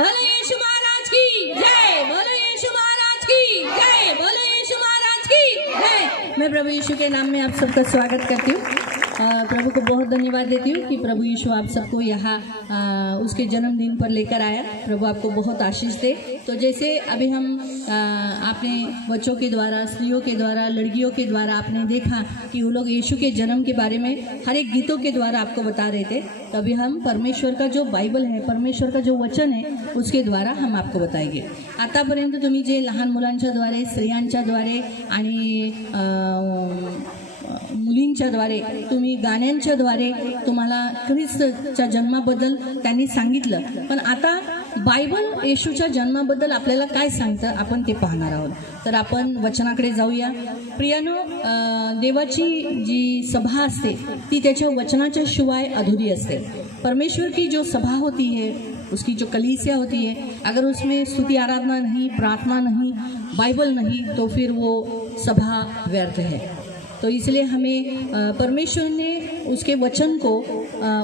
बोलो यीशु महाराज की जय, बोलो यीशु महाराज की जय, बोलो यीशु महाराज की जय। मैं प्रभु यीशु के नाम में आप सबका स्वागत करती हूँ। प्रभु को बहुत धन्यवाद देती हूँ कि प्रभु यीशु आप सबको यहाँ उसके जन्मदिन पर लेकर आया। प्रभु आपको बहुत आशीष दे। तो जैसे अभी हम आपने बच्चों के द्वारा, स्त्रियों के द्वारा, लड़कियों के द्वारा आपने देखा कि वो लोग यीशु के जन्म के बारे में हर एक गीतों के द्वारा आपको बता रहे थे। तो अभी हम परमेश्वर का जो बाइबल है, परमेश्वर का जो वचन है, उसके द्वारा हम आपको बताएंगे। आतापर्यंत तुम्ही जे लहान मुलांच्या द्वारे, स्त्रियांच्या द्वारे आणि मुलींच्या द्वारे, तुम्ही गाण्यांच्या द्वारे तुम्हाला ख्रिस्ताच्या जन्माबद्दल त्यांनी सांगितलं। पण आता बायबल येशूच्या जन्माबद्दल आपल्याला काय सांगतं आपण ते पाहणार आहोत। तर आपण वचनाकडे जाऊया। प्रियानो, देवाची जी सभा असते ती त्याच्या वचनाच्या शिवाय अधुरी असते। परमेश्वर की जो सभा होती है, उसकी जो कलीसिया होती है, अगर उसमें स्तुति आराधना नहीं, प्रार्थना नहीं, बाइबल नहीं, तो फिर वो सभा व्यर्थ है। तो इसलिए हमें परमेश्वर ने उसके वचन को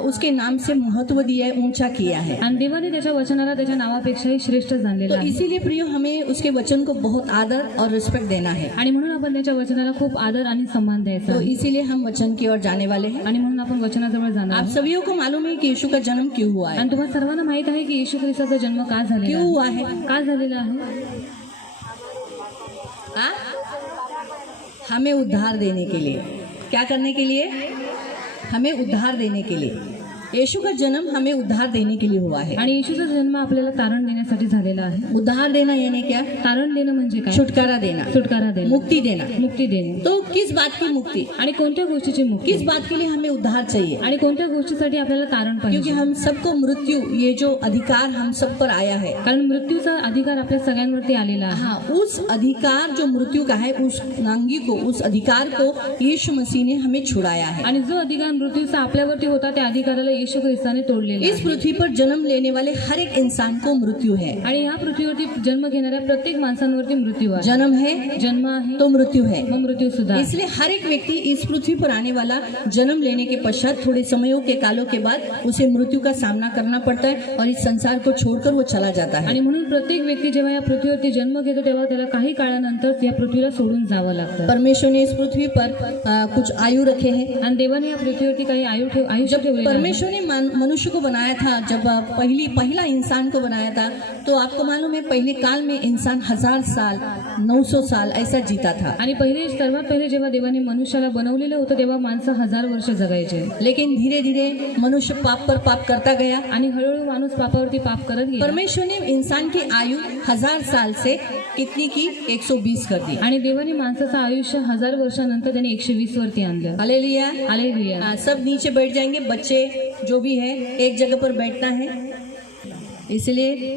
उसके नाम से महत्व दिया है, ऊंचा किया है। आणि देवाने त्याच्या वचनाला त्याच्या नावापेक्षाही श्रेष्ठ जाणलेलं तो आहे। इसीलिए प्रियो, हमें उसके वचन को बहुत आदर और रिस्पेक्ट देना है। आणि म्हणून आपण त्याच्या वचनाला खूप आदर आणि सम्मान द्यायचा तो आहे। इसीलिए हम वचन की ओर जाने वाले हैं। आणि म्हणून आपण वचनाजवळ जाणार आप आहोत। सभी को मालूम है कि यीशु का जन्म क्यों हुआ है? आणि तुम्हाला सर्वांना माहित आहे की येशू ख्रिस्ताचा जन्म का झालेला क्यों आहे? हुआ है? का झालेला आहे? हाँ? हमें उद्धार देने के लिए। क्या करने के लिए? हमें उद्धार देने के लिए। यीशु का जन्म हमें उद्धार देने के लिए हुआ है। आणि येशूचा जन्म आपल्याला तारण देण्यासाठी झालेला आहे। उद्धार देना यानी क्या? तारण देणं म्हणजे काय? छुटकारा देना, छुटकारा देणं, मुक्ति देना। मुक्ती देणे। तो किस बात की मुक्ति? आणि कोणत्या गोष्टीची मुक्ती? किस बात के लिए हमें उद्धार चाहिए? आणि कोणत्या गोष्टीसाठी आपल्याला तारण क्योंकि पाहिजे? हम सबको मृत्यु, ये जो अधिकार हम सब पर आया है, कारण मृत्यूचा अधिकार आपल्या सगळ्यांवरती आलेला आहे। हाँ, उस अधिकार जो मृत्यू का है, उस नांगी को, उस अधिकार को यीशु मसीह ने हमें छुड़ाया है। आणि जो अधिकार मृत्यूचा आपल्यावरती होता त्या अधिकाराला येशू ख्रिस्ताने तोडलेला इस आहे। पृथ्वी पर जन्म लेने वाले हर एक इंसान को मृत्यु है। आणि ह्या पृथ्वीवरती जन्म घेणाऱ्या प्रत्येक माणसांवरती मृत्यू आहे। जन्म है जन्म आहे तो मृत्यू है। मग मृत्यू सुद्धा। इसलिए हर एक व्यक्ति इस पृथ्वी पर आने वाला जन्म लेने के पश्चात थोड़े समयों के कालों के बाद उसे मृत्यू का सामना करना पड़ता है और इस संसार को छोड़कर वो चला जाता है। आणि म्हणून प्रत्येक व्यक्ती जेव्हा या पृथ्वीवरती जन्म घेतो तेव्हा त्याला काही काळानंतर या पृथ्वीला सोडून जावं लागतं। परमेश्वर ने इस पृथ्वी पर कुछ आयु रखे हैं। आणि देवाने या पृथ्वीवरती काही आयुष्य ठेवलेलं आहे। परमेश्वर ने मनुष्य को बनाया था, जब पहला इंसान को बनाया था, तो आपको मालूम है पहले काल में इंसान 1000 साल, 900 साल ऐसा जीता था। आणि सर्वात पहिले जेव्हा देवाने मनुष्याला बनवलेलं होतं तेव्हा माणसं 1000 वर्ष जगायचे। लेकिन धीरे धीरे मनुष्य पाप पर पाप करता गया आणि हळूहळू माणूस पापावरती पाप करत गेला। परमेश्वर ने इंसान की आयु 1000 साल से कितनी की? 120 कर दी। आणि देवाने माणसाचं आयुष्य 1000 वर्षानंतर त्याने 120 वरती आणलं। Hallelujah, hallelujah. सब नीचे बैठ जाएंगे, बच्चे जो भी है एक जगह पर बैठना है। इसलिए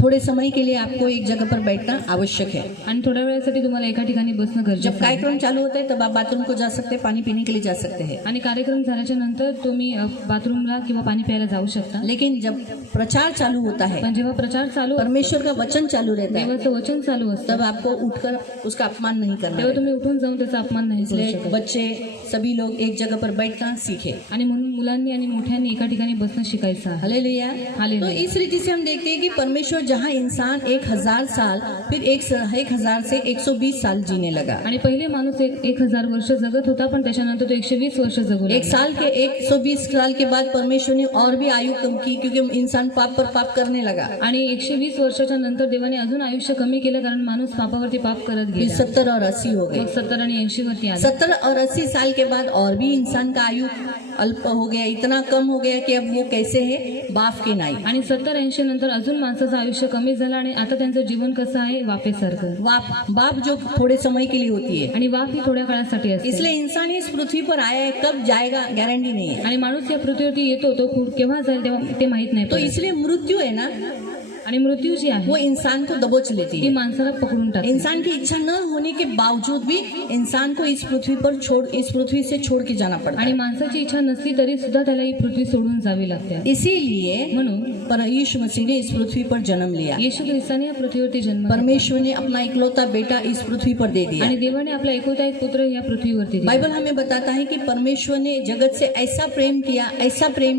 थोड़े समय के लिए आपको एक जगह पर बैठना आवश्यक है। आणि थोड्या वेळासाठी तुम्हाला एका ठिकाणी बसणं जब गरजेचं आहे। कार्यक्रम चालू होता है तब आप बाथरूम को जा सकते हैं, पानी पीने के लिए जा सकते हैं। आणि कार्यक्रम झाल्याच्या नंतर तुम्ही बाथरूमला किंवा पाणी प्यायला जाऊ शकता। लेकिन जब प्रचार चालू होता है, पण जेव्हा प्रचार चालू, परमेश्वर का वचन चालू रहता है, देवाचं वचन चालू असतं, तब आपको उठकर उसका अपमान नहीं करना तेव्हा है। तुम्ही उठून जाऊन त्याचा अपमान नाही करू इसलिए शकत। बच्चे सभी लोग एक जगह पर बैठना सीखे। आणि म्हणून मुलांनी आणि मोठ्यांनी एका ठिकाणी बसणं शिकायचं आहे। हालेलुया। हालेलुया। तो इस रीति से हम देखते हैं कि परमेश्वर जहाँ इंसान 1000 साल, फिर 1000 से 120 साल जीने लगा। आणि पहिले माणूस 1000 वर्ष जगत होता, पण त्याच्यानंतर तो 120 वर्ष जगू एक साल के 120 साल के बाद परमेश्वर ने और भी आयु कम की, क्योंकि इंसान पाप पर पाप करने लगा। आणि 120 वर्षाच्या नंतर देवाने अजून आयुष्य कमी केलं, कारण माणूस पापावरती पाप करत फिर गेला। 70 और 80 हो गए। मग 70 आणि 80 वरती आले। 70 और 80 साल के बाद और भी इंसान का आयु अल्प हो गया, इतना कम हो गया कि अब वो कैसे है? बाप के नाई। आणि 70-80 नंतर अजून माणसाचं आयुष्य कमी झालं आणि आता त्यांचं जीवन कसं आहे? वापेसारखं। बाप जो थोड़े समय के लिए होती है, आणि वाप ही थोड्या काळासाठी असते। इसलिए इंसान इस पृथ्वी पर आया है, कब जाएगा गारंटी नहीं है। आणि माणूस या पृथ्वीवरती येतो तो केव्हा जाईल तेव्हा ते माहित नाही तो पडत। इसलिए मृत्यु है ना, आणि मृत्यू जी आहे वो इंसान को दबोच लेती ती है। माणसाला पकडून टाकते इंसान की इच्छा न होने के बावजूद भी इंसान को इस पृथ्वी से छोड़ के जाना पड़ता आणि है। माणसाची इच्छा नसली तरी सुद्धा त्याला ही पृथ्वी सोडून जावी लागते इसीलिए म्हणून यीशु मसीह ने इस पृथ्वी पर जन्म लिया। येशू ख्रिस्ताने या पृथ्वीवरती जन्म घेतला. परमेश्वर ने अपना इकलौता बेटा इस पृथ्वी पर दे दिया। आणि देवाने आपला एकुलता एक पुत्र या पृथ्वीवरती दिला. बाइबल हमें बताता है कि परमेश्वर ने जगत से ऐसा प्रेम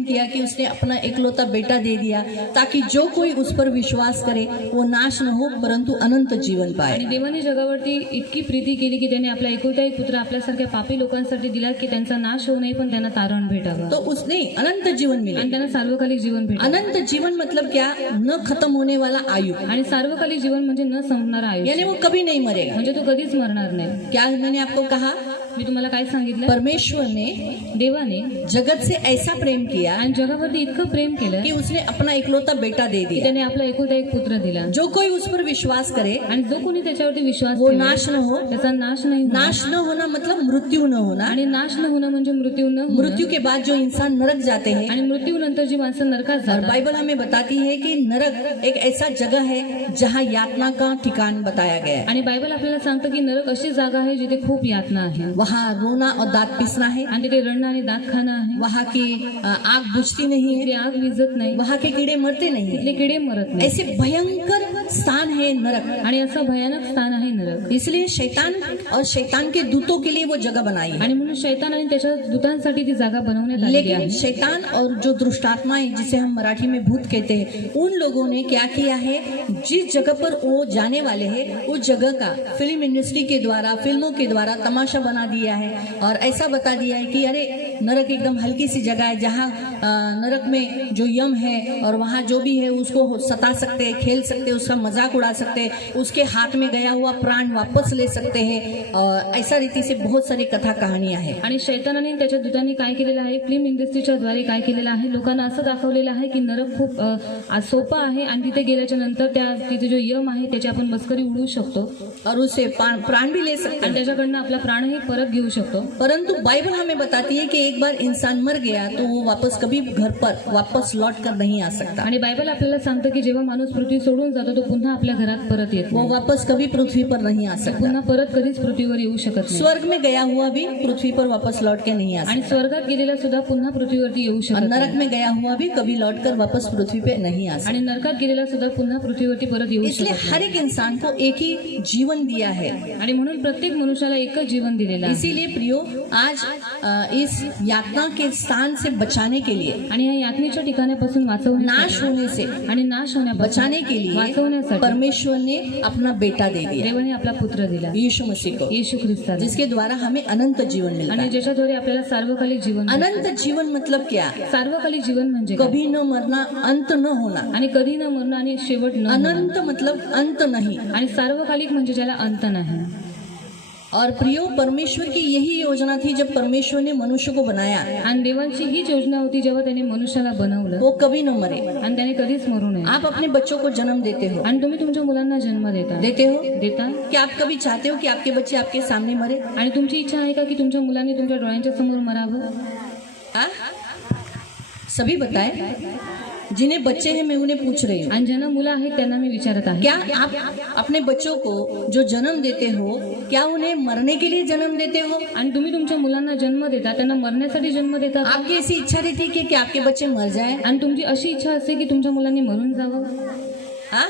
किया कि उसने अपना इकलौता बेटा दे दिया ताकि जो कोई उस पर विश्वास करे वो नाश न हो परंतु अनंत जीवन पाए। आणि देवाने जगावरती इतकी प्रीती केली की त्याने आपला एकुलता एक पुत्र आपल्यासारख्या पापी लोकांसाठी दिला की त्यांचा नाश होऊ नये पण त्यांना तारण भेटावं तो उसने अनंत जीवन मिले। आणि त्यांना सार्वकालिक जीवन भेटावं. अनंत जीवन मतलब क्या? न खत्म होने वाला आयु, आणि सार्वकालिक जीवन म्हणजे न संपणारं यानी आयुष्य वो कभी नहीं मरेगा। म्हणजे तो कधीच मरणार नाही. क्या मैंने आपको कहा? मी तुम्हाला काय सांगितलं? परमेश्वर ने देवाने जगत से ऐसा प्रेम किया आणि जगावरती इतकं प्रेम केलं कि उसने अपना इकलौता बेटा दे की दिया। त्याने आपला एकुलता एक पुत्र दिला. जो कोई उस पर विश्वास करे आणि जो कोणी त्याच्यावरती विश्वास वो ठेवेल, नाश न हो। त्याचा नाश नाही होणार. नाश न होना मतलब मृत्यू न होना। आणि नाश न होणं म्हणजे मृत्यू न होणं. मृत्यु के बाद जो इंसान नरक जाते हैं, आणि मृत्यूनंतर जी माणसं नरकात और जातात बाइबल हमें बताती है कि नरक एक ऐसा जगह है जहाँ यातना का ठिकान बताया गया है। आणि बायबल आपल्याला सांगतं की नरक अशी जागा आहे जिथे खूप यातना आहे वहाँ रोना और दांत पिसना है, आणि तिथे रडणं आणि दात खाणं आहे. वहाँ की आग बुझती नहीं है, तिथे आग विझत नाही, वहाँ के कीड़े मरते नहीं तिथले है। किडे मरत नाही. ऐसे भयंकर स्थान है नरक। आणि असं भयानक स्थान आहे नरक. इसलिए शैतान और शैतान के दूतों के लिए वो जगह बनाई है। आणि म्हणून शैतान आणि त्याच्या दूतांसाठी ती जागा बनवण्यात आलेली लेकिन आहे. शैतान और जो दुष्टात्माएं जिसे हम मराठी में भूत कहते हैं, उन लोगों ने क्या किया है, जिस जगह पर वो जाने वाले हैं उस जगह का फिल्म इंडस्ट्री के द्वारा, फिल्मों के द्वारा तमाशा बना दिया है और ऐसा बता दिया है कि अरे नरक एकदम हल्की सी जगह है जहाँ नरक में जो यम है और वहाँ जो भी है उसको सता सकते हैं, खेल सकते हैं, उसका मजाक उड़ा सकते हैं, उसके हाथ में गया हुआ प्राण वापस ले सकते हैं। और ऐसा रीति से बहुत सारी कथा कहानियां हैं। आणि शैतानाने आणि त्याच्या दूतांनी काय केलेलं आहे, फिल्म इंडस्ट्रीच्या द्वारे काय केलेलं आहे, लोकांना असं दाखवलेलं आहे की नरक खूप सोपं आहे आणि तिथे गेल्याच्या नंतर तिथे जो यम आहे त्याची आपण मस्करी उडवू शकतो और उससे प्राण भी ले सकते आणि हैं। त्याच्याकडनं आपला प्राणही परत घेऊ शकतो. परंतु बाइबल हमें बताती है कि एक बार इंसान मर गया तो वो वापस कभी घर पर वापस लौट कर नहीं आ सकता। आणि बायबल आपल्याला सांगतं की जेव्हा माणूस पृथ्वी सोडून जातो तो पुन्हा आपल्या घरात परत येत वो नाही. वापस कभी पृथ्वी पर नहीं आ सकता। पुन्हा परत कधीच पृथ्वीवर येऊ शकत नाही. स्वर्ग में गया हुआ भी पृथ्वी पर वापस लौट के नहीं आ आणि सकता। स्वर्गात गेलेला सुद्धा पुन्हा पृथ्वीवरती येऊ और शकत नरक नाही. में गया हुआ भी कभी लौट कर वापस पृथ्वी पे नहीं आ आणि सकता। नरकात गेलेला सुद्धा पुन्हा पृथ्वीवरती परत येऊ इसलिए शकत हर नाही. एक इंसान को एक ही जीवन दिया है। आणि म्हणून प्रत्येक मनुष्याला एकच जीवन दिलेलं आहे. इसीलिए प्रियो आज इस यातना के स्थान से बचाने के लिए, आणि या यातनेच्या ठिकाणापासून नाश वाचवण्यासाठी होने से आणि नाश होण्यापासून बचाने के लिए वाचवण्यासाठी परमेश्वर ने अपना बेटा दे दिया, देवाने आपला पुत्र दिला, यीशु मसीह को, येशू ख्रिस्ताला, जिसके द्वारा हमें अनंत जीवन मिलता आणि है। ज्याच्याद्वारे आपल्याला सार्वकालिक जीवन मिळतं. अनंत जीवन मतलब क्या? सार्वकालिक जीवन म्हणजे काय? कभी न मरना, अंत न होना। आणि कधी न मरणं आणि शेवट न होणं. अनंत मतलब अंत नहीं। आणि सार्वकालिक म्हणजे ज्याला अंत नाही. और प्रियो परमेश्वर की यही योजना थी जब परमेश्वर ने मनुष्य को बनाया, आणि देवांची हीच योजना होती जेव्हा त्याने मनुष्याला बनवलं वो कभी न मरे। आणि त्याने कधीच मरू नये. आप अपने बच्चों को जन्म देते हो, आणि तुम्ही तुमच्या मुलांना जन्म देते हो। देता. क्या आप कभी चाहते हो कि आपके बच्चे आपके सामने मरे? आणि तुमची इच्छा आहे का की तुमच्या मुलांनी तुमच्या डोळ्यांच्या समोर मरावं? हाँ? सभी बताए। जिन्हें बच्चे हैं मैं उन्हें पूछ रही हूँ, आणि ज्यांना मुलं आहेत त्यांना मी विचारत आहे, क्या आप अपने बच्चों को जो जन्म देते हो क्या उन्हें मरने के लिए जन्म देते हो? आणि तुम्ही तुमच्या मुलांना जन्म देता त्यांना मरण्यासाठी जन्म देता का? आपकी ऐसी इच्छा रहती है कि आपके बच्चे मर जाएं? आणि तुमची अशी इच्छा असते की तुमच्या मुलांनी मरून जावं? हाँ?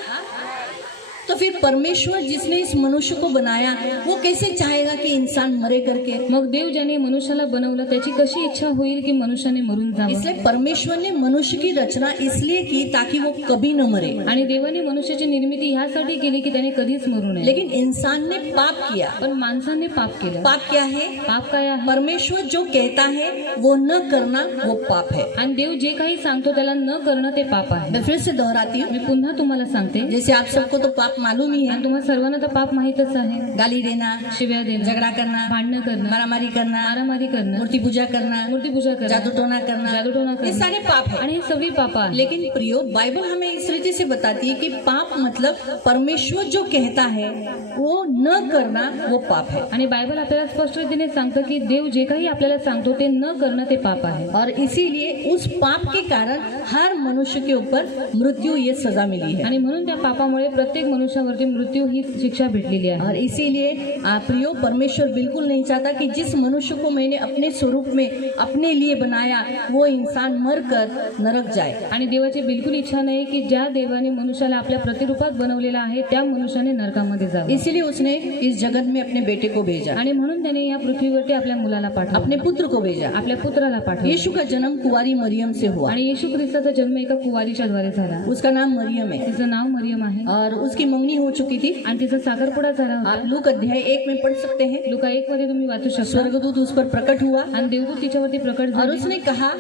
तो फिर परमेश्वर जिसने इस मनुष्य को बनाया वो कैसे चाहेगा कि इंसान मरे करके? मग देव ज्याने मनुष्याला बनवलं त्याची कशी इच्छा होईल की मनुष्याने मरून जावं? इसलिए परमेश्वर ने मनुष्य की रचना इसलिए की ताकि वो कभी न मरे। आणि देवाने मनुष्याची निर्मिती ह्यासाठी केली की त्याने कधीच मरू नये. लेकिन इंसान ने पाप किया। पण माणसाने पाप केलं. पाप क्या है? पाप काय आहे? परमेश्वर जो कहता है वो न करना वो पाप है। आणि देव जे काही सांगतो त्याला न करणं ते पाप आहे. मैं फिर से दोहराती हूँ, मी पुन्हा तुम्हाला सांगते, जैसे आप सबको तो पाप मालूम ही है, आणि तुम्हाला सर्वांना तर पाप माहीतच आहे. गाली देना, शिव्या देणं, झगड़ा करना, भांडणं करणं, मारामारी करना, मारामारी करणं, मूर्ति पूजा करना, मूर्तीपूजा करणं, जादू टोना करना, जादूटोना ये करणं, सारे पाप है. आणि हे सगळी पाप आहे. लेकिन प्रियो, बाइबल हमें इस रीति से बताती है कि पाप मतलब परमेश्वर जो कहता है वो न करना, वो पाप है. आणि बायबल आपल्याला स्पष्ट रीतीने सांगतं की देव जे काही आपल्याला सांगतो ते न करणं ते पाप आहे. और इसीलिए उस पाप के कारण हर मनुष्य के ऊपर मृत्यु, ये सजा मिली है. आणि म्हणून त्या पापामुळे प्रत्येक मनुष्यावरती मृत्यू ही शिक्षा भेटलेली आहे. और इसीलिए प्रियो, परमेश्वर बिल्कुल नहीं चाहता कि जिस मनुष्य को मैंने अपने स्वरूप में अपने लिए बनाया वो इंसान मरकर नरक जाए. आणि देवाची बिलकुल इच्छा नाही की ज्या देवाने मनुष्याला आपल्या प्रतिरूपात बनवलेला आहे त्या मनुष्याने नरकामध्ये जावं. इसीलिए उसने इस जगत में अपने बेटे को भेजा, आणि म्हणून त्याने या पृथ्वीवरती आपल्या मुलाला पाठवलं, अपने पुत्र को भेजा. आपल्या पुत्राला पाठवलं. यीशु का जन्म कुंवारी मरियम से हुआ. आणि येशू ख्रिस्ताचा जन्म एका कुवारीच्या द्वारे झाला. उसका नाम मरियम है तिचं नाव मरियम आहे और उसकी मंगनी हो चुकी थी. आणि तिचा साखरपुडा झाला होता. आप लूक अध्याय 1 में पढ़ सकते हैं. लुका 1 मध्ये तुम्ही वाचू शकता. स्वर्गदूत उस पर प्रकट हुआ आणि देवदूत तिच्यावरती प्रकट और झाले उसने कहा,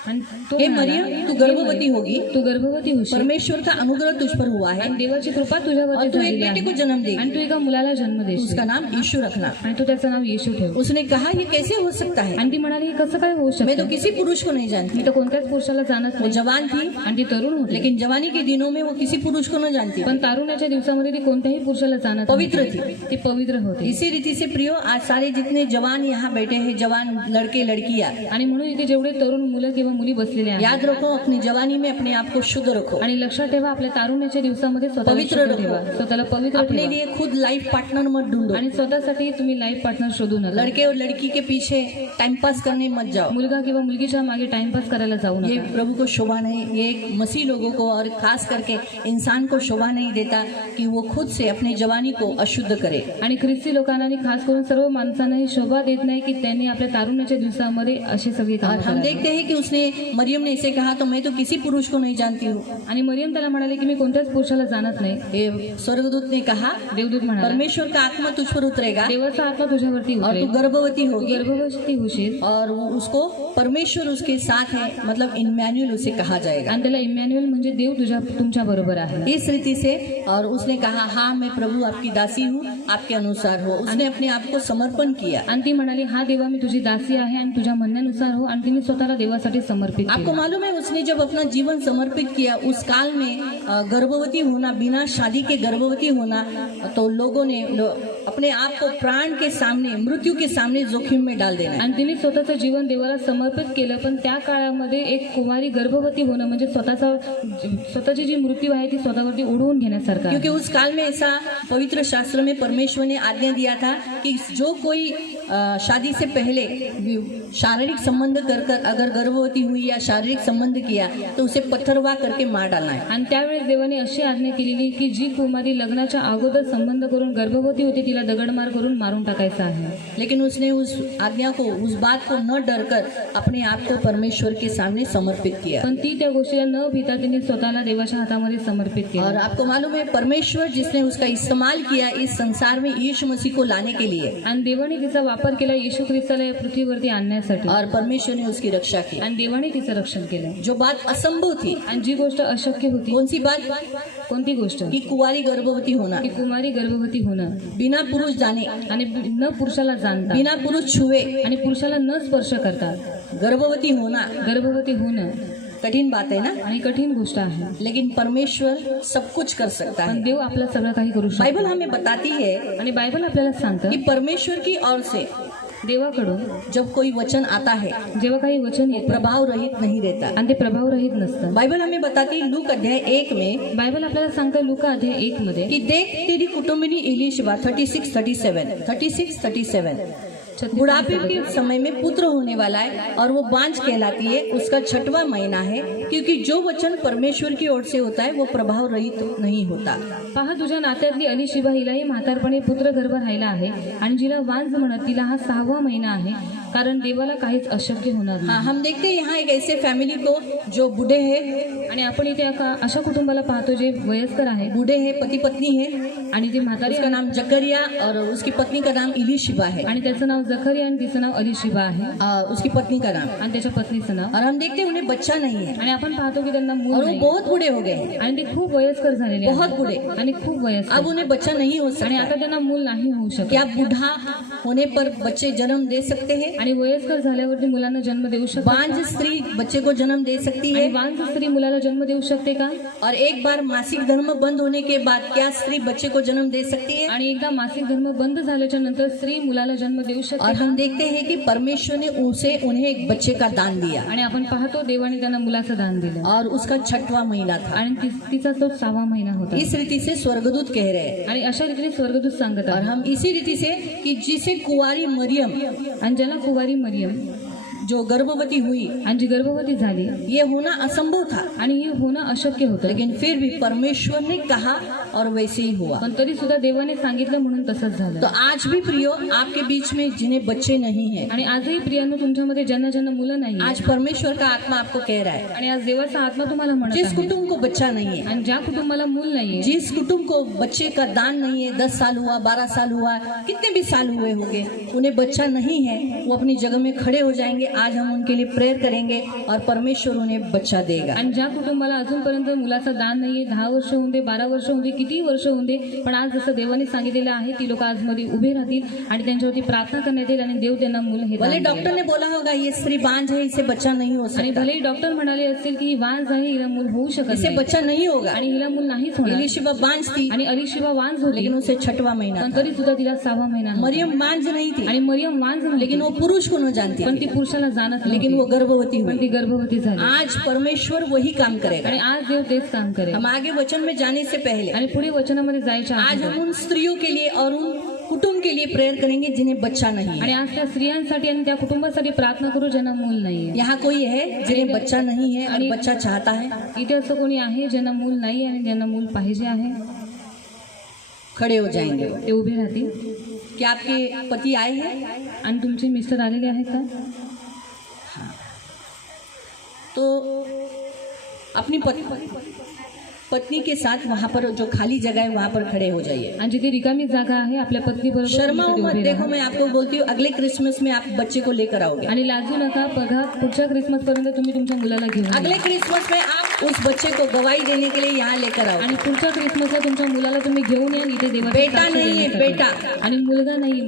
आणि तो हे म्हणाला, मरियम, तू "हे गर्भवती मरियम, होगी, तू गर्भवती होशील परमेश्वर का अनुग्रह तुझ पर हुआ है आणि देवाची कृपा तुझ्यावरती और तू एक झालेली बेटे को आहे जन्म देगी, आणि तू एका मुलाला जन्म देशील उसका नाम यीशु रखना. आणि तू त्याचं नाव येशू ठेव." उसने कहा, ये कैसे हो सकता है, आणि ती म्हणाली हे कसं काय होऊ मैं तो शकतं? किसी पुरुष को नहीं जानती. मी तर कोणत्याच पुरुषाला जाणत वो नाही. जवान थी, आणि ती तरुण होती, लेकिन जवानी के दिनों में वो किसी पुरुष को न जानती. पण तारुण्याच्या दिवसामध्ये ती कोणत्याही पुरुषाला जाणत पवित्र नव्हती. ती पवित्र होती. इसी रीति से प्रियो, आज सारे जितने जवान यहाँ बैठे हैं, जवान लड़के लड़कियां, आणि म्हणून इथे जेवढे तरुण मुलं किंवा मुली बसलेले आहेत, याद रखो, अपनी जवानी में अपने आप को शुद्ध रखो. आणि लक्षात ठेवा आपल्या तारुण्याच्या दिवसामध्ये स्वतःला पवित्र शुद्ध रखो. ठेवा, स्वतःला पवित्र अपने ठेवा. लिए खुद लाइफ पार्टनर मत ढूंढो. आणि स्वतःसाठी तुम्ही लाईफ पार्टनर शोधू नका. लड़के और लड़की के पीछे टाइम पास करने मत जाओ. मुलगा किंवा मुलगीच्या मागे टाइमपास करायला जाऊ ये नका. प्रभु को शोभा नहीं, ये एक मसीह लोगों को और खास करके इंसान को शोभा नहीं देता कि वो खुद से अपनी जवानी को अशुद्ध करे. आणि ख्रिस्ती लोकांना आणि खास करून सर्व माणसांना ही शोभा देत नाही की त्यांनी आपल्या तारुण्याच्या दिवसामध्ये अशी सगळी और कामं हम करावी. देखते हैं कि उसने, मरियम ने इसे कहा, तो मैं तो किसी पुरुष को नहीं जानती हूँ. आणि मरियम त्याला म्हणाले की मी कोणत्याच पुरुषाला जाणत नाही. ये स्वर्गदूत ने कहा, देवदूत म्हणाला परमेश्वर का आत्मा तुझ पर उतरेगा देवाचा आत्मा तुझ्यावरती और उतरेल, तू गर्भवती तू होगी गर्भवती होशील और वो उसको परमेश्वर उसके साथ है, मतलब इम्मैनुअल उसे कहा जाएगा. आणि त्याला इमॅन्युअल म्हणजे देव तुमच्या बरोबर आहे. इस रीति से, और उसने कहा, हाँ मैं प्रभु आपकी दासी हूँ, आपके अनुसार हो. उसने अपने आप को समर्पण किया. आणि ती म्हणाली हा देवा मी तुझी दासी आहे आणि तुझ्या म्हणण्यानुसार हो. आणि तिने स्वतःला देवासाठी समर्पित आपको केलं. मालूम है, उसने जब अपना जीवन समर्पित किया, उस काल में गर्भवती होना, बिना शादी के गर्भवती होना, तो लोगों ने अपने आप को प्राण के सामने, मृत्यु के सामने जोखिम में डाल देना. आणि तिने स्वतःचं जीवन देवाला समर्पित केलं. पण त्या काळामध्ये एक कुमारी गर्भवती होणं म्हणजे स्वतःची जी मृत्यू आहे ती स्वतःवरती उडवून घेण्यासारखं आहे. क्योंकि उस काल में ऐसा पवित्र शास्त्र में परमेश्वर ने आज्ञा दिया था कि जो कोई शादी से पहले शारीरिक संबंध कर अगर गर्भवती हुई या शारीरिक संबंध किया तो उसे पत्थरवा करके मार डालना है. आणि त्यावेळेस देवाने अशी आज्ञा केलेली की जी कुमारी लग्नाच्या अगोदर संबंध करून गर्भवती होती तिला दगडमार करून मारून टाकायचं आहे. लेकिन उसने उस आज्ञा को, उस बात को न डरकर अपने आप को परमेश्वर के सामने समर्पित किया. पण ती त्या गोष्टीला न भीता तिने स्वतःला देवाच्या हातामध्ये समर्पित और केलं. आपको मालूम है, परमेश्वर जिसने उसका इस्तेमाल किया इस संसार में यीशु मसीह को लाने के लिए, आणि देवाने तिचा वापर केला येशू ख्रिस्ताला या पृथ्वीवरती आणण्यासाठी. और परमेश्वर ने उसकी रक्षा की. आणि देवाने तिचं रक्षण केलं. जो बात असंभव थी, आणि जी गोष्ट अशक्य होती, कौन सी बात, कोणती गोष्ट, कि कुंवारी गर्भवती होना, की कुमारी गर्भवती होणं बिना पुरुष जाने, आणि न पुरुषाला जाणता बिना पुरुष छुए आणि पुरुषाला न स्पर्श करता गर्भवती होना गर्भवती होणं कठिन बात है ना. आणि कठीण गोष्ट आहे. लेकिन परमेश्वर सब कुछ कर सकता पण है. देव आपलं सगळं काही करू शकतो. बाइबल हमें बताती है आणि बायबल आपल्याला सांगतं कि परमेश्वर की ओर से देवाकडून जब कोई वचन आता है जेव्हा काही वचन येतं प्रभाव रहित नहीं रहता. आणि ते प्रभाव रहित नसतं. बाइबल हमें बताती है लूक अध्याय 1 में बायबल आपल्याला सांगतं लुका अध्याय 1 मध्ये कि देख तेरी कुटुंबिनी इलिशिबा 36-37 बुढ़ापे के समय में पुत्र होने वाला है और वो बांझ कहलाती है. उसका 6वां महीना है, क्योंकि जो वचन परमेश्वर की ओर से होता है वो प्रभाव रहित नहीं होता. पहा तुझ्या नात्यातली अलिशिबा हिलाही म्हातारपणे पुत्र गर्भ राहिला आहे आणि जिला वांज म्हणत तिला हा 6वा महिना आहे, कारण देवाला काहीच अशक्य होणार हाँ, नाही. हम देखते हैं यहाँ एक ऐसे फैमिली को जो बूढ़े हैं आणि आपण इथे अशा कुटुंबाला पाहतो जे वयस्कर आहे बूढ़े हैं, पति पत्नी है, आणि ते म्हातारे उसका नाम जकरिया और उसकी पत्नी का नाम इलीशिबा है, आणि त्याचं नाव जखरिया आणि तिचं नाव अलिशिबा आहे उसकी पत्नी का नाम। आणि त्याच्या पत्नीचं नाव। और हम देखते हैं उन्हें बच्चा नहीं है आणि आपण पाहतो की त्यांना मूल और वो नाही बहुत बूढ़े हो गए हैं, आणि ते खूप वयस्कर झालेले आहेत। बहुत बूढ़े। आणि खूप वयस्कर अब उन्हें बच्चा नहीं हो आणि सकता। आता त्यांना मूल नाही होऊ शकत। क्या बूढ़ा होने पर बच्चे जन्म दे सकते हैं? आणि वयस्कर झाल्यावरती मुलांना जन्म देऊ शकते? बांझ स्त्री बच्चे को जन्म दे सकती आणि है? बांझ स्त्री मुलाला जन्म देऊ शकते का? और एक बार मासिक धर्म बंद होने के बाद क्या स्त्री बच्चे को जन्म दे सकती है? आणि एकदा मासिक धर्म बंद झाल्याच्या नंतर स्त्री मुलाला जन्म देऊ और शकते हम का? देखते हैं कि परमेश्वर ने उन्हें एक बच्चे का दान दिया आणि आपण पाहतो देवाने त्यांना मुलाचं दान दिलं और उसका 6वां महीना था। आणि तिचा तो 6वा महिना होता। इस रीति से स्वर्गदूत कह रहे हैं आणि अशा रीतीने स्वर्गदूत सांगत और आहे हम इसी रीति से कि जिसे कुंवारी मरियम आणि ज्याला कुवारी मरियम जो गर्भवती हुई आणि जी गर्भवती झाली ये होना असंभव था, आणि हे होणं अशक्य होतं, लेकिन फिर भी परमेश्वर ने कहा और वैसे ही हुआ। पण तरी सुद्धा देवाने सांगितलं म्हणून तसंच झालं। तो आज भी प्रियो आपके बीच में जिन्हें बच्चे नहीं हैं, आणि आजही प्रियांनो तुमच्यामध्ये ज्यांना ज्यांना मुलं नाही आज परमेश्वर का आत्मा आपको कह रहा है, आणि आज देवाचा आत्मा तुम्हाला म्हणत जिस आहे कुटुंब को बच्चा नहीं है, आणि ज्या कुटुंबाला मूल नाहीये, जिस कुटुंब को बच्चे का दान नहीं है, 10 साल हुआ, 12 साल हुआ, कितने भी साल हुए होंगे, उन्हें बच्चा नहीं है, वो अपनी जगह में खड़े हो जाएंगे। आज हम उनके लिए प्रेयर करेंगे और परमेश्वर उन्हें बच्चा देगा। आणि ज्या कुटुंबाला अजूनपर्यंत मुलाचं दान नाहीये, 10 वर्ष होऊन दे, 12 वर्ष होऊन दे, किती वर्ष होऊन दे, पण आज जसं देवाने सांगितलेलं आहे ती लोक आज मध्ये उभे राहतील आणि त्यांच्यावरती प्रार्थना करण्यात येईल आणि देव त्यांना मूल हे दान भले देईल। डॉक्टर ने बोला होगा ये स्त्री बांझ है, इसे बच्चा नहीं हो आणि सकता, भलेही डॉक्टर म्हणाले असतील की ही वांझ आहे, हिला मूल होऊ शकत इसे नाही बच्चा नहीं होगा। आणि हिला मूल नाहीच होणार। इलीशिबा बांझ थी, आणि अलिशिबा वांझ होती, लेकिन उसे 6वां महीना पण था। तरी सुद्धा तिला 6वा महिना होता। मरियम बांझ नहीं थी, आणि मरियम वांझ नव्हती, लेकिन वो पुरुष को न जानती पण थी, ती पुरुषाला जाणत लेकिन वो नव्हती, गर्भवती पण हुई। ती गर्भवती झाली। आज परमेश्वर वही काम करेगा। आणि आज देव तेच काम करेल। हम आगे वचन में जाने से पहले आणि पुढे वचनामध्ये जायच्या आज अगोदर हम उन स्त्रियों के लिए और उन कुटुंब के लिए प्रेयर करेंगे जिन्हें बच्चा नहीं आणि है। आज त्या स्त्रियांसाठी आणि त्या कुटुंबासाठी प्रार्थना करू ज्यांना मूल नाहीये। यहाँ कोई है जिन्हें बच्चा नहीं है और बच्चा चाहता है? इथे असं कोणी आहे ज्यांना मूल नाही आणि ज्यांना मूल पाहिजे आहे? खड़े हो जाएंगे। ते उभे राहतील। क्या आपके पति आए हैं? आणि तुमचे मिस्टर आलेले आहेत का? तो अपनी पत्नी के साथ वहाँ पर जो खाली जगह है वहाँ पर खड़े हो जाइए। आणि जिथे रिकामी जागा आहे आपल्या पत्नी बरोबर शर्माओ तिथे मत। उभे देखो राहा। मैं आपको बोलती हूँ अगले क्रिसमस में आप बच्चे को लेकर आओगे। आणि लाजू नका, बघा पुढच्या क्रिसमस पर्यंत तुम्ही तुमच्या मुलाला घेऊन या। अगले क्रिसमस में आप उस बच्चे को गवाही देने के लिए यहाँ लेकर आओ। आणि पुढच्या क्रिसमसला तुमच्या मुलाला तुम्ही घेऊन या इथे देवाची बेटा साक्ष नाही आहे, देण्यासाठी। बेटा। आणि मुलगा नाही,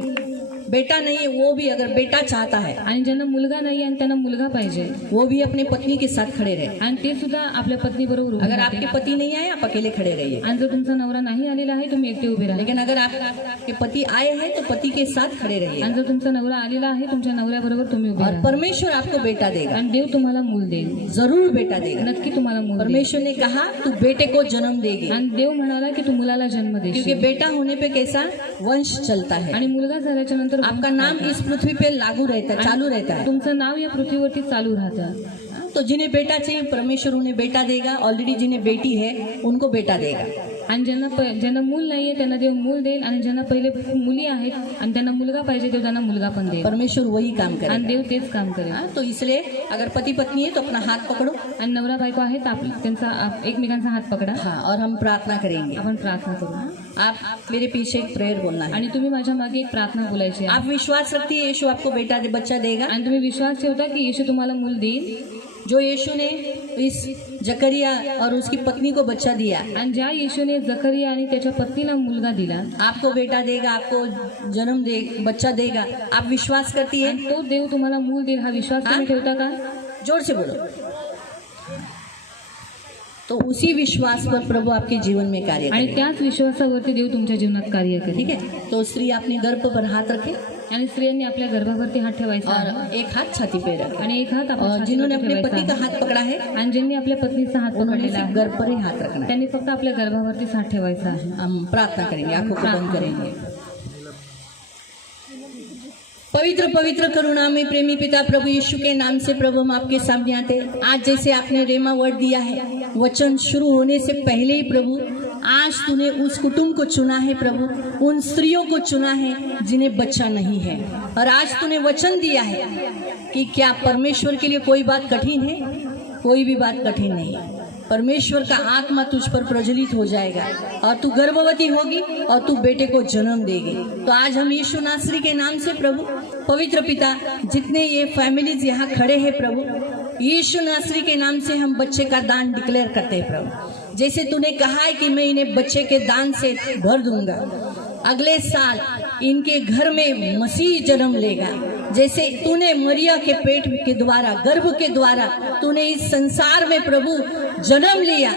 बेटा नहीं है, वो भी अगर बेटा चाहता है आणि ज्यांना मुलगा नाही आणि त्यांना मुलगा पाहिजे वो भी अपने पत्नी के साथ खड़े रहे। आणि ते सुद्धा आपल्या पत्नी बरोबर उभे अगर राहतील। आपके पति नहीं आए आप अकेले खड़े रहिए, आणि जर तुमचा नवरा नाही आलेला आहे तुम्ही एकटे उभे राहा। लेकिन अगर आपके पति आए हैं तो पति के साथ खड़े रहिए आणि जर तुमचा नवरा आलेला आहे तुमच्या नवऱ्याबरोबर तुम्ही उभे और राहा। परमेश्वर आपको बेटा देगा, आणि देव तुम्हाला मूल देईल, जरूर बेटा देगा। नक्की तुम्हाला मूल देईल। परमेश्वर ने कहा तू बेटे को जन्म देगी, आणि देव म्हणाला की तू मुलाला जन्म क्योंकि देशील। बेटा होने पे कैसा वंश चलता है। आणि मुलगा झाल्याच्या नंतर आपका नाम इस पृथ्वी पे लागू रहता है, चालू रहता है। तुमचं नाव या पृथ्वीवरती चालू राहतं। तो जिन्हें बेटा चाहिए परमेश्वर उन्हें बेटा देगा। ऑलरेडी जिन्हें बेटी है उनको बेटा देगा। आणि ज्यांना मूल नाहीये त्यांना देव मूल देईल, आणि ज्यांना पहिले मुली आहेत आणि त्यांना मुलगा पाहिजे देव त्यांना मुलगा पण देईल। परमेश्वर वही काम आणि करेगा। देव तेच काम करेल। तो इसलिए अगर पति पत्नी है तो अपना हाथ पकड़ो, आणि नवरा बायको आहेत त्यांचा एकमेकांचा हात पकडा। हाँ, और हम प्रार्थना करेंगे। आपण प्रार्थना करू। आप मेरे पीछे एक प्रेयर बोलना है। आणि तुम्ही माझ्या मागे एक प्रार्थना बोलायची आहे। आप विश्वास रखती है यीशु आपको बच्चा देगा? आणि तुम्ही विश्वास ठेवता की येशू तुम्हाला मूल देईल? जो यीशु ने इस जकरिया और उसकी पत्नी को बच्चा दिया, आणि ज्या येशूने जकरिया आणि त्याच्या पत्नीला मुलगा दिला, आपको बेटा देगा, आपको बच्चा देगा। आप विश्वास करती है? आणि तो देव तुम्हाला मूल देईल हा विश्वास तुम्ही ठेवता का? जोर से बोलो। तो उसी विश्वास पर प्रभु आपके जीवन में कार्य आणि करेगा। त्याच विश्वासावरती देव तुमच्या जीवनात कार्य करेल। ठीक है, तो स्त्री अपने गर्भ पर हाथ रखे आणि स्त्रियांनी आपल्या गर्भावरती हात ठेवायचा आहे। और एक हाथ छाती पे रखे। आणि एक हात आपल्या और जिन्होंने छातीवरती अपने पति का ठेवायचा हाथ पकड़ा है आहे। आणि ज्यांनी आपल्या पत्नीचा हात उन्होंने पकडलेला सिर्फ आहे गर्भ पर ही हाथ रखना है। त्यांनी फक्त आपल्या गर्भावरतीच हात ठेवायचा आहे। हम प्रार्थना करेंगे, आंखों को बंद करेंगे। पवित्र पवित्र करुणामय प्रेमी पिता प्रभु यीशु के नाम से प्रभु हम आपके सामने आते हैं। आज जैसे आपने रेमा वर्ड दिया है, वचन शुरू होने से पहले ही प्रभु आज तूने उस कुटुंब को चुना है प्रभु, उन स्त्रियों को चुना है जिन्हें बच्चा नहीं है। और आज तूने वचन दिया है कि क्या परमेश्वर के लिए कोई बात कठिन है? कोई भी बात कठिन नहीं है। परमेश्वर का आत्मा तुझ पर प्रज्वलित हो जाएगा और तू गर्भवती होगी और तू बेटे को जन्म देगी। तो आज हम यीशु नासरी के नाम से प्रभु पवित्र पिता, जितने ये फैमिलीज यहाँ खड़े हैं प्रभु, यीशु नासरी के नाम से हम बच्चे का दान डिक्लेयर करते हैं प्रभु। जैसे तूने कहा है कि मैं इन्हें बच्चे के दान से भर दूंगा, अगले साल इनके घर में मसीह जन्म लेगा। जैसे तूने मरिया के पेट के द्वारा, गर्भ के द्वारा तूने इस संसार में प्रभु जन्म लिया,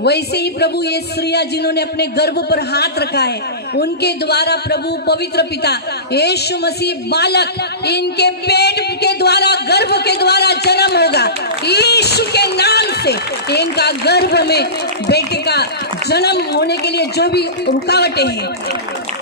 वैसे ही प्रभु ये स्त्रियां जिन्होंने अपने गर्भ पर हाथ रखा है, उनके द्वारा प्रभु पवित्र पिता यीशु मसीह बालक इनके पेट के द्वारा, गर्भ के द्वारा जन्म होगा। यीशु के नाम से इनका गर्भ में बेटे का जन्म होने के लिए जो भी रुकावटें हैं,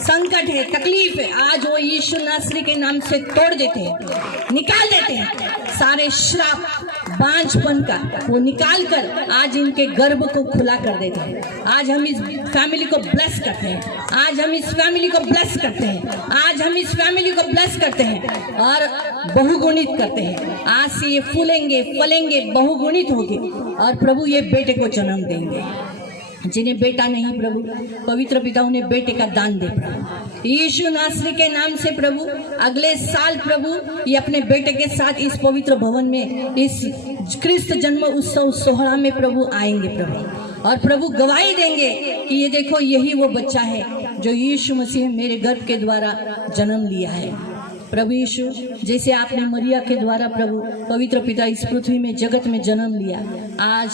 संकट है, तकलीफ है, आज वो यीशु नासरी के नाम से तोड़ देते हैं, निकाल देते हैं। सारे श्राप बांझपन का वो निकाल कर आज इनके गर्भ को खुला कर देते हैं। आज हम इस फैमिली को ब्लेस करते हैं, आज हम इस फैमिली को ब्लेस करते हैं, आज हम इस फैमिली को ब्लेस करते हैं और बहुगुणित करते हैं। आज से ये फूलेंगे, फलेंगे, बहुगुणित होंगे और प्रभु ये बेटे को जन्म देंगे। जिन्हें बेटा नहीं प्रभु, पवित्र पिता उन्हें बेटे का दान दे प्रभु, यीशु नासरी के नाम से प्रभु। अगले साल प्रभु ये अपने बेटे के साथ इस पवित्र भवन में, इस क्रिस्त जन्म उत्सव सोहरा में प्रभु आएंगे प्रभु, और प्रभु गवाही देंगे कि ये देखो यही वो बच्चा है जो यीशु मसीह मेरे गर्भ के द्वारा जन्म लिया है। प्रभु यीशु, जैसे आपने मरिया के द्वारा प्रभु पवित्र पिता इस पृथ्वी में, जगत में जन्म लिया, आज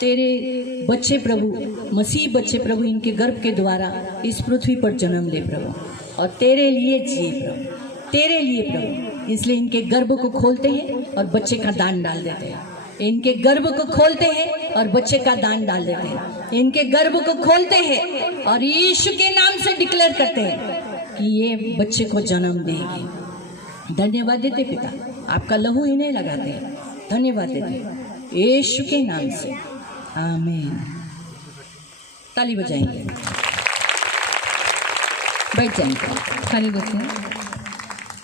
तेरे बच्चे प्रभु, मसीह बच्चे प्रभु, इनके गर्भ के द्वारा इस पृथ्वी पर जन्म ले प्रभु, और तेरे लिए जिए प्रभु, तेरे लिए प्रभु। इसलिए इनके गर्भ को खोलते हैं और बच्चे का दान डाल देते हैं। इनके गर्भ को खोलते हैं और बच्चे का दान डाल देते हैं। इनके गर्भ को खोलते हैं और यीशु के नाम से डिक्लेयर करते हैं कि ये बच्चे को जन्म देगी। धन्यवाद देते पिता, आपका लहू इन्हें लगाते हैं। धन्यवाद देते यीशु के नाम से, आमीन। ताली बजाएंगे, बैठ जाएंगे, खाली बच्चे।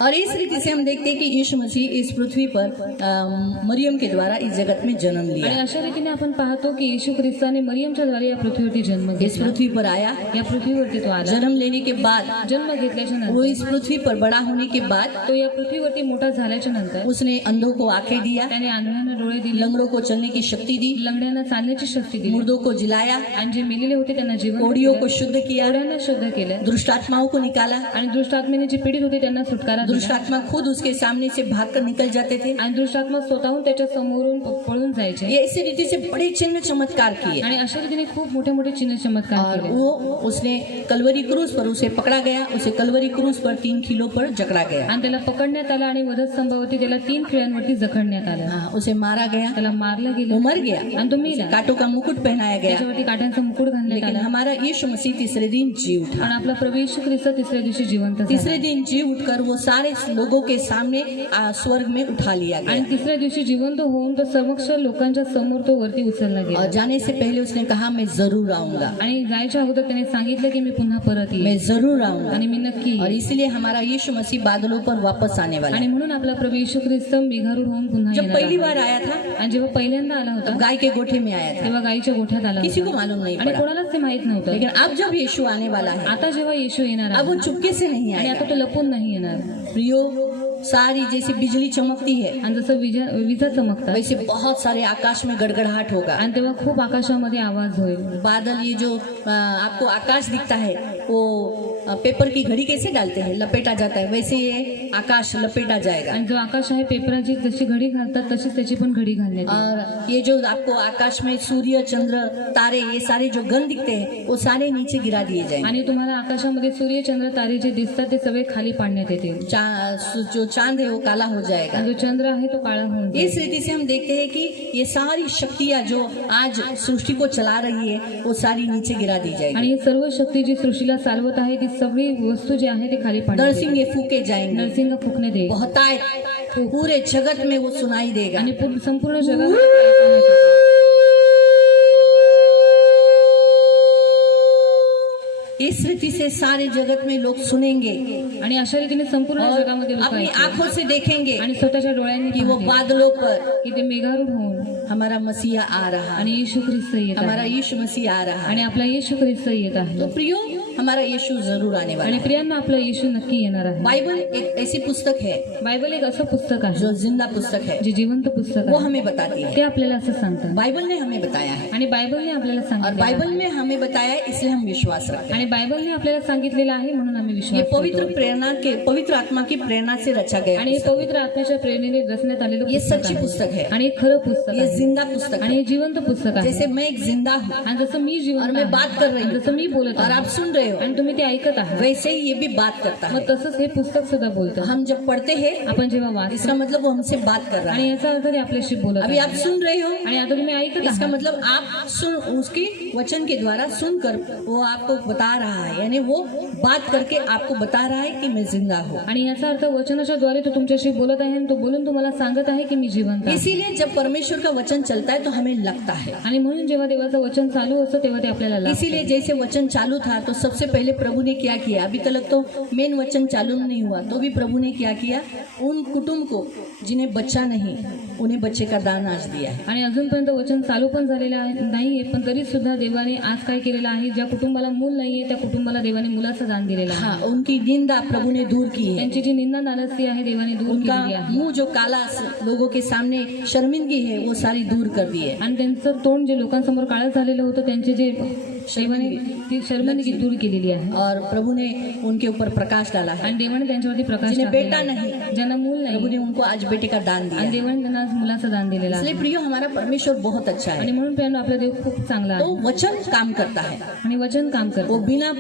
और इस रीति से हम देखते हैं कि यीशु मसीह इस पृथ्वी पर मरियम के द्वारा इस जगत में जन्म लिया। आणि अशा रीतीने आपण पाहतो की येशू ख्रिस्ताने मरियमच्या द्वारे या पृथ्वीवरती जन्म इस घेतला। पृथ्वी पर आया, या पृथ्वीवरती तो आला। जन्म लेने के बाद, जन्म घेतल्याच्या वो नंतर, इस पृथ्वी पर बड़ा होने के बाद तो या पृथ्वीवरती मोठा झाल्याच्या नंतर उसने अंधों को आंखें दिया, त्याने आंधळ्यांना डोळे दिले, लंगड़ों को चलने की शक्ति दी, लंगड्यांना चालण्याची शक्ती दिली, मुर्दों को जिलाया, आणि जे मेलेले होते त्यांना जीवन कोढ़ियों दिलं, को शुद्ध किया, कोढ्यांना शुद्ध केलं, दुष्ट आत्माओं को निकाला। आणि दुष्ट आत्मेने जे पीडित होते त्यांना सुटकारा दुष्ट दिला, आत्मा खुद उसके सामने से भागकर निकल जाते थे। आणि दुष्ट आत्मा स्वतःहून त्याच्या समोरून पळून जायचे। ये इसी रीति से बड़े चिन्ह चमत्कार किए आणि अशा रीतीने खूप मोठे मोठे चिन्ह चमत्कार और केले। वो उसने कलवरी क्रूस पर उसे पकड़ा गया, उसे कलवरी क्रूस पर 3 किलो पर जकड़ा गया। आणि त्याला पकडण्यात आला आणि वधस्तंभावरती त्याला 3 खिळ्यांवरती जखडण्यात आलं। हाँ, उसे मारा गया, त्याला मारलं वो गेलं मर गया, आणि तो मेला। कांटों का मुकुट पहनाया गया। त्याच्यावरती काट्यांचा मुकुट घालण्यात लेकिन आला। हमारा यीशु मसीह तीसरे दिन जी उठा। आणि आपला प्रभू येशू ख्रिस्त तिसऱ्या दिवशी जिवंत झाला। तीसरे दिन जी उठकर वो सारे लोगों के सामने स्वर्ग में उठा लिया आणि गया। तिसऱ्या दिवशी जिवंत होऊन तो समक्ष लोकांच्या समोर तो वरती उचलला गेला। और जाने से पहले उसने कहा मैं जरूर आऊंगा, आणि जायच्या अगोदर त्याने सांगितलं की मी पुन्हा परत मैं येईन जरूर आऊंगा। आणि मी नक्की और येईन। इसलिए हमारा यीशु मसीह बादलों पर वापस आने वाला आणि है। म्हणून आपला प्रभू येशू ख्रिस्त मेघारूढ होऊन पुन्हा जब येणार पहली आहे। बार आया था आणि जेव्हा पहिल्यांदा आला होता तब गाय के गोठे में आया था, तेव्हा गायीच्या गोठ्यात आला किसी को होता मालूम नहीं आणि पड़ा। कोणालाच ते माहित नव्हतं। लेकिन अब जब यीशु आने वाला है, आता जेव्हा येशू येणार अब वो आहे चुपके से नहीं आणि आता आएगा। तो लपून नाही येणार। प्रियो, सारी जैसे बिजली चमकती है आणि जसं विजा चमकतात वैसे बहुत सारे आकाश में गड़गड़ाहट होगा। आणि तेव्हा खूप आकाशामध्ये आवाज होईल। बादल, ये जो आपको आकाश दिखता है वो पेपर की घड़ी कैसे डालते हैं, लपेटा जाता है, वैसे ये आकाश लपेटा जाएगा। आणि जो आकाश आहे पेपराची जशी घडी घालतात तशीच त्याची पण घडी घालण्यात येईल। और ये जो आपको आकाश में सूर्य, चंद्र, तारे, ये सारे जो गण दिखते हैं वो सारे नीचे गिरा दिए जाएंगे। आणि तुम्हाला आकाशामध्ये सूर्य, चंद्र, तारे जे दिसतात ते सगळे खाली पाडण्यात येतील। जो चांद है वो काला हो जाएगा। आणि जो चंद्र आहे तो काळा होऊन जाईल। इस रीति से हम देखते हैं कि ये सारी शक्तियां जो आज सृष्टि को चला रही है वो सारी नीचे गिरा दी जाएगी। आणि हे सर्व शक्ती जी सृष्टीला चालवत आहे ती सगळी वस्तू जी आहे ते खाली पाडण्यात येतील। नरसिंह फूके जाएंगे, नरसिंह फुकणे दे बहुतायत पूरे जगत में वो सुनाई देगा। आणि संपूर्ण जगात इस रीति से सारे जगत में लोग सुनेंगे आणि अशा रीतीने संपूर्ण और जगामध्ये लोक अपनी ऐकतील आंखों से देखेंगे आणि स्वतःच्या डोळ्यांनी कि वो पाहतील बादलों पर की ते मेघारूढ होऊन हमारा मसीहा आ रहा है, आणि येशू ख्रिस्त येत हमारा आहे यीशु मसीह आ रहा आणि है। आपला येशू ख्रिस्त येत आहे तो प्रियो, हमारा यीशु जरूर आने वाला आणि है। प्रियांना आपला येशू नक्की येणार आहे। बाइबल एक ऐसी पुस्तक है बायबल एक असं पुस्तक आहे जो जिंदा पुस्तक है, जे जिवंत पुस्तक वो आहे हमें बताती है। ते आपल्याला असं सांगतात बाइबल ने हमें बताया है आणि बायबलने आपल्याला और सांगितलं बाइबल में हमें बताया है, इसलिए हम विश्वास रखते हैं। आणि बायबलने आपल्याला सांगितलेलं आहे म्हणून आम्ही ये विश्वास पवित्र करतो। प्रेरणा के पवित्र आत्मा की प्रेरणा से रचा गया आणि हे पुस्तक है। पवित्र आत्म्याच्या प्रेरणेने रचण्यात आलेलं ये पुस्तक सच्ची आहे पुस्तक है, आणि हे खरं पुस्तक ये आहे जिंदा पुस्तक आणि है। हे जिवंत पुस्तक आहे। जैसे मैं एक जिंदा हूँ आणि जसं मी और जिवंत मैं आहे, बात कर रही आणि हूँ जसं मी बोलत और आहे आप सुन रहे हो, आणि तुम्ही ते ऐकत आहात, वैसे ही ये भी बात करता है। मग तसंच हे पुस्तक सुद्धा बोलतं। हम जब पढ़ते हैं, आपण जेव्हा वाचतो इसका मतलब वो हमसे बात कर रहा आणि है। याचा अर्थ ते आपल्याशी बोलत अभी आहे आप सुन रहे हो, आणि आता तुम्ही ऐकत इसका आहात, मतलब आप सुन उसके वचन के द्वारा सुनकर वो आपको बता रहा है, यानी वो बात करके आपको बता रहा है कि मैं जिंदा हूँ। आणि याचा अर्थ वचनाच्या द्वारे तो तुमच्याशी बोलत आहे आणि तो बोलून तुम्हाला सांगत आहे की मी जिवंत आहे। इसीलिए जब परमेश्वर का वचन चलता है तो हमें लगता है। आणि म्हणून जेव्हा देवाचं वचन चालू असतं तेव्हा ते आपल्याला लागतं। इसीलिए जैसे वचन चालू था तो सबसे पहले प्रभु ने क्या किया, अभी तक तो मेन वचन चालू नहीं हुआ तो भी प्रभु ने क्या किया, उन कुटुंब को जिन्हें बच्चा नहीं, उन्हें बच्चे का दान आज दिया है। आणि अजूनपर्यंत वचन चालू पण झालेलं नाहीये, पण तरी सुद्धा देवाने आज काय केलेलं आहे, ज्या कुटुंबाला मूल नाहीये त्या कुटुंबाला देवाने मुलाचं दान दिलेलं आहे। हाँ, उनकी निंदा प्रभु ने दूर की है, त्यांची जी निंदा नालस्ती आहे देवाने दूर उनका केलेली आहे मुंह जो काला लोगों के सामने शर्मिंदगी है वो सारी दूर कर दी है। आणि त्यांचं तोंड जे लोकांसमोर काळं झालेलं होतं त्यांचे जे देवाने ती शर्मिंदगी दूर केलेली आहे और प्रभु ने उनके ऊपर प्रकाश डाला है। आणि देवाने त्यांच्यावरती प्रकाश जिन्हें टाकलेला बेटा आहे। नहीं, ज्यांना मूल प्रभु नाही ने उनको आज बेटे का दान दिया आणि है। देवाने त्यांना आज मुलाचं दान दिलेलं आहे। इसलिए प्रियो, हमारा परमेश्वर बहुत अच्छा आणि है। म्हणून प्रियांनो आपला देव खूप चांगला तो आहे वचन काम करता है, आणि वचन काम वो करतो बिना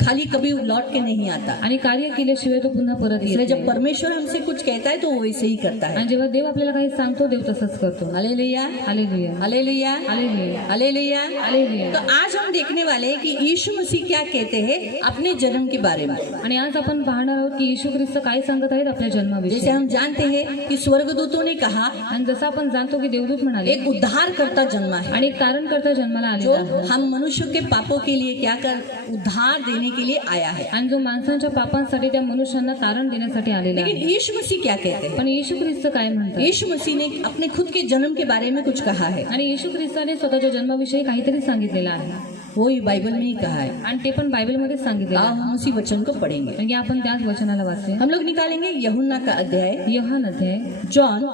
खाली कभी लौट के नहीं आता। आणि कार्य केल्याशिवाय तो पुन्हा परत इसलिए येत जब नाही। परमेश्वर हमसे कुछ कहता है तो वो वैसे ही करता है। आणि जेव्हा देव आपल्याला काही सांगतो देव तसंच करतो। Hallelujah, hallelujah hallelujah, hallelujah hallelujah. Hallelujah. तो आज हम देखने वाले हैं कि यीशु मसीह क्या कहते हैं अपने जन्म के बारे में। आणि आज आपण पाहणार आहोत की येशू ख्रिस्त काय सांगत आहेत आपल्या जैसे जन्माविषयी। हम जानते हैं कि स्वर्गदूतों ने कहा आणि जसं आपण जाणतो की देवदूत म्हणाले एक उद्धारकर्ता जन्मा है, आणि एक तारणकर्ता जन्माला जो आलेला आहे हम मनुष्यों के पापों के लिए क्या कर उद्धार देने के लिए आया है। आणि जो माणसांच्या पापांसाठी त्या मनुष्यांना तारण देण्यासाठी आलेला लेकिन आहे। यीशु मसीह क्या कहते हैं? पण येशू ख्रिस्त काय म्हणतात? यीशु मसीह ने अपने खुद के जन्म के बारे में कुछ कहा है, आणि येशू ख्रिस्ताने स्वतःच्या जन्माविषयी काहीतरी सांगितलेलं आहे वो ही बाइबल में ही कहा है। आणि ते पण बायबलमध्ये सांगितलेलं आओ आहे। हम उसी वचन को पढ़ेंगे। म्हणजे आपण त्याच वचनाला वाचूया। हम लोग निकालेंगे यूहन्ना का अध्याय, योहान अध्याय जॉन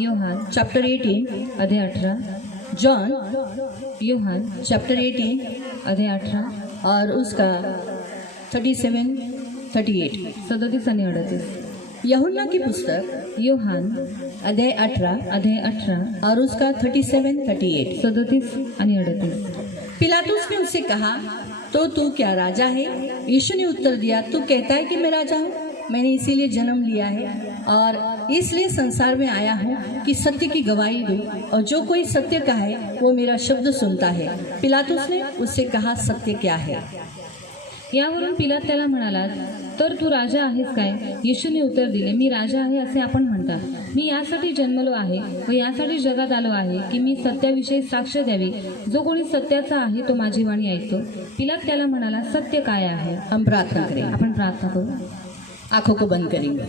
योहान चैप्टर 18, अध्याय 18 जॉन योहान चैप्टर 18 अध्याय 18 और उसका 37, 38। 37 आणि 38। यूहन्ना की पुस्तक योहान अध्याय 18 अध्याय 18 और उसका 37, 38। 37 आणि 38। पिलातुस ने उससे कहा, तो तू क्या राजा है? यीशु ने उत्तर दिया, तू कहता है कि मैं राजा हूँ। मैंने इसीलिए जन्म लिया है और इसलिए संसार में आया हूँ कि सत्य की गवाही दूँ, और जो कोई सत्य का है वो मेरा शब्द सुनता है। पिलातुस ने उससे कहा, सत्य क्या है? यावरून पिलात त्याला म्हणाला, तर तू राजा आहेस काय? येशूने उत्तर दिले, मी राजा आहे असे आपण म्हणता। मी यासाठी जन्मलो आहे व यासाठी जगात आलो आहे की मी सत्याविषयी साक्ष द्यावी। जो कोणी सत्याचा आहे तो माझी वाणी ऐकतो। पिलात त्याला म्हणाला, सत्य काय आहे? हम प्रार्थना करेंगे, आपण प्रार्थना करू। आंखों को बंद करेंगे।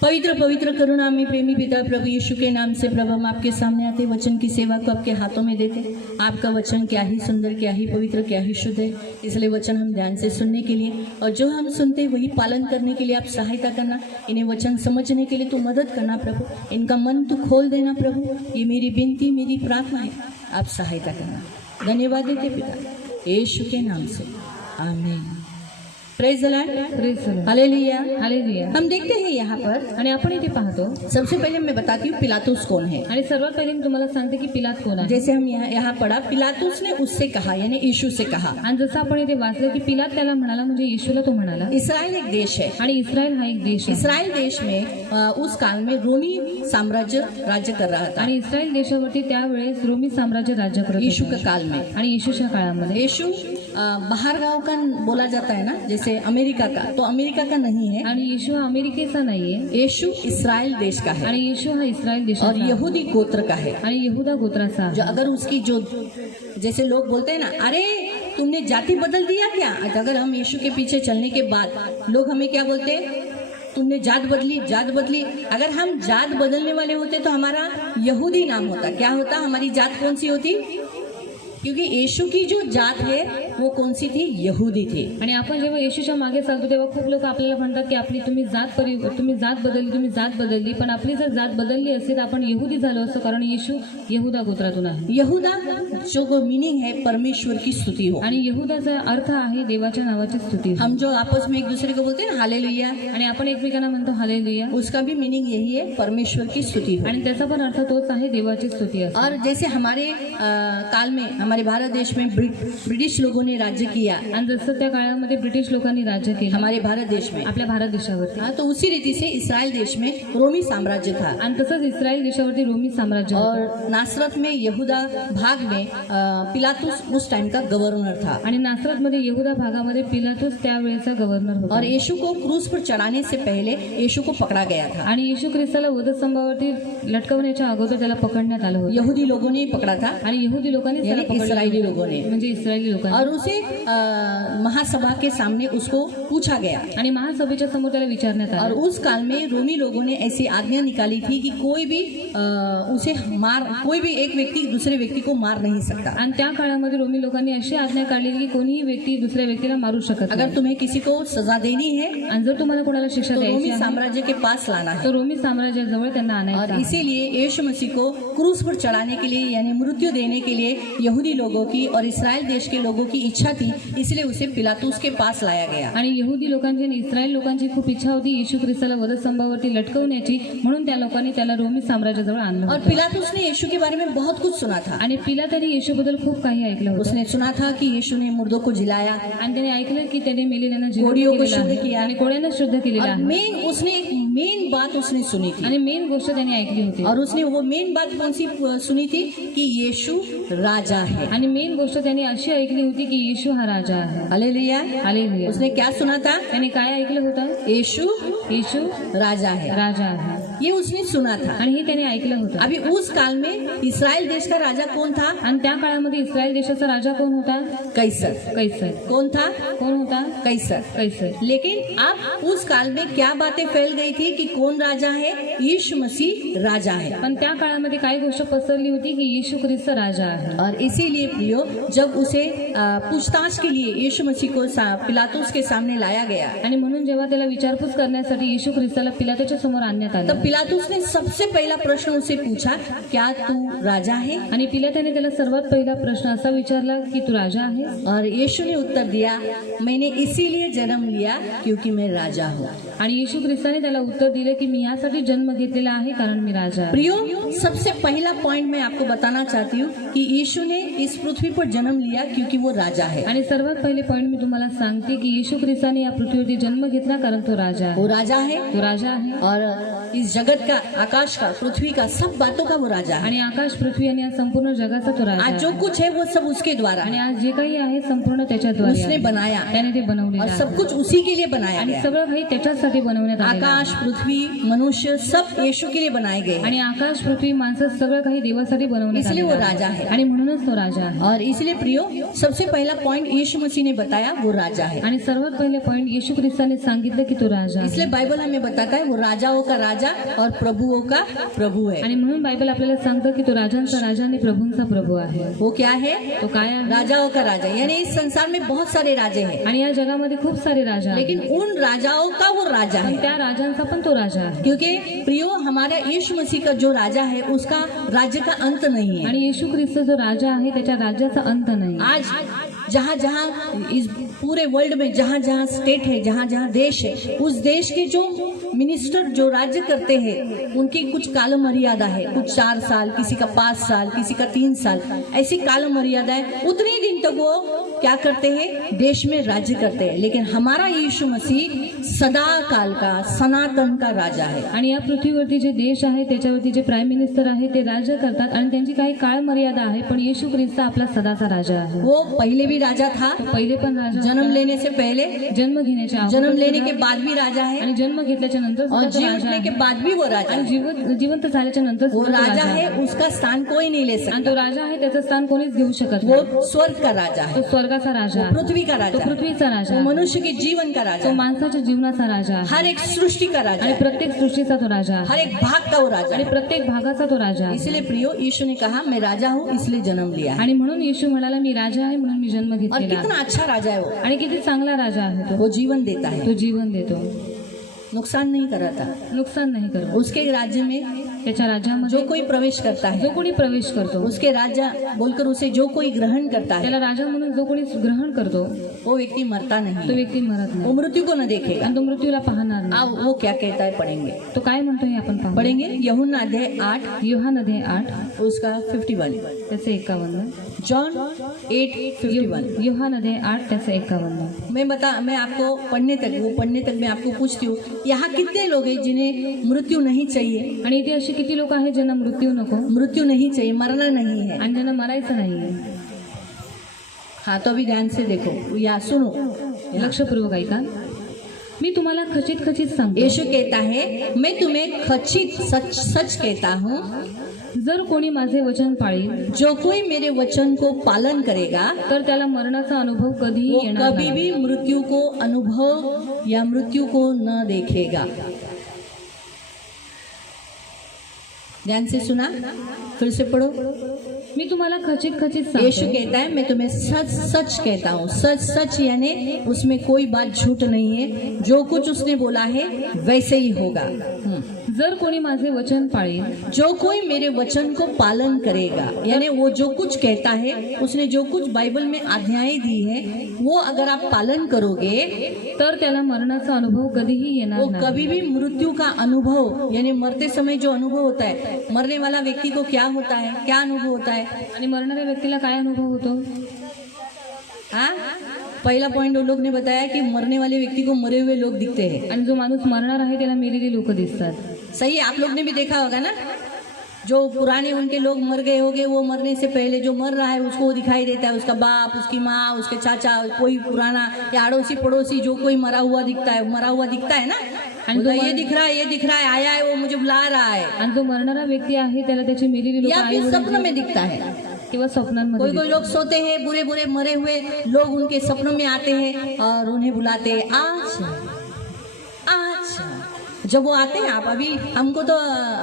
पवित्र पवित्र करुणा में प्रेमी पिता प्रभु यीशु के नाम से प्रभु हम आपके सामने आते, वचन की सेवा को आपके हाथों में देते। आपका वचन क्या ही सुंदर, क्या ही पवित्र, क्या ही शुद्ध है। इसलिए वचन हम ध्यान से सुनने के लिए और जो हम सुनते वही पालन करने के लिए आप सहायता करना। इन्हें वचन समझने के लिए तू मदद करना प्रभु। इनका मन तू खोल देना प्रभु। ये मेरी विनती, मेरी प्रार्थना है, आप सहायता करना। धन्यवाद देते पिता यीशु के नाम से, आमीन। Praise the Lord, praise the Lord, hallelujah. Hallelujah. हम देखते हैं यहाँ पर, आणि आपण इथे पाहतो, सबसे पहले मैं बताती हूँ पिलातुस कौन है। आणि सर्वात पहिले मी तुम्हाला सांगते की पिलात कोण आहे। जैसे हम यहाँ पढ़ा, पिलातुस ने उससे कहा, यानी यीशु से कहा। आणि जसं आपण इथे वाचलं की पिलात त्याला म्हणाला, म्हणजे येशूला तो म्हणाला। इस्राएल एक देश है, आणि इस्रायल हा एक देश आहे। इस्राएल देश में उस काल में रोमी साम्राज्य राज्य कर रहा था। आणि इस्रायल देशावरती त्यावेळेस रोमी साम्राज्य राज्य करत यीशु होते। के काल में, आणि येशूच्या काळामध्ये यीशु बाहर गांव का बोला जाता है ना, जैसे अमेरिका का, तो अमेरिका का नहीं है। आणि येशू हा अमेरिकेचा नाहीये, यीशु इस्राएल देश का है आणि येशू हा इस्रायल और देशाचा आहे। यहूदी गोत्र का है। आणि यहूदा गोत्राचा जो आहे। अगर उसकी जो, जैसे लोग बोलते हैं ना, अरे तुमने जाति बदल दिया क्या? अगर हम यीशु के पीछे चलने के बाद लोग हमें क्या बोलते हैं, तुमने जात बदली, जात बदली। अगर हम जात बदलने वाले होते तो हमारा यहूदी नाम होता। क्या होता? हमारी जात कौन सी होती? क्योंकि यीशु की जो जात है वो कौन सी थी? यहूदी थी। आणि आपण जेव्हा येशूच्या मागे चालतो तेव्हा खूप लोक आपल्याला म्हणतात की आपली तुम्ही जात बदलली, पण आपली जर जात बदलली असती तर आपण यहूदी झालो असतो, कारण येशू यहूदा गोत्रातून आहे. यहूदा जो मीनिंग है परमेश्वर की स्तुति हो। आणि यहूदाचा अर्थ आहे देवाच्या नावाची स्तुती. हम जो आपस में एक दूसरे को बोलते हैं ना हालेलुया, आणि आपण एकमेकांना म्हणतो हालेलुया, उसका भी मीनिंग यही है, परमेश्वर की स्तुति हो। आणि त्याचा पण अर्थ तोच आहे, देवाची स्तुती असते. और जैसे हमारे काल में हमारे भारत देश में ब्रिटिश लोगों ने राज्य किया, आणि जसं त्या काळामध्ये ब्रिटिश लोकांनी राज्य केलं हमारे भारत देश में, आपल्या भारत देशावरती, हाँ, तो उसी रीति से इस्राएल देश में रोमी साम्राज्य था। आणि तसंच इस्रायल देशावरती रोमी साम्राज्य होतं. और नासरत में यहूदा भाग में पिलातुस उस टाइम का गवर्नर था। आणि नासरतमध्ये यहूदा भागामध्ये पिलातुस त्यावेळेचा गव्हर्नर होता. और यीशु को क्रूस पर चढ़ाने से पहले यीशु को पकड़ा गया था। आणि येशू ख्रिस्ताला वधस्तंभावरती लटकवण्याच्या अगोदर त्याला पकडण्यात आलं होतं. यहूदी लोगों ने पकड़ा था, आणि यहूदी लोकांनी त्याला यानी पकडलं इस्राएली होतं. लोगों ने। म्हणजे इस्रायली लोकांनी. और उसे महासभा के सामने उसको पूछा गया। आणि महासभेच्या समोर त्याला विचारण्यात और आलं. उस काल में रोमी लोगों ने ऐसी आज्ञा निकाली थी कि कोई भी एक व्यक्ति दूसरे व्यक्ति को मार नहीं सकता। आणि त्या काळामध्ये रोमी लोकांनी अशी आज्ञा काढली की कोणीही व्यक्ती दुसऱ्या व्यक्तीला मारू शकत अगर नाही. तुम्हें किसी को सजा देनी है आणि जर तुम्हाला कोणाला शिक्षा तो द्यायची रोमी आहे साम्राज्य के पास लाना है। तर रोमी साम्राज्याजवळ त्यांना आणायचं और आहे. इसीलिए यीशु मसीह को क्रूस पर चढ़ाने के लिए यानी मृत्यु देने के लिए यहूदी लोगों की और इस्राएल देश के लोगों की इच्छा थी, इसलिए उसे पिलातुस के पास लाया गया। आणि यहूदी लोकांची आणि इस्रायल लोकांची खूप इच्छा होती येशू ख्रिस्ताला वधस्तंभावरती लटकवण्याची, म्हणून त्या लोकांनी त्याला रोमी साम्राज्याजवळ आणलं और होतं. पिलातुस ने यीशु के बारे में बहुत कुछ सुना था। आणि पिलाताने येशूबद्दल खूप काही ऐकलं होतं. उसने सुना था कि यीशु ने मुर्दों को जिलाया, आणि त्याने ऐकलं की त्याने मेलेल्यांना कोळियों को जिवंत शुद्ध केलेलं आहे. किया. आणि कोळ्यांना शुद्ध केलेलं और आहे. उसने एक मेन बात उसने सुनी थी। आणि मेन गोष्ट त्याने ऐकली होती. और उसने वो मेन बात कौन सी सुनी थी? कि यीशु राजा है। आणि मेन गोष्ट त्याने अशी ऐकली होती की येशू हा राजा आहे. हालेलुया। हालेलुया. उसने क्या सुना था? त्याने काय ऐकलं होतं? यीशु येशू राजा है, राजा आहे, ये उसने सुना था। आणि हे त्याने ऐकलं होतं. अभी उस काल में इस्राएल देश का राजा कौन था? आणि त्या काळामध्ये इस्रायल देशाचा राजा कोण होता? कैसर। कैसर. कौन था? कोण होता? कैसर। कैसर. लेकिन अब उस काल में क्या बातें फैल गई थी कि कौन राजा है? यीशु मसीह राजा है। पण त्या काळामध्ये काही गोष्ट पसरली होती की येशू ख्रिस्त राजा आहे. और इसीलिए प्रियो, जब उसे पूछताछ के लिए यीशु मसीह को पिलातुस के सामने लाया गया, आणि म्हणून जेव्हा त्याला विचारपूस करण्यासाठी येशू ख्रिस्ताला पिलाताच्या समोर आणण्यात आलं, तब पिलातुस ने सबसे पहला प्रश्न उसे पूछा, क्या तू राजा है? आणि पिलाताने त्याला सर्वात पहिला प्रश्न असा विचारला की तू राजा आहेस? और यीशु ने उत्तर दिया, मैंने इसीलिए जन्म लिया क्योंकि मैं राजा हूँ। आणि येशू ख्रिस्ताने त्याला उत्तर दिले की मी यासाठी जन्म घेतलेला आहे कारण मी राजा आहे. प्रियो, सबसे पहला पॉइंट मैं आपको बताना चाहती हूँ कि यीशु ने इस पृथ्वी पर जन्म लिया क्योंकि वो राजा है। आणि सर्वात पहिले पॉइंट मी तुम्हाला सांगते की येशू ख्रिस्ताने या पृथ्वीवरती जन्म घेतला कारण तो राजा आहे. वो राजा है तो राजा आहे. और इस जगत का, आकाश का, पृथ्वी का, सब बातों का वो राजा है। आणि आकाश पृथ्वी आणि या संपूर्ण जगाचा तो राजा आज जो आहे. कुछ है वो सब उसके द्वारा आणि है। आज जे काही आहे संपूर्ण त्याच्याद्वारे उसने आहे. बनाया त्याने ते बनवलेलं और आहे. सब कुछ उसी के लिए बनाया आणि गया। सगळं काही त्याच्यासाठी बनवण्यात आलेलं आहे. आकाश, पृथ्वी, मनुष्य सब यीशु के लिए बनाए गए हैं। आणि आकाश पृथ्वी माणसं सगळं काही देवासाठी बनवण्यात इसलिए वो आलेलं राजा आहे. है। आणि म्हणूनच तो राजा आहे. और इसलिए प्रियो, सबसे पहला पॉइंट यीशु मसीह ने बताया वो राजा है। आणि सर्वात पहिले पॉइंट येशू ख्रिस्ताने सांगितलं की तो राजा इसलिए आहे. बाइबल हमें बताता है वो राजाओं का राजा और प्रभुओं का प्रभु है। आणि म्हणून बायबल आपल्याला सांगतं की तो राजांचा राजा आणि प्रभूंचा प्रभू आहे. वो क्या है? तो काय आहे? राजाओं का राजा। यानी इस संसार में बहुत सारे राजे हैं, आणि या जगामध्ये खूप सारे राजा आहेत. लेकिन उन राजाओं का वो राजा पण है। त्या राजांचा पण तो राजा आहे. क्योंकि प्रियो, हमारा यीशु मसीह का जो राजा है उसका राज्य का अंत नहीं है। आणि येशू ख्रिस्त जो राजा आहे त्याच्या राज्याचा अंत नाही. आज जहाँ जहाँ इस पूरे वर्ल्ड में जहाँ जहाँ स्टेट है, जहाँ जहाँ देश है, उस देश के जो मिनिस्टर जो राज्य करते हैं उनकी कुछ काल मर्यादा है। कुछ 4 साल, किसी का 5 साल, किसी का 3 साल, ऐसी काल मर्यादा है। उतने दिन तक वो क्या करते हैं? देश में राज्य करते हैं। लेकिन हमारा यीशु मसीह सदा काल का, सनातन का राजा है। आणि या पृथ्वीवरती जे देश आहे त्याच्यावरती जे प्राईम मिनिस्टर आहे ते राज्य करतात आणि त्यांची काही काळ मर्यादा आहे, पण येशू ख्रिस्त आपला सदाचा राजा आहे. वो पहले भी राजा था, तो पहिले पण राजा जन्म लेने से पहले, जन्म घेण्याच्या जन्म अगोदर लेने के सुद्धा बाद भी राजा है, आणि जन्म घेतल्याच्या नंतर और सुद्धा तो राजा जीवने के आहे. बाद भी वो राजा आणि है. जिवंत झाल्याच्या नंतर वो सुद्धा तो राजा राजा है, आहे. उसका स्थान कोई नहीं ले आणि सकता. तो राजा आहे, त्याचं स्थान कोणीच घेऊ शकत नाही. वो स्वर्ग का राजा तो है, स्वर्गाचा राजा वो आहे. पृथ्वी का तो राजा है, पृथ्वीचा राजा वो आहे. मनुष्य के जीवन का राजा तो है, माणसाच्या जीवनाचा राजा आहे. हर एक सृष्टि का राजा आणि है, प्रत्येक सृष्टीचा तो राजा आहे. हर एक भाग का वो राजा आणि है. प्रत्येक भागाचा तो राजा आहे. इसलिए प्रियो, यीशु ने कहा मैं राजा हूँ इसलिए जन्म लिया है. आणि म्हणून येशू म्हणाला मी राजा आहे म्हणून मी जन्म और घेतलेला आहे. कितना अच्छा राजा है वो. आणि किती चांगला राजा आहे तो. वो जीवन देता है, तो जीवन देतो, नुकसान नहीं कराता. नुकसान नाही करत. उसके राज्य में त्याच्या राज्यामध्ये जो कोई प्रवेश करता है, जो कोणी प्रवेश करतो, उसके राजा बोलकर उसे जो कोई ग्रहण करता है, त्याला राजा म्हणून जो कोणी ग्रहण करतो वो व्यक्ति मरता तो नहीं, व्यक्ती मरत वो नाही मृत्यू को न देखेगा. आणि तो मृत्यूला पाहणार नाही. अब वो क्या कहता है पढ़ेंगे, तो काय म्हणतो हे आपण पाहू. पढ़ेंगे यूहन्ना अध्याय 8 योहान अध्याय 8 उसका 51, त्याचे 51. जॉन 8:51. योहान अध्याय 8 त्याचे 51. मैं आपको पढ़ने तक मैं आपको पूछती हूँ, यहाँ कितने लोग हैं जिन्हें मृत्यु नहीं चाहिए, आणि इथे अशी किती लोक आहेत ज्यांना मृत्यू नको मृत्यु नहीं चाहिए, मरना नहीं है. आणि ज्यांना मरायचं नाहीये. हाँ, तो अभी ध्यान से देखो या सुनो. लक्षपूर्वक ऐका. मी तुम्हाला खचित खचित सांगतो, यीशु कहता है मैं तुम्हें खचित सच सच कहता हूँ, जर कोणी माझे वचन पाळील जो कोई मेरे वचन को पालन करेगा तर त्याला मरणाचा अनुभव कधीही वो येणार कभी नाही. भी मृत्यु को अनुभव या मृत्यु को न देखेगा. ध्यान से सुना, फिर से पढ़ो. मी तुम्हाला खचित खचित यीशु सांगतो, कहता है मैं तुम्हें सच सच कहता हूँ. सच सच यानी उसमें कोई बात झूठ नहीं है, जो कुछ उसने बोला है वैसे ही होगा. जर कोणी माझे वचन पाळील जो कोई मेरे वचन को पालन करेगा, यानी वो जो कुछ कहता है, उसने जो कुछ बाइबल में आज्ञाएं दी है, वो अगर आप पालन करोगे तर त्याला मरणाचा अनुभव कधीही येणार वो नाही. कभी भी मृत्यु का अनुभव, यानी मरते समय जो अनुभव होता है, मरने वाला व्यक्ति को क्या होता है, क्या अनुभव होता है. आणि मरणाऱ्या व्यक्तीला काय अनुभव होतो. हाँ, पहला पॉइंट उन लोग ने बताया कि मरने वाले व्यक्ति को मरे हुए लोग दिखते हैं. आणि जो माणूस मरणार आहे त्याला मेलेली लोक दिसतात. सही है, आप लोग ने भी देखा होगा ना, जो पुराने उनके लोग मर गए होंगे, वो मरने से पहले जो मर रहा है उसको वो दिखाई देता है, उसका बाप, उसकी माँ, उसके चाचा, कोई पुराना या अड़ोसी पड़ोसी जो कोई मरा हुआ दिखता है ना. बोला, ये दिख रहा है, आया है, वो मुझे बुला रहा है. आणि जो मरणारा व्यक्ती आहे त्याला त्याची मेलेली लोक या फिर सपनों में दिखता है. किंवा स्वप्नांमध्ये कोई लोग सोते हैं, बुरे बुरे मरे हुए लोग उनके सपनों में आते हैं और उन्हें बुलाते हैं, आज. जब वो आते हैं, आप अभी हमको तो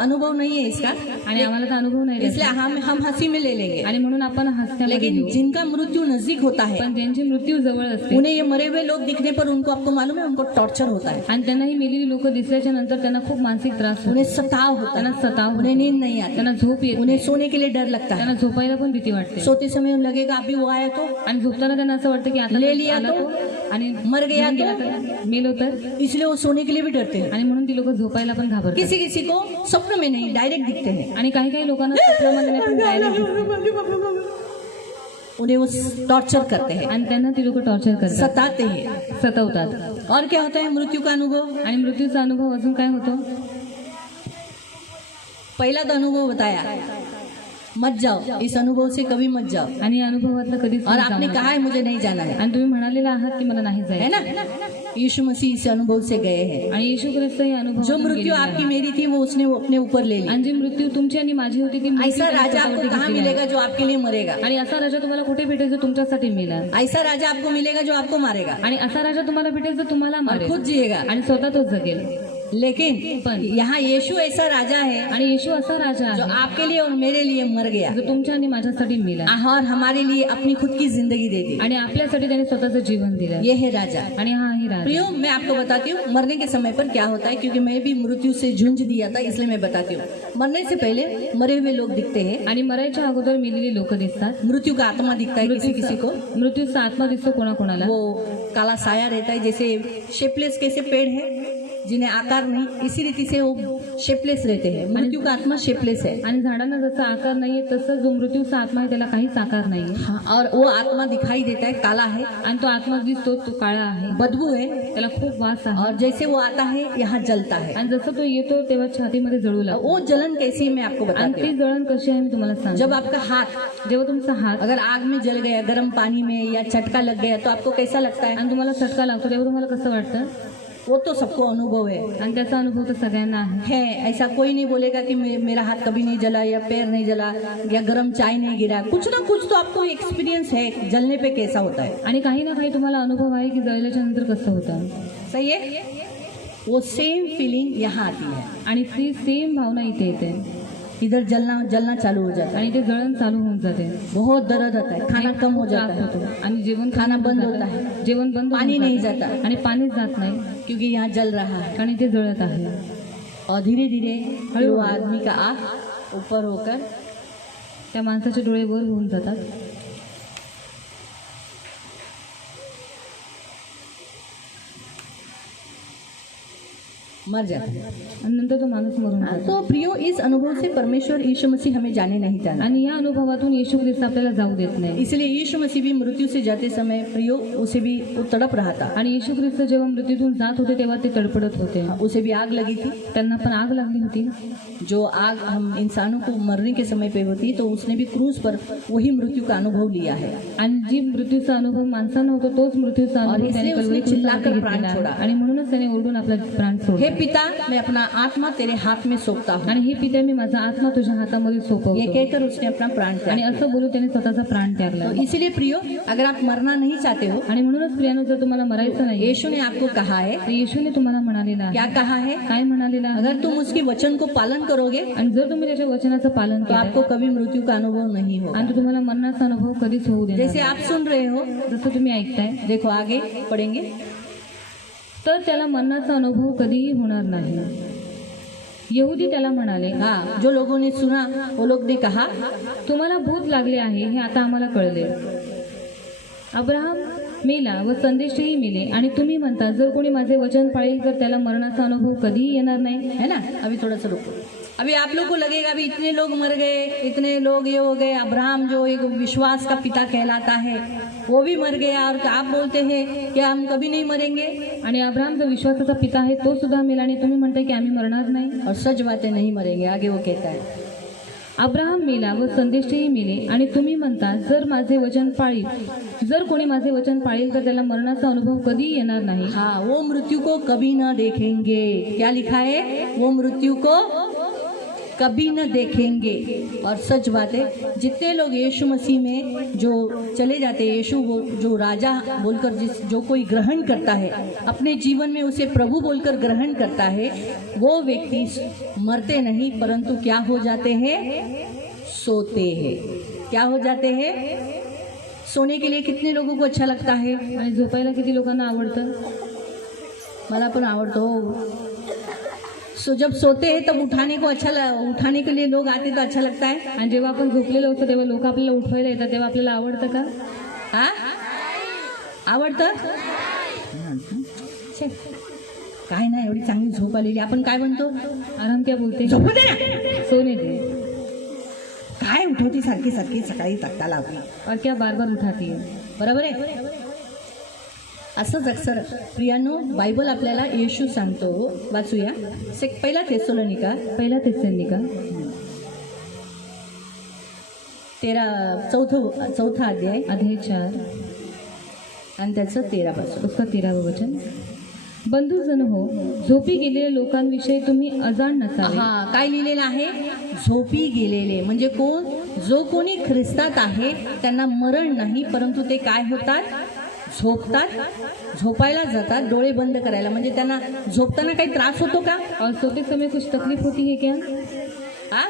अनुभव नहीं है इसका, आणि आम्हाला तर अनुभव नाही इसलिए हम हंसी में ले लेंगे. आणि म्हणून आपण हसण्यामध्ये लेकिन घेऊ. जिनका मृत्यु नजदीक होता है, पण ज्यांची मृत्यू जवळ असते उन्हें ये मरे हुए लोग दिखने पर उनको, आपको मालूम है, उनको टॉर्चर होता है, आणि त्यांना ही मेलेली लोक दिसल्याच्या नंतर त्यांना खूप मानसिक त्रास होतो. उन्हें सताव होता त्यांना है, सताव होतो. उन्हें नींद नहीं आती, त्यांना झोप येत उन्हें नाही. सोने के लिए डर लगता है. त्यांना झोपायला पण भीती वाटते. सोते समय लगेगा अभी वो आया तो, आणि झोपताना त्यांना असं वाटतं की आता ले लिया आला तो, आणि मर गया गेला तो, तर, मेलो तर, इसलिए वो सोने के लिए भी डरते हैं. आणि म्हणून ती लोक झोपायला पण घाबरतात. किसी किसी को स्वप्न में नहीं, डायरेक्ट दिखते हैं. आणि काही काही लोकांना स्वप्नामध्ये नाही पण direct दिसतं. उन्हें वो टॉर्चर करते हैं, आणि त्यांना ती लोक टॉर्चर करतात, सताते हैं. सतावतात. और क्या होता है मृत्यू का अनुभव. आणि मृत्यूचा अनुभव अजून काय होतो. पहला तो अनुभव बताया, मत जाओ, इस अनुभव से कभी मत जाओ. आणि या अनुभवातलं कधीच और नाही आपने जाणार. कहा है मुझे नहीं जाना है, आणि तुम्ही म्हणालेला आहात की मला नाही है जायचं. ना. यीशु मसीह इस अनुभव से गए हैं. आणि येशू ख्रिस्त हे अनुभव जो मृत्यु आपकी मेरी थी वो उसने वो अपने ऊपर ले ली. आणि जी मृत्यू तुमची आणि माझी होती ती मृत्यू ऐसा त्याने राजा आपको स्वतःवरती कहाँ घेतली मिलेगा आहे. जो आपके लिए मरेगा. आणि असा राजा तुम्हाला कुठे भेटेल जो तुमच्यासाठी मिळेल. ऐसा राजा आपको मिलेगा जो आपको मारेगा आणि असा राजा तुम्हाला भेटेल जो तुम्हाला और मारेल खुद जिएगा. आणि स्वतः तो जगेल. लेकिन पण यहाँ यीशु ऐसा राजा है आणि येशू असा राजा जो आहे आपके लिए और मेरे लिए मर गया जो तुमच्या आणि माझ्यासाठी मिळाला और हमारे लिए अपनी खुद की जिंदगी दे दी. आणि आपल्यासाठी त्याने स्वतःचं जीवन दिलं. ये है राजा. आणि हा आहे राजा. प्रियो, मैं आपको बताती हूँ मरने के समय पर क्या होता है, क्योंकि मैं भी मृत्यू से झुंझ दिया था, इसलिए मैं बताती हूँ. मरने से पहले मरे हुए लोग दिखते हैं. आणि मरायच्या अगोदर मेलेली लोक दिसतात. मृत्यू का आत्मा दिखता है किसी किसी को. मृत्यूचा आत्मा दिसतो कोणाकोणाला. वो काला साया रहता है, जैसे शेपलेस कैसे पेड़ है जिन्हें आकार नहीं, इसी रीति से वो शेपलेस रहते हैं। मृत्यु का आत्मा शेपलेस है। आणि झाडांना जसा आकार नाहीये तसं जो मृत्यूचा आत्मा आहे त्याला काहीच आकार नाहीये हाँ, और वो आत्मा दिखाई देता है, काला है, आणि तो आत्मा दिसतो तो काळा आहे, बदबू है, त्याला खूप वास आहे और जैसे वो आता है यहाँ जलता है। आणि जसं तो येतो तेव्हा छातीमध्ये जळू लागतो वो जलन कैसी है मैं आपको आणि बताती ती हूँ। जळण कशी आहे मी तुम्हाला सांगते। जब आपका हाथ जेव्हा तुमचा हात अगर आग में जल गया, गर्म पानी में, या झटका लग गया, तो आपको कैसा लगता है? आणि तुम्हाला चटका लागतो तेव्हा तुम्हाला कसं वाटतं? वो तो सबको अनुभव है। आणि त्याचा अनुभव तर सगळ्यांना आहे। ऐसा कोई नहीं बोलेगा कि मेरा हाथ कभी नहीं जला या पैर नहीं जला या गर्म चाय नहीं गिरा। कुछ ना कुछ तो आपको एक्सपीरियंस है जलने पे कैसा होता है। आणि काही ना काही तुम्हाला अनुभव आहे की जळल्याच्या नंतर कसं होतं। सही है? वो सेम फीलिंग यहाँ आती है। आणि ती सेम भावना इथे येते। इधर जलना चालू हो जाता है, आणि ते जळण चालू होऊन जाते, बहुत दर्द होता है, खाना कम हो जाता त्रास होतो है, आणि जेवण खाना बंद जातं. होता है, जेवण बंद होऊन पानी नहीं जातं. जाता आणि पाणीच जात नाही क्योंकि यहाँ जल रहा है। आणि ते जळत आहे। और धीरे धीरे वो आदमी का आँख ऊपर होकर त्या माणसाचे डोळे वर होऊन जातात मर जाता है। आणि नंतर तो माणूस मरून जातो। तो प्रियो, इस अनुभव से परमेश्वर यीशु मसीह हमें जाने नहीं देना। आणि या अनुभवातून येशू ख्रिस्त आपल्याला जाऊ देत नाही। इसलिए यीशु मसीह भी मृत्यु से जाते समय प्रियो उसे भी वो तड़प रहा था। आणि येशू ख्रिस्त जेव्हा मृत्यूतून जात होते तेव्हा ते तडफडत होते। उसे भी आग लगी थी। त्यांना पण आग लागली होती। जो आग हम इंसानों को मरने के समय पे होती, तो उसने भी क्रूज पर वही मृत्यु का अनुभव लिया है। आणि जी मृत्यूचा अनुभव माणसांना होतो तोच मृत्यूचा और अनुभव इसलिए त्याने उसने कल्वरी चिल्लाकर क्रूसावरती प्राण घेतलेला छोड़ा। आहे। आणि म्हणूनच त्याने ओरडून आपला प्राण हे सोडला। पिता, मैं अपना आत्मा तेरे हाथ में सौंपता हूँ। आणि हे पिता मी माझा आत्मा तुझ्या हातामध्ये ये सोपवतो। कहकर उसने अपना प्राण आणि त्यागा। असं बोलून त्याने स्वतःचा प्राण त्यागला। तो इसीलिए प्रियो, अगर आप मरना नहीं चाहते हो, आणि म्हणूनच प्रियानो जर तुम्हाला मरायचं नाही यीशु ने आपको कहा है, तर येशूने तुम्हाला म्हणालेला आहे। क्या कहा है? काय म्हणालेला आहे? अगर तुम उसके वचन को पालन करोगे आणि जर तुम्ही त्याच्या वचनाचं पालन तो केलं आपको कभी मृत्यु का अनुभव नहीं होगा। आणि तो तुम्हाला मरणाचा अनुभव कधीच होऊ देणार जैसे नाही। आप सुन रहे हो, जसं तुम्ही ऐकताय देखो आगे पढ़ेंगे। तर त्याला मरणाचा अनुभव कधीही होणार नाही। यहुदी त्याला म्हणाले, हाँ, जो लोगों ने सुना वो लोग ने कहा, तुम्हाला भूत लागले आहे हे आता आम्हाला कळले। अब्राहम मेला व संदेशही मेले आणि तुम्ही म्हणता जर कोणी माझे वचन पाळेल तर त्याला मरणाचा अनुभव कधीही येणार नाही। है ना? अभी थोड़ा सा रुको। अभी आप लोग को लगेगा अभी इतने लोग मर गए, इतने लोग ये हो गए, अब्राहम जो एक विश्वास का पिता कहलाता है वो भी मर गया, और आप बोलते हैं कि हम कभी नहीं मरेंगे। आणि अब्राहम जो विश्वासाचा पिता आहे तो सुद्धा मेला आणि तुम्ही म्हणताय की आम्ही मरणार नाही। और सच बातें नहीं मरेंगे। आगे वो कहता है, अब्राहम मेला व संदेशही मेले आणि तुम्ही म्हणता जर कोणी माझे वचन पाळेल तर त्याला मरणाचा अनुभव कधी येणार नाही। हाँ, वो मृत्यु को कभी न देखेंगे। क्या लिखा है? वो मृत्यु को कभी न देखेंगे। और सच बात है, जितने लोग यीशु मसीह में जो चले जाते हैं, यीशु वो जो राजा बोलकर जो कोई ग्रहण करता है अपने जीवन में, उसे प्रभु बोलकर ग्रहण करता है, वो व्यक्ति मरते नहीं परंतु क्या हो जाते हैं? सोते हैं। क्या हो जाते हैं? सोने के लिए कितने लोगों को अच्छा लगता है? आणि झोपायला किती लोकांना आवडतं? मला पण आवडतो। जब सोते हैं तब उठाने के लिए लोग आते तो अच्छा लगता है। आणि जेव्हा आपण झोपलेलो असतो तेव्हा लोक आपल्याला उठवायला येतात तेव्हा आपल्याला आवडतं का? हाँ, आवडतं? छे, काय नाही, एवढी चांगली झोप आलेली, आपण काय म्हणतो? आराम क्या बोलते? झोपू दे ना। सोने दे। काय उठवती सारखी सारखी सकाळी तक्ता लावली, और क्या बार बार उठाती है? बरोबर आहे? असंच अक्सर प्रियानो, बायबल आपल्याला येशू सांगतो, वाचूया। पहिला थेसलोनिका पहिला तेसलोनिका 13 अध्याय अध्याय 4 आणि त्याचं 13 पासून उसका 13वा वचन। बंधुजन हो, झोपी गेलेल्या लोकांविषयी तुम्ही अजाण नसावे। हा, काय लिहिलेलं आहे? झोपी गेलेले म्हणजे कोण? जो कोणी ख्रिस्तात आहे त्यांना मरण नाही परंतु ते काय होतात? झोपतात, झोपायला जातात, डोळे बंद करायला। म्हणजे त्यांना झोपताना काही त्रास होतो का? और सोते समय कुछ तकलीफ होती है क्या? हा,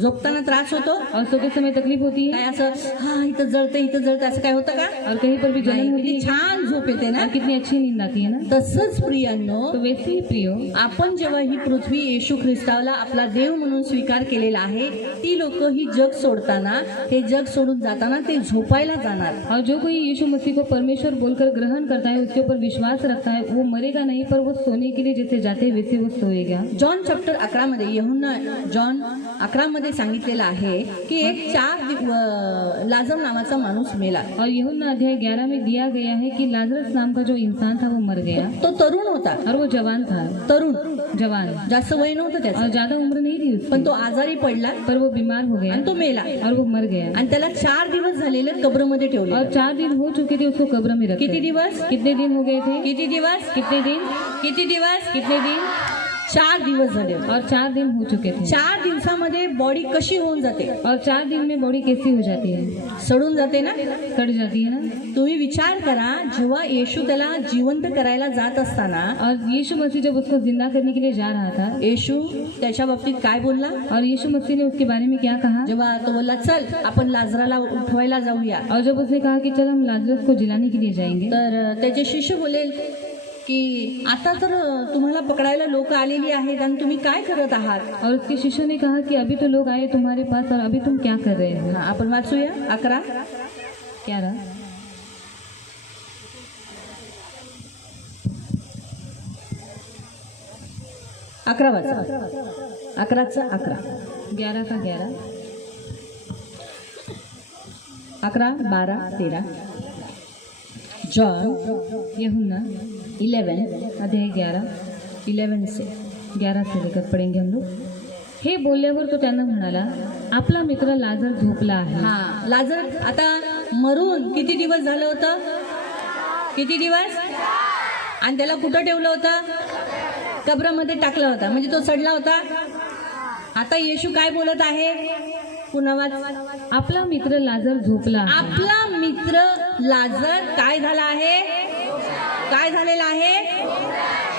झोपताना त्रास होतो? और सोते समय तकलीफ होती है काय असं हा इथं जळतं असं काय होतं का? और कहीं पर भी जलन नाही, होती किती है छान झोप येते ना. और कितनी अच्छी नींद आती है ना. तसंच प्रियांनो, तो वैसे ही प्रियो, आपण जेव्हा ही पृथ्वी येशू ख्रिस्ताला आपला देव म्हणून स्वीकार केलेला आहे, ती लोक ही जग सोडताना, हे जग सोडून जाताना ते झोपायला जाणार. और जो कोई यीशु मसीह को परमेश्वर बोलकर ग्रहण करता है, उसके ऊपर विश्वास रखता है, वो मरेगा नहीं, पर वो सोने के लिए जैसे जाते हैं वैसे वो सोएगा. जॉन चॅप्टर 11 मध्ये यूहन्ना जॉन 11 मध्ये सांगितलेलं आहे की एक लाजर नावाचा माणूस मेला. और यूहन्ना अध्याय 11 में दिया गया है कि लाजरस नाम का जो इंसान था वो मर गया. तो तरुण होता, और वो जवान था. तरुण, जवान, जास्त वय नव्हतं त्याचं, और ज्यादा उम्र नहीं थी उसकी, पण तो आजारी पडला पर वो बीमार हो गया आणि तो मेला. और वो मर गया. आणि त्याला 4 दिवस झालेले कब्रमध्ये ठेवले. और 4 दिन हो चुके थे उसको कब्र में रखे. किती दिवस? कितने दिन हो गए थे? किती दिवस? कितने दिन? किती दिवस? कितने दिन? 4 दिवस झाले. और 4 दिन हो चुके थे. 4 दिवसामध्ये बॉडी कशी होऊन जाते? और 4 दिन में बॉडी कैसी हो जाती है? सडून जाते ना. सड़ जाती है ना. तुम्ही विचार करा, जेव्हा येशू त्याला जिवंत करायला जात असताना और यीशु मसीह जब उसको जिंदा करने के लिए जा रहा था, येशू त्याच्या बाबतीत काय बोलला? और यीशु मसीह ने उसके बारे में क्या कहा? जेव्हा तो बोलला चल आपण लाजराला उठवायला जाऊया, और जब उसने कहा कि चल हम लाजरस को जिलाने के लिए जाएंगे, तर त्याचे शिष्य बोलेल की आता तर तुम्हाला पकडायला लोक आलेली आहेत आणि तुम्ही काय करत आहात? और उसके शिष्यों ने कहा कि अभी तो लोग आए तुम्हारे पास और अभी तुम क्या कर रहे हो? हा, आपण वाचूया 11. क्या रहा? 11 वाचा. 11चा 11. 11 का 11. 11, 12, 13. जॉन यूहन्ना 11, अध्याय 11 से 11 से लेकर पढ़ेंगे हम लोग. हे बोलल्यावर तो त्यांना म्हणाला, आपला मित्र लाजर झोपला आहे. हा, लाजर आता मरून किती दिवस झालं होतं? किती दिवस? आणि त्याला कुठं ठेवलं होतं? कब्रामध्ये टाकला होता, म्हणजे तो सडला होता. आता येशू काय बोलत आहे? पुन्हा वाच. आपला मित्र लाजर झोपला आहे. आपला मित्र लाजर काय झाला आहे? काय झालेला आहे?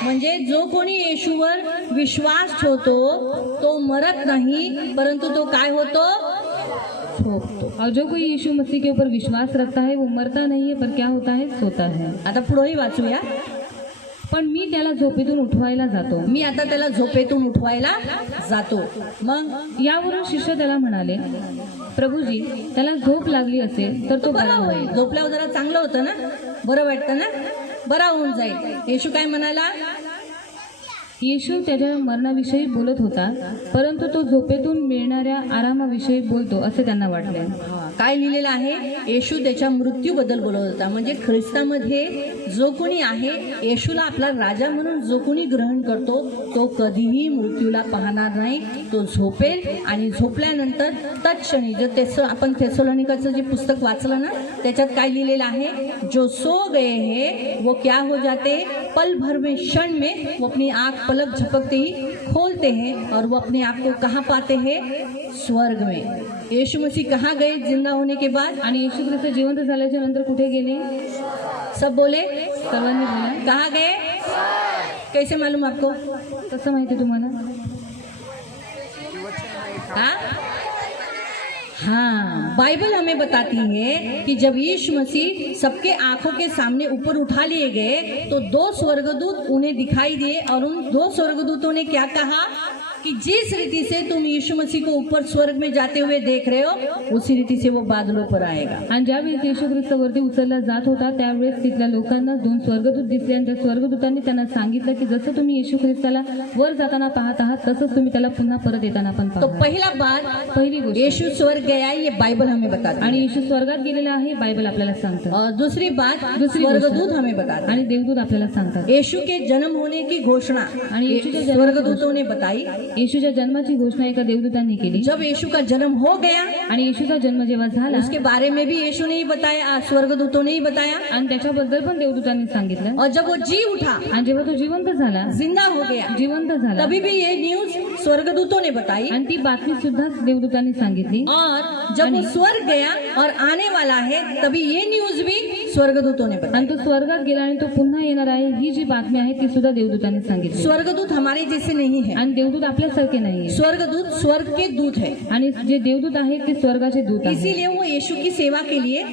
म्हणजे जो कोणी येशूवर विश्वास ठेवतो तो मरत नाही, परंतु तो काय होतो? झोपतो. और जो कोई यीशु मसीह के ऊपर विश्वास रखता है वो मरता नहीं है, पर क्या होता है? सोता है. आता पुढेही वाचूया. पण मी त्याला झोपेतून उठवायला जातो. मी आता त्याला झोपेतून उठवायला जातो. मग यावरून शिष्य त्याला म्हणाले, प्रभुजी त्याला झोप लागली असेल तर तो बरा होईल. झोपल्यावर जरा चांगलं होतं ना, बरं वाटतं ना, बरा होऊन जाईल. येशू काय म्हणाला? येशू त्याच्या मरणाविषयी बोलत होता, परंतु तो झोपेतून मिळणाऱ्या आरामाविषयी बोलतो असे त्यांना वाटले. काय लिहिलेलं आहे? येशू त्याच्या मृत्यूबद्दल बोलत होता. म्हणजे ख्रिस्तामध्ये जो कोणी आहे, येशूला आपला राजा म्हणून जो कोणी ग्रहण करतो तो कधीही मृत्यूला पाहणार नाही. तो झोपेल आणि झोपल्यानंतर तत्क्षणी जर आपण थेसलोनिकाचं जे पुस्तक वाचलं ना, त्याच्यात काय लिहिलेलं आहे? जो सो गए हैं वो क्या हो जाते? पल भर में, क्षण में वो अपनी आँख पलक झपकते ही खोलते हैं और वो अपने आप को कहाँ पाते हैं? स्वर्ग में. यीशु मसीह कहाँ गए जिंदा होने के बाद? आणि येशू ख्रिस्त जिवंत झाल्याच्या नंतर कुठे गेले? सब बोले, सर्वांनी बोला. कहाँ गए? कैसे मालूम आपको? कसं माहिती तुम्हाला? हाँ, बाइबल हमें बताती है कि जब यीशु मसीह सबके आंखों के सामने ऊपर उठा लिए गए तो 2 स्वर्गदूत उन्हें दिखाई दिए और उन 2 स्वर्गदूतों ने क्या कहा कि जिस रीति से तुम यीशु मसीह को ऊपर स्वर्ग में जाते हुए देख रहे हो उसी रीति से वो बादलों पर आएगा. आणि ज्यावेळेस येशू ख्रिस्त वरती उचलला जात होता त्यावेळेस तिथल्या लोकांना 2 स्वर्गदूत दिसले आणि त्या स्वर्गदूतांनी त्यांना सांगितलं की जसं तुम्ही येशू ख्रिस्ताला वर जाताना पाहत आहात तसंच तुम्ही त्याला पुन्हा परत येताना पण तो पहा. पहला बात, पहिली गोष्ट, यीशु स्वर्ग गया, ये बाइबल हमें बताती आणि है. येशू स्वर्गात गेलेला आहे बायबल आपल्याला सांगतं. और दूसरी बात, दूसरी गोष्ट, स्वर्गदूत हमें बताते आणि देवदूत आपल्याला सांगतात. यीशु के जन्म होने की घोषणा आणि येशूच्या स्वर्गदूतों ने बताई. येशूच्या जन्माची घोषणा एका देवदूतांनी केली. जब यीशु का जन्म हो गया, आणि येशूचा जन्म जेव्हा झाला उसके बारे में भी यीशु ने ही बताया, स्वर्गदूतों ने ही बताया. आणि त्याच्याबद्दल पण देवदूतांनी सांगितलं. और जब वो जी उठा, आणि जेव्हा तो जिवंत झाला, जिंदा हो गया, जिवंत झाला, तभी भी ये न्यूज स्वर्गदूतों ने बताई. आणि ती बातमी सुद्धा देवदूतांनी सांगितली. और जब वो स्वर्ग गया और आने वाला है, तभी ये न्यूज भी स्वर्गदूतों ने बताई। आणि तो स्वर्गात गेला आणि तो पुन्हा येणार आहे, ही जी बातमी आहे ती सुद्धा देवदूतांनी सांगितली. स्वर्गदूत हमारे जैसे नहीं है, आणि देवदूत आपल्यासारखे नाहीये, स्वर्गदूत स्वर्ग के दूत है। आणि जे देवदूत आहेत ते स्वर्गाचे दूत आहेत. इसीलिए वो यीशु की सेवा के लिए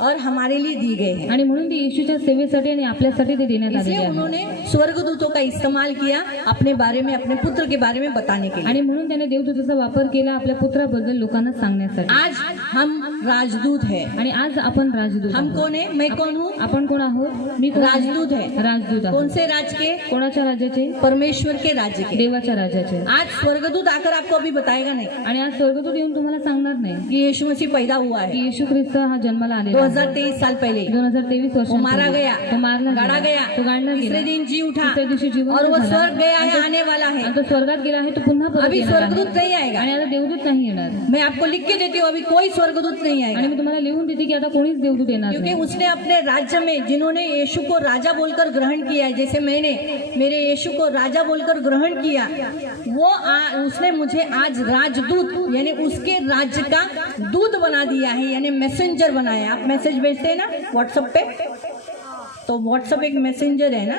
और हमारे लिए दी गए हैं। आणि म्हणून ते येशूच्या सेवेसाठी आणि आपल्यासाठी ते देण्यात आलेले इसलिए आहे. उन्होंने स्वर्गदूतों का इस्तेमाल किया अपने बारे में, अपने पुत्र के बारे में बताने के लिए। आणि म्हणून त्याने देवदूताचा वापर केला आपल्या पुत्राबद्दल लोकांना सांगण्यासाठी. आज हम राजदूत है। आणि आज आपण राजदूत हम आहोत. कौन है? मैं कौन हूँ? आपण कोण आहोत? मी कोण आहे? राजदूत है। राजदूत कौन आहोत. से राज के? कोणाच्या राज्याचे? परमेश्वर के राज्य के। देवाच्या राज्याचे. आज स्वर्गदूत आकर आपको अभी बताएगा नहीं आणि आज स्वर्गदूत येऊन तुम्हाला सांगणार नाही कि यीशु मसीह पैदा हुआ की है येशू ख्रिस्त हा जन्माला आलेला आहे. 2023 साल पहले। 2023 वर्ष वो मारा गया, तो मारला गाड़ा गया, तो गाडला तीसरे गेला. दिन जी उठा तिसऱ्या दिवशी जिवंत और वो झाला. स्वर्ग गया है, आणि तो- आने वाला है। आणि तो स्वर्गात गेला आहे, तो पुन्हा परत अभी येणार आहे. स्वर्गदूत नहीं आएगा। आणि आता देवदूत नाही येणार. मैं आपको लिख के देती हूँ, अभी कोई स्वर्गदूत नहीं आणि आएगा, मी तुम्हाला लिहून देते की आता कोणीच देवदूत येणार क्योंकि नाही. उसने अपने राज्य में जिन्होंने यीशु को राजा बोलकर ग्रहण किया है, जैसे मैंने मेरे यीशु को राजा बोलकर ग्रहण किया, वो उसने मुझे आज राजदूत यानी उसके राज्य का दूत बना दिया है, यानी मैसेंजर बनाया। आप मैसेज भेजते हैं ना व्हाट्सएप पे, तो व्हाट्सएप एक मैसेंजर है ना,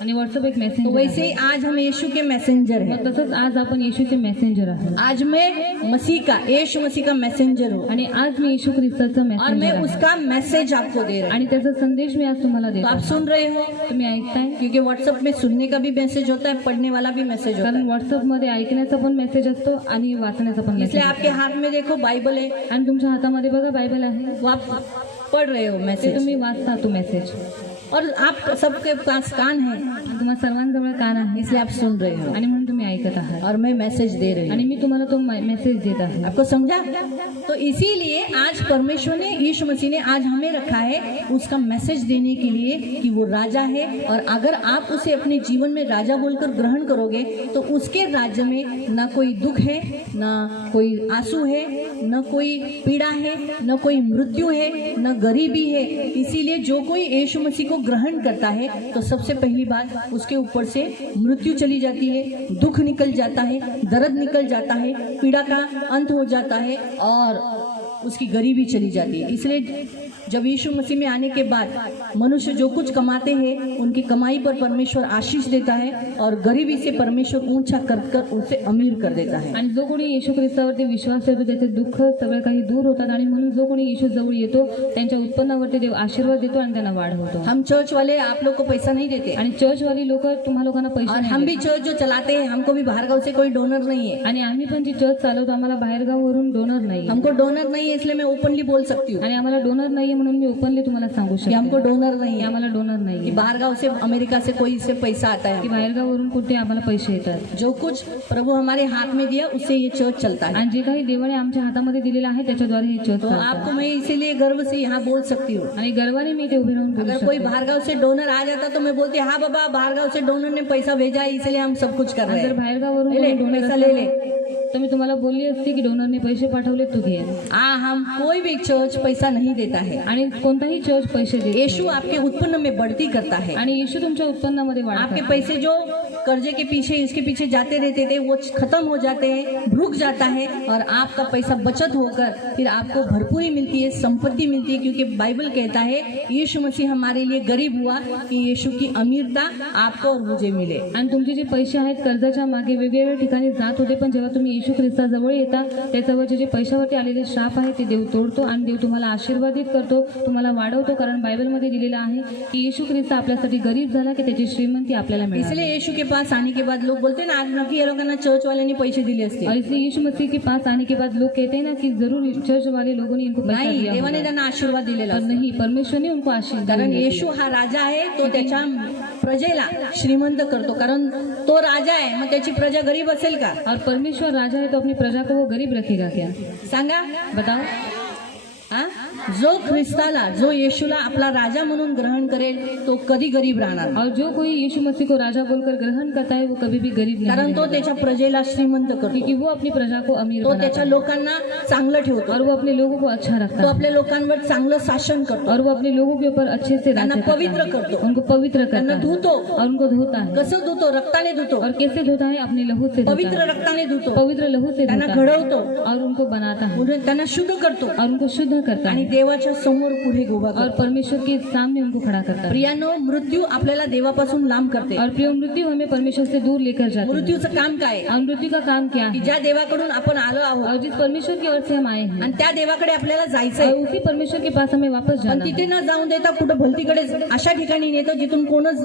आणि व्हॉट्सअप एक तो मेसेंजर वैसे ही आज हम यीशु के मैसेंजर मग हैं। तसंच आज आपण येशूचे मेसेंजर आहोत. आज मैं मसीह का, यीशु मसीह का मैसेंजर हूँ आणि आज मी येशू ख्रिस्ताचा और मैं मेसेंजर आहे. उसका मैसेज आपको दे रही हूँ। आणि त्याचा संदेश मी आज तुम्हाला तो देतो. आप सुन रहे हो, तुम्ही ऐकताय, क्योंकि व्हाट्सएप में सुनने का भी मैसेज होता है, पढ़ने वाला भी मैसेज होता कारण है। व्हॉट्सअप मध्ये ऐकण्याचा पण मेसेज असतो आणि वाचण्याचा पण मेसेज इसलिए आपके हाथ में देखो बाइबल है, आणि तुमच्या हातामध्ये बघा बायबल आहे, वो आप पढ़ रहे हो ते मैसेज, तुम्ही वाचता तो मेसेज. और आप सबके पास कान है, तुम्हाला सर्वांजवळ कान आहे इसलिए आप सुन रहे हो आणि म्हणून तुम्ही ऐकत आहात. और मैं मैसेज दे रही आणि हूँ। मी तुम्हाला तो मेसेज देत आहे. आपको समझा? तो इसीलिए आज परमेश्वर ने, यीशु मसीह ने आज हमें रखा है उसका मैसेज देने के लिए कि वो राजा है, और अगर आप उसे अपने जीवन में राजा बोलकर ग्रहण करोगे तो उसके राज्य में ना कोई दुख है, ना कोई आंसू है, न कोई पीड़ा है, न कोई मृत्यु है, न गरीबी है। इसीलिए जो कोई यीशु मसीह को ग्रहण करता है तो सबसे पहली बात उसके ऊपर से मृत्यु चली जाती है, दुख निकल जाता है, दर्द निकल जाता है, पीड़ा का अंत हो जाता है और उसकी गरीबी चली जाती है। इसलिए जब यीशु मसीह में आने के बाद मनुष्य जो कुछ कमाते हैं उनकी कमाई पर परमेश्वर आशीष देता है और गरीबी से परमेश्वर ऊंचा कर उसे अमीर कर देता है। आणि जो कोणी येशू ख्रिस्तावरती विश्वास ठेवतो त्याचे दुःख सगळे काही दूर होतात. आणि म्हणून जो कोणी येशू जवळ येतो त्यांच्या उत्पन्नावरती देव आशीर्वाद देतो आणि त्यांना वाढवतो. हम चर्च वाले आप लोग को पैसा नहीं देते, आणि चर्चवाली लोक तुम्हा लोकांना पैसे और नाही हम भी देत. चर्च जो चलाते हैं हमको भी बाहर गाँव से कोई डोनर नहीं है। आणि आम्ही पण जी चर्च चालवतो आम्हाला बाहेरगाववरून डोनर नाही. हमको डोनर नहीं है, इसलिए मैं ओपनली बोल सकती हूँ आणि आम्हाला डोनर नाहीये म्हणून मी ओपनली तुम्हाला सांगू कि हमको शकते डोनर नहीं की है, आम्हाला डोनर कि नाहीये, बाहर गाँव से अमेरिका से कोई से पैसा आता की है। बाहेरगाववरून कुठे आम्हाला पैसे येतात. जो कुछ प्रभु हमारे हाथ में दिया उससे ये चर्च चलता है। आणि जे काही देवाने आमच्या हातामध्ये दिलेलं आहे त्याच्याद्वारे हे चर्च तो चालतं. आपको मैं इसीलिए गर्व से यहाँ बोल सकती हूँ। आणि गर्वाने मी ते उभे राहून बोलू अगर कोई शकते. बाहर गाँव से डोनर आ जाता तो मैं बोलती हाँ बाबा बाहर गाँव से डोनर ने पैसा भेजा है इसलिए हम सब कुछ कर रहे आणि जर हैं। बाहेरगाववरून ले ले, कोणी डोनर पैसा ले ले। असलं तर मी तुम्हाला बोलली असती की डोनरने पैसे पाठवले तू घे. हम कोई भी चर्च पैसा नहीं देता है। आणि कोणताही चर्च पैसे देत नाही. यीशु आपके उत्पन्न में बढ़ती करता है। आणि येशू तुमच्या उत्पन्नामध्ये वाढ आपके करतो. पैसे जो कर्जे के पीछे इसके पीछे जाते रहते थे वो खत्म हो जाते हैं, रुक जाता है, और आपका पैसा बचत होकर फिर आपको भरपूरी मिलती है, संपत्ति मिलती है। क्योंकि बाइबल कहता है यीशु मसीह हमारे लिए गरीब हुआ कि यीशु की अमीरता आपको और मुझे मिले। आणि तुमचे जे पैसे आहेत कर्जाच्या मागे वेगवेगळ्या ठिकाणी जात होते, पण जेव्हा तुम्ही येशू ख्रिस्ताजवळ येता त्याच्यावरचे जे पैशावरती आलेले श्राप आहे ते देव तोडतो आणि देव तुम्हाला आशीर्वादित करतो, तुम्हाला वाढवतो. कारण बायबलमध्ये दिलेलं आहे की येशू ख्रिस्त आपल्यासाठी गरीब झाला की त्याची श्रीमंती आपल्याला मिळाली. इसलिए यीशु के पास आने के बाद लोग बोलते हैं ना नक्की ये लोगों चर्च वाले ने पैसे दिले असते। और इसलिए यीशु मसीह के पास आने के बाद लोग कहते हैं ना कि जरूर चर्च वाले लोगों ने इनको पैसा नाही, दिया देवाने होगा. त्यांना आशीर्वाद दिलेला पर असतो। नहीं, परमेश्वर ने उनको आशीर्वाद कारण दिया. येशू हा राजा आहे, तो त्याच्या प्रजेला श्रीमंत करतो। कारण तो राजा आहे, मग त्याची प्रजा गरीब असेल का? और परमेश्वर राजा है तो अपनी प्रजा को वो गरीब रखेगा क्या? सांगा बताओ. हाँ जो ख्रिस्ताला जो येशूला आपला राजा म्हणून ग्रहण करेल तो कधी गरीब राहणार नाही. और जो कोई यीशु मसीह को राजा बोलकर ग्रहण करता है वो कभी भी गरीब नहीं कारण तो रहेगा। त्याच्या प्रजेला श्रीमंत करतो, क्योंकि वो अपनी प्रजा को अमीर तो बनाता त्याच्या है लोकांना चांगलं ठेवतो, और वो अपने लोगों को अच्छा रखता तो है आपल्या लोकांवर चांगलं शासन करतो, और वो अपने लोगों के ऊपर अच्छे से त्यांना राज्य करता पवित्र है, करतो, उनको पवित्र त्यांना करता है धुतो. और उनको धोता है. कसं धुतो? रक्ताने धुतो, और कैसे धोता है? अपने लहू से धोता पवित्र है, रक्ताने धुतो, पवित्र लहू से त्यांना धोता है घडवतो, और उनको बनाता है म्हणून त्यांना शुद्ध करतो और उनको शुद्ध करता आणि है देवाच्या समोर पुढे उभा और करतो. परमेश्वर के सामने उनको खड़ा करता है. प्रियानो, मृत्यू आपल्याला देवापासून लांब करते. और प्रिय मृत्यु हमें परमेश्वर से दूर लेकर जाती है. मृत्यूचं काम काय आहे? और मृत्यु का काम क्या की है? ज्या देवाकडून आपण आलो आहोत और जिस परमेश्वर की ओर से हम आए हैं आणि त्या देवाकडे आपल्याला और जायचंय, उसी परमेश्वर के पास हमें वापस पण जाना तिथे है. न जाऊन देता कुठं भलतीकडे अशा ठिकाणी नेतो जिथून कोणच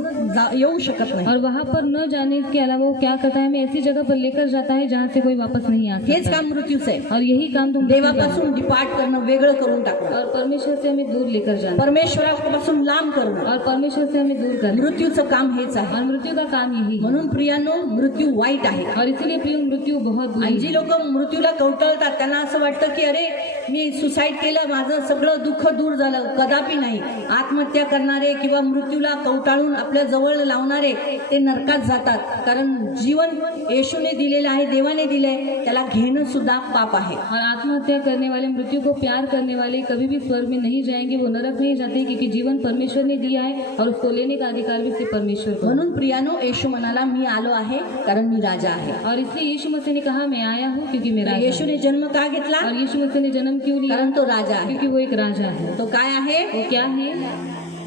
येऊ शकत नाही. और वहाँ पर न जाने के अलावा वो क्या करता है? हमें ऐसी जगह पर लेकर जाता है जहाँ से कोई वापस नहीं आ हेच सकता. काम मृत्यूचं आहे. और यही काम तुम देवापासून डिपार्ट करणं, वेगळं करून टाकणं, और परमेश्वर से हमें दूर लेकर जाना परमेश्वरापासून लांब करणं, और परमेश्वर से हमें दूर करना. मृत्यूचं काम हेच आहे. और मृत्यु का काम यही है. म्हणून प्रियानो, मृत्यू वाईट आहे. और इसीलिए प्रिय मृत्यु बहुत बुरी आणि जी है. लोक मृत्यूला कवटळतात त्यांना असं वाटतं की अरे मी सुसाईड केलं, माझं सगळं दुःख दूर झालं. कदापि नाही. आत्महत्या करणारे किंवा मृत्यूला कवटाळून आपल्या जवळ लावणारे ते नरकात जातात. कारण जीवन येशूने दिलेलं आहे, देवाने दिलंय, त्याला घेणं सुद्धा पाप आहे. और आत्महत्या करने वाले, मृत्यु को प्यार करने वाले कभी भी स्वर्ग में नहीं जाएंगे, वो नरक नहीं जाते, क्योंकि जीवन परमेश्वर ने दिया है और उसको लेने का अधिकार भी सिर्फ परमेश्वर को. म्हणून प्रियानो, येशू म्हणाला मी आलो आहे कारण मी राजा आहे. और इसलिए यीशु मसीह ने कहा मैं आया हूँ क्योंकि मैं राजा हूँ. येशूने जन्म का घेतला? और यीशु मसीह ने जन्म क्यों लिया? कारण तो राजा आहे. क्योंकि वो एक राजा है. तो काय आहे? वो क्या है?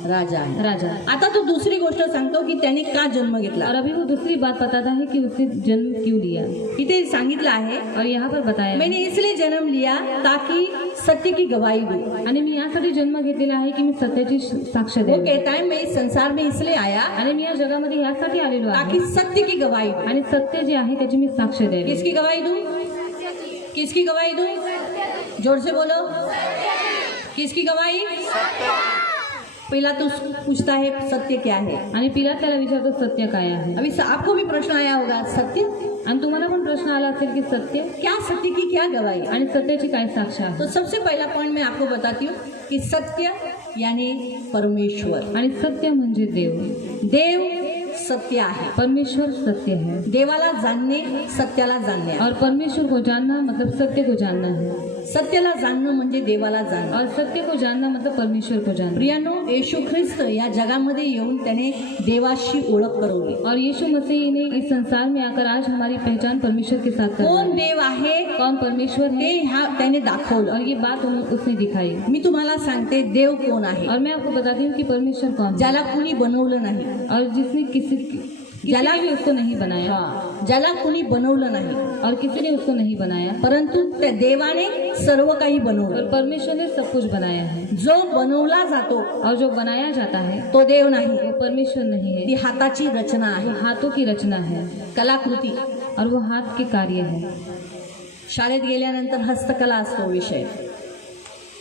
राजा आहे. राजा. आता तो दुसरी गोष्ट सांगतो की त्याने का जन्म घेतला. और अभी वो दूसरी बात बताता है कि उसने जन्म क्यों लिया. इथे सांगितलं आहे, और यहाँ पर बताया मैंने इसलिए जन्म लिया ताकि सत्य की गवाही दूं. आणि मी यासाठी जन्म घेतलेला आहे की मी सत्याची साक्ष वो द्यावी. कहता है मैं इस संसार में इसलिए आया आणि मी या जगामध्ये यासाठी आलेलो आहे ताकि सत्य की गवाही दूं. आणि सत्य जे आहे त्याची मी साक्ष द्यावी. किसकी गवाही दूं? किसकी गवाही दूं? जोर से बोलो. किसकी गवाही? पहला तो पूछता है सत्य क्या है. आणि पिलात त्याला विचारतो सत्य काय आहे. अभी आपको भी प्रश्न आया होगा, सत्य आणि तुम्हाला पण प्रश्न आला असेल की सत्य क्या, सत्य की क्या गवाही. आणि सत्याची काय साक्ष आहे. तो सबसे पहला पॉइंट मैं आपको बताती हूँ कि सत्य यानी परमेश्वर. आणि सत्य म्हणजे देव. देव सत्य आहे. परमेश्वर सत्य है. देवाला जाणणे सत्याला जाणणे आहे. और परमेश्वर को जानना मतलब सत्य को जानना है. सत्याला जाणणं म्हणजे देवाला जाणणं. और सत्य को जानना मतलब परमेश्वर को जानना. प्रियानो, येशू ख्रिस्त या जगामध्ये येऊन त्याने देवाशी ओळख करवली. और यीशु मसीह ने इस संसार में आकर आज हमारी पहचान परमेश्वर के साथ करवाई. कोण देव आहे कौन परमेश्वर ते है त्याने दाखवलं. और ये बात उसने दिखाई. मी तुम्हाला सांगते देव कोण आहे. और मैं आपको बताती हूँ कि परमेश्वर कौन है. ज्याला कुणी बनवलं नाही. और जिसने किसी ज्याला भी उसको नहीं बनाया. हा, ज्याला कुणी बनवलं नाही, और किसी ने उसको नहीं बनाया. परंतु त्या देवाने सर्व काही और बनवलं. परमेश्वर ने सब कुछ बनाया है. जो बनवला जातो और जो बनाया जाता है तो देव नाही, वो परमेश्वर नहीं ती है. हाताची रचना आहे, वो हाथों की रचना है कलाकृती. और वो हाथ के कार्य है. शाळेत गेल्यानंतर हस्तकला असतो विषय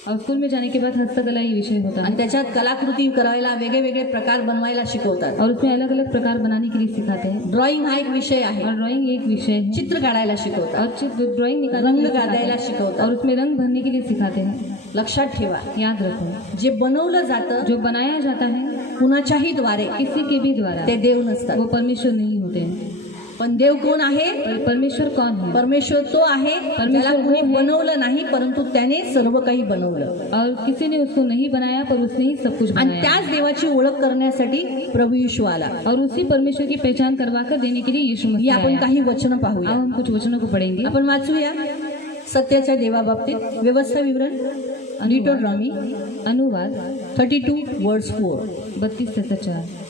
और स्कूल में जाने के बाद हस्तकला ही विषय होता है. आणि त्याच्यात कलाकृती करायला वेगळे वेगळे प्रकार बनवायला शिकवतात. और उसमें अलग अलग प्रकार बनाने के लिए सिखाते हैं. ड्रॉइंग हा एक विषय आहे. और ड्राइंग एक विषय है. चित्र काढायला शिकवतात, और चित्र ड्राइंग निकालने रंग के लिए सिखाते गादायला हैं. शिकवतात. और उसमें रंग भरने के लिए सिखाते हैं. लक्षात ठेवा, याद रखो, जे बनवलं जातं जो बनाया जाता है कुणाच्याही द्वारे किसी के भी द्वारा ते देव नसतात. वो परमेश्वर नहीं होते हैं. पण देव कोण आहे? और परमेश्वर कौन है? परमेश्वर तो आहे ज्याला कुणी बनवलं नाही, परंतु त्याने सर्व काही बनवलं. और किसी ने उसको नहीं बनाया पर उसने ही सब कुछ आणि बनाया. त्याच देवाची ओळख करण्यासाठी प्रभू येशू आला. और उसी परमेश्वर की पहचान करवा कर देने के लिए यीशु ही मसीह आपण आया. काही वचन अब पाहूया. हम कुछ वचनों को पढ़ेंगे. आपण वाचूया सत्याच्या देवाबाबतीत व्यवस्था विवरण. डिटोनॉमी अनुवाद 32 वर्स 4. 32:4.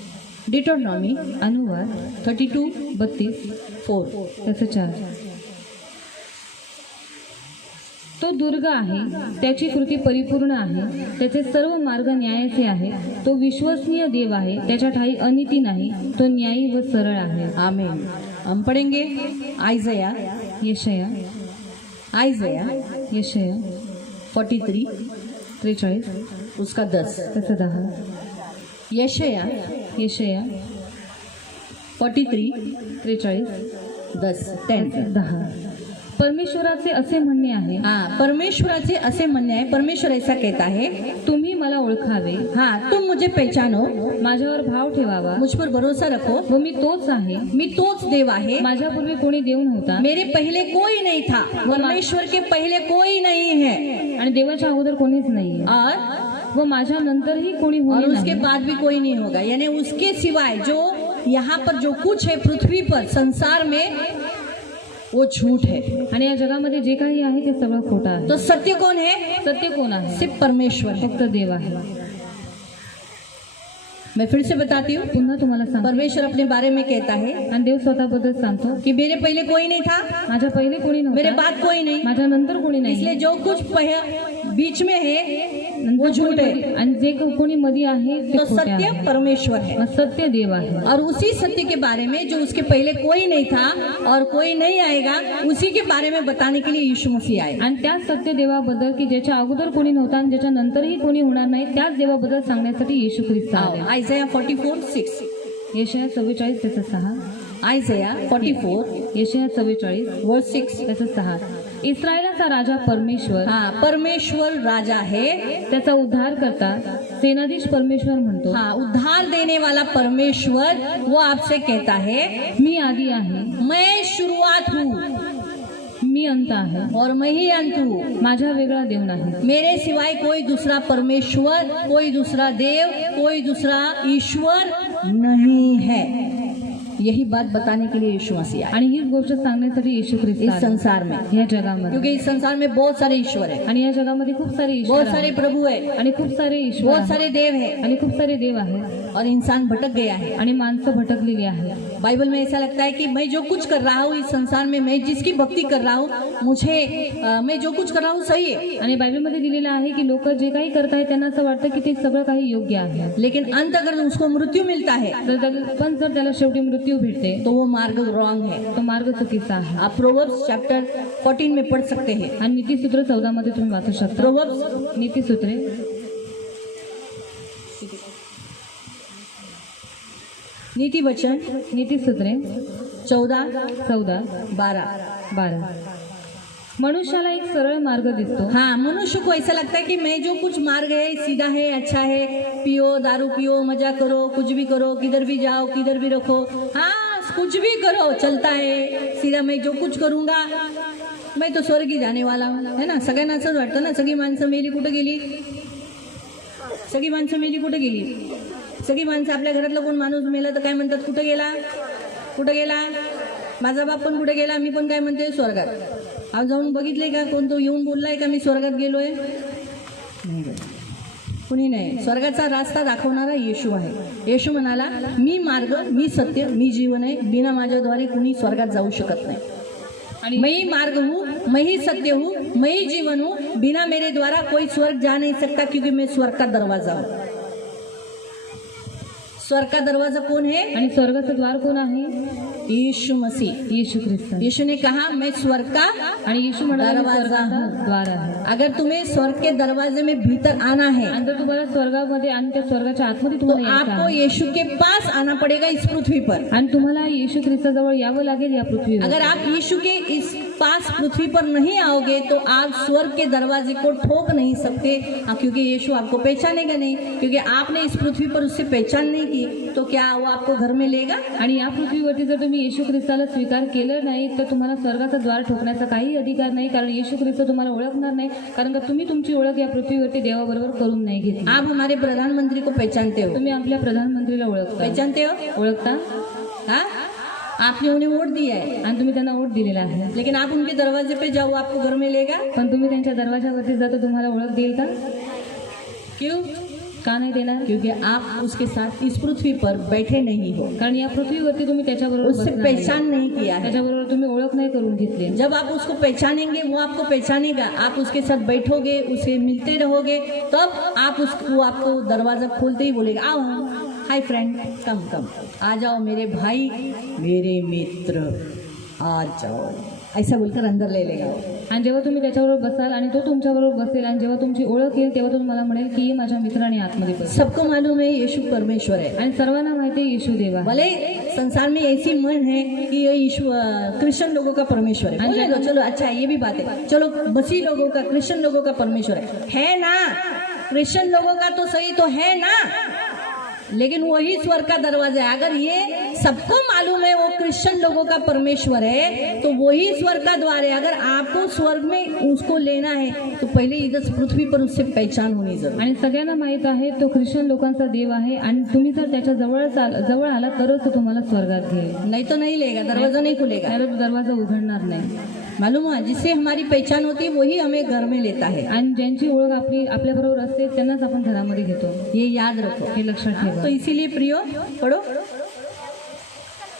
डिटोनॉमी अनुवाद 32 32:4. 4. तो दुर्ग आहे, त्याची कृती परिपूर्ण आहे, त्याचे सर्व मार्ग न्यायाचे आहे. तो विश्वसनीय देव आहे, त्याच्या ठाई अनिती नाही, तो न्यायी व सरळ आहे. आमेन. हम पढ़ेंगे आइज़या यशया आइज़या यशया 43 43 उसका 10. त्याचं 10. यशया यशया 43 43 10 10. 10. परमेश्वराचे असे म्हणणे आहे, हाँ, परमेश्वराचे असे म्हणणे आहे, परमेश्वर ऐसा कहता है, तुम्ही मला ओळखावे, हाँ तुम मुझे पहचानो, माझ्यावर भाव ठेवावा मुझ पर भरोसा रखो, व मी तोच आहे, मी तोच देव आहे, माझ्यापूर्वी कोणी देव नव्हता मेरे पहले कोई नहीं था, परमेश्वर के पहले कोई नहीं है, आणि देवाच्या अगोदर कोणीच नाहीये और व माझ्या नंतरही कोणी और होणार उसके नाही. बाद भी कोई नहीं होगा, यानी उसके सिवाय जो यहाँ पर जो कुछ है पृथ्वी पर संसार में वो झूठ है. आणि या जगामध्ये जे काही आहे ते सगळं खोटं आहे. तो सत्य कौन है? सत्य कोण आहे? सिर्फ परमेश्वर है. फक्त देव आहे. मैं फिर से बताती हूँ, पुन्हा तुम्हाला सांगतो, परमेश्वर अपने बारे में कहता है आणि देव स्वतःबद्दल सांगतो, कि मेरे पहले कोई नहीं था, माझ्या पहिले कोणी मेरे नव्हता, बाद कोई नहीं, माझ्या नंतर कोणी नाही, इसलिए जो कुछ बीच में है वो झूठ है. आणि जे कोणी मध्ये आहे ते तो खोटे सत्य आहे. परमेश्वर है. मग सत्य देव आहे. और उसी सत्य के बारे में जो उसके पहले कोई नहीं था और कोई नहीं आएगा, उसी के बारे में बताने के लिए यीशु मसीह आए. आणि त्याच सत्य देवाबद्दल की ज्याच्या अगोदर कोणी नव्हता आणि ज्याच्या नंतरही कोणी होणार नाही, त्याच देवाबद्दल सांगण्यासाठी येशू ख्रिस्त आले. आयझाया 44:6. यशाया 44 त्याचा 6. आयझाया 44 यशाया 44 वर्स 6. त्याचा 6. इस्रायलाचा राजा परमेश्वर, हाँ, परमेश्वर राजा है. त्याचा उद्धार करता सेनाधीश परमेश्वर म्हणतो, हाँ, उद्धार देने वाला परमेश्वर वो आपसे कहता है, मी आदी आहे, मैं शुरुआत हूँ मी अंत आहे, और मैं ही अंत हूँ. माझा वेगळा देव नाही. मेरे सिवाय कोई दूसरा परमेश्वर, कोई दूसरा देव, कोई दूसरा ईश्वर नहीं है. यही बात बताने के लिए यीशु मसीह आए आणि हीच गोष्ट सांगण्यासाठी येशू ख्रिस्त इस आले संसार में, या जगामध्ये. क्योंकि इस संसार में बहुत सारे ईश्वर है, आणि या जगामध्ये खूप सारे ईश्वर बहुत आहेत. सारे प्रभु है, आणि खूप सारे ईश्वर बहुत आहेत. सारे देव है, आणि खूप सारे देव आहेत. और इंसान भटक गया है. आणि माणसं भटकलेली आहेत. बाइबल में ऐसा लगता है कि मैं जो कुछ कर रहा हूँ इस संसार में, मैं जिसकी भक्ति कर रहा हूँ, मैं जो कुछ कर रहा हूँ सही है, आणि बायबलमध्ये दिलेलं आहे की लोक जे काही करतायत त्यांना असं वाटतं की ते सगळं काही योग्य आहे. लेकिन अंत अगर उसको मृत्यू मिलता है पण जर त्याला शेवटी मृत्यू भेटते तो वो मार्ग रॉन्ग है. तो मार्ग चुकीचा आहे. आप प्रोवर्ब्स चैप्टर 14 में पढ़ सकते हैं. आणि नीतिसूत्र 14 मध्ये तुम्ही वाचू शकता. प्रोवर्ब्स नीतिसूत्रे नीति वचन नीतिसूत्रे 14:12. मनुष्याला एक सरळ मार्ग दिसतो. हाँ, मनुष्य को ऐसा लगता है कि मैं जो कुछ मार्ग है सीधा है, अच्छा है, पियो, दारू पियो, मजा करो, कुछ भी करो, किधर भी जाओ, किधर भी रखो, हाँ कुछ भी करो, चलता है सीधा. मैं जो कुछ करूँगा मैं तो स्वर्गी जाने वाला हूँ, है ना. सगळ्यांना असंच वाटतं ना. सगळी माणसं मेली कुठं गेली? सगळी माणसं मेली कुठं गेली? सगळी माणसं, आपल्या घरातलं कोण माणूस मेला तर काय म्हणतात? कुठं गेला? कुठं गेला? माझा बाप पण कुठे गेला? मी पण काय म्हणते? स्वर्गात. आज जाऊन बघितले का? कोण तो येऊन बोललाय का मी स्वर्गात गेलोय? नाही, कुणी नाही. स्वर्गाचा रास्ता दाखवणारा येशू आहे. येशू म्हणाला, मी मार्ग, मी सत्य, मी जीवन आहे, बिना माझ्याद्वारे कुणी स्वर्गात जाऊ शकत नाही. आणि मैं ही मार्ग हूँ, मैं ही सत्य हूँ, मैं ही जीवन हूँ, बिना मेरे द्वारा कोई स्वर्ग जा नहीं सकता, क्योंकि मैं स्वर्ग का दरवाजा हूँ. स्वर्ग का दरवाजा कौन है? आणि स्वर्गाचं द्वार कोण आहे? यीशु मसीह. येशू ख्रिस्त. यीशु ने कहा, मैं स्वर्ग का आणि येशू म्हणाला, मी दरवाजा स्वर्गाचा हूँ. द्वार आहे. अगर तुम्हें स्वर्ग के दरवाजे में भीतर आना है आणि जर तुम्हाला स्वर्गामध्ये आणि त्या स्वर्गाच्या आतमध्ये तो तुम्हाला यायचं आपको आहे, यीशु के पास आना पड़ेगा इस पृथ्वी पर. आणि तुम्हाला येशू ख्रिस्ताजवळ यावं लागेल या पृथ्वीवर. अगर आप यीशु के इस पास पृथ्वी पर नहीं आओगे तो आप स्वर्ग के दरवाजे को ठोक नहीं सकते, क्योंकि यीशु आपको पहचानेगा नहीं, क्योंकि आपने इस पृथ्वी पर उससे पहचान नहीं की. तो क्या वो आपको घर में लेगा? आणि या पृथ्वीवरती जर तुम्ही येशू ख्रिस्ताला स्वीकार केलं नाही तर तुम्हाला स्वर्गाचा द्वार ठोकण्याचा काही अधिकार नाही, कारण येशू ख्रिस्त तुम्हाला ओळखणार नाही, कारण का तुम्ही तुमची ओळख या पृथ्वीवरती देवाबरोबर करून नाही घेतली. आप हमारे प्रधानमंत्री को पहचानते हो? तुम्ही आपल्या प्रधानमंत्रीला ओळखता. पहचानते हो? ओळखता. हाँ, आपने उन्हें वोट दिया है, आणि तुम्ही त्यांना वोट दिलेला आहे, लेकिन आप उनके दरवाजे पे जाओ, आपको घर में लेगा? पण तुम्ही त्यांच्या दरवाजावरती जातो, तुम्हाला ओळख देईल का? क्यों? का नाही देणार? क्योंकि आप उसके साथ इस पृथ्वी पर बैठे नहीं हो, कारण या पृथ्वीवरती तुम्ही त्याच्याबरोबर उससे बसला नाही. पहचान नहीं किया है. त्याच्याबरोबर तुम्ही ओळख नाही करून घेतली. जब आप उसको पहचानेंगे वो आपको पहचानेगा, आप उसके साथ बैठोगे, उसे मिलते रहोगे, तब आप वो आपको दरवाजा खोलते ही बोलेगा, आओ, हाय फ्रेंड, कम कम, आ जाओ मेरे भाई, मेरे मित्र, आ जाओ, ऐसा बोलकर अंदर ले लेगा. आणि जेव्हा तुम्ही त्याच्याबरोबर बसाल आणि तो तुमच्याबरोबर बसेल आणि जेव्हा तुमची ओळख येईल तेव्हा तो तुम्हाला म्हणेल की ये माझ्या मित्राने आतमध्ये बस. सबको मालूम है यीशु परमेश्वर है. आणि सर्वांना माहिती आहे येशू देव आहे. भले संसार में ऐसी मन है कि ये ईश्वर क्रिश्चियन लोगों का परमेश्वर है। बोले लो, चलो अच्छा ये भी बात है, चलो मसीह लोगों का, क्रिश्चियन लोगों का परमेश्वर है ना? क्रिश्चियन लोगों का तो सही तो है ना, लेकिन वही स्वर्ग का दरवाजा है। अगर ये सबको मालूम है वो क्रिश्चियन लोगों का परमेश्वर है, तो वही स्वर्ग का द्वार है। अगर आपको स्वर्ग में उसको लेना है तो पहिले इधर पृथ्वी पर उससे पहचान होनी जरूर। आणि सगळ्यांना माहित आहे तो ख्रिश्चन लोकांचा देव आहे आणि तुम्ही जर त्याच्या जवळ आला तरच तो तुम्हाला स्वर्गात घेईल, नहीं तो नहीं लेगा, दरवाजा नहीं खुलेगा। त्याला तो दरवाजा उघडणार नाही। मालूम है, जिससे हमारी पहचान होती है वही हमें घर में लेता है। आणि ज्यांची ओळख आपल्याबरोबर असते त्यांनाच आपण घरामध्ये घेतो, ये याद रखो, हे लक्षात ठेवा। तो इसीलिए प्रियो पढ़ो,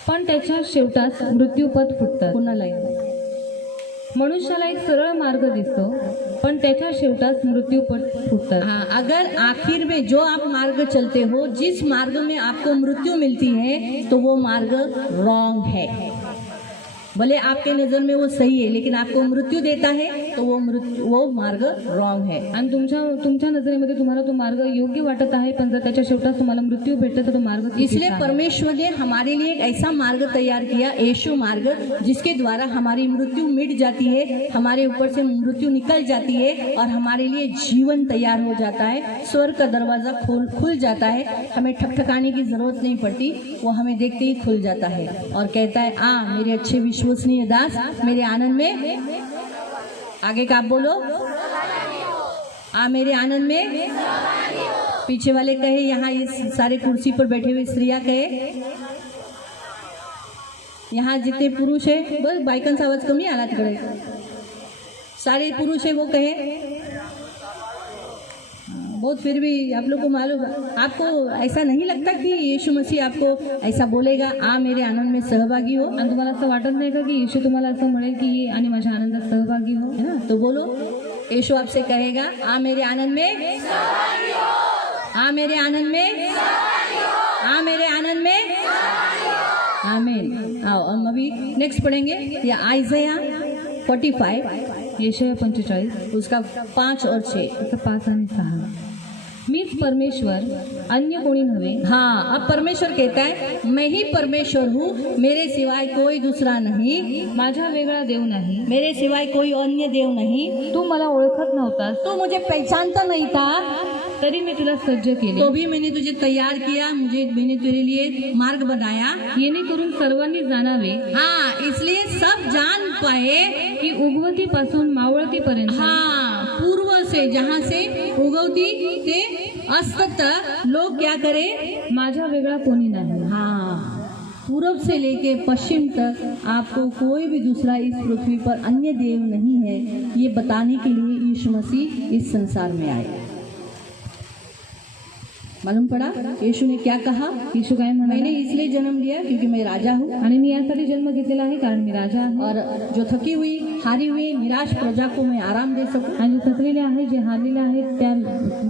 पण त्याच्या शेवटास मृत्यूपद फुटतात। पुन्हा लाईन। मनुष्याला एक सरळ मार्ग दिसतो, पण त्याच्या शेवटास मृत्यूपद फुटतात। हाँ, अगर आखिर में जो आप मार्ग चलते हो, जिस मार्ग में आपको मृत्यु मिलती है, तो वो मार्ग रॉन्ग है। भले आपके नजर में वो सही है, लेकिन आपको मृत्यू देता है तो वो मार्ग रॉन्ग है। आणि तुमच्या नजरेमध्ये तुम्हाला तो मार्ग योग्य वाटत आहे, पण जर त्याच्या शेवटास तुम्हाला मृत्यू भेटतो तर तो मार्ग चुकीचा इसलिए आहे। परमेश्वर ने हमारे लिए एक ऐसा मार्ग तैयार किया, यीशु मार्ग, जिसके द्वारा हमारी मृत्यु मिट जाती है, हमारे ऊपर से मृत्यु निकल जाती है और हमारे लिए जीवन तैयार हो जाता है। स्वर्ग का दरवाजा खुल जाता है, हमें ठकठकाने की जरूरत नहीं पड़ती, वो हमें देखते ही खुल जाता है और कहता है, आ मेरे अच्छे विश्वसनीय दास, मेरे आनंद में, आगे का आप बोलो, आ मेरे आनंद में। पीछे वाले कहे, यहाँ इस सारे कुर्सी पर बैठे हुए स्त्रियां कहे, यहाँ जितने पुरुष है, बस बायकांचा आवाज कमी आला तिकडे, सारे पुरुष है वो कहे बहुत। फिर भी आप लोग को मालूम, आपको ऐसा नहीं लगता कि यीशु मसीह आपको ऐसा बोलेगा, आ मेरे आनंद में सहभागी हो? आणि तुम्हाला असं वाटत नाही का की येशू तुम्हाला असं म्हणेल की ये आणि माझ्या आनंदात सहभागी हो? है ना? तो बोलो, यीशु आपसे कहेगा, आ मेरे आनंद में, आ मेरे आनंद में, आ मेरे आनंद में, आमीन। आओ हम अभी नेक्स्ट पढ़ेंगे, ये आइज़ाया 45, यशाया 45 उसका 5 और 6। 5 आणि 6। मीच परमेश्वर, अन्य कोणी नव्हे। हाँ, अब परमेश्वर कहता है, मैं ही परमेश्वर हूँ, मेरे सिवाय कोई दूसरा नहीं, माझा वेगळा देव नाही, मेरे सिवाय कोई अन्य देव नहीं। तू मला ओळखत नव्हतास, तो मुझे पहचानता नहीं था, तरी मी तुला सज्ज केले, तो भी मैंने तुझे तैयार किया, मैंने तेरे लिए मार्ग बनाया, येणेकरून सर्वांनी जाणावे। हाँ, इसलिए सब जान पाए की उगवतीपासून मावळतीपर्यंत, हाँ, पूर्व से, जहाँ से उगवती ते अस्त तक लोग क्या करे, माझा वेगळा कोणी नाही। हाँ, पूरब से लेके पश्चिम तक आपको कोई भी दूसरा इस पृथ्वी पर अन्य देव नहीं है, ये बताने के लिए यीशु मसीह इस संसार में आए। मालूम पड़ा यीशु ने क्या कहा? येशू काय मैंने म्हणाले? इसलिए जन्म लिया क्योंकि मैं राजा हूँ, आणि मी यासाठी जन्म घेतलेला आहे कारण मी राजा आहे, और जो थकी हुई, हारी हुई, निराश प्रजा को मैं आराम दे सकूं। आणि जे थकलेले आहे, जे हारलेले आहेत, त्या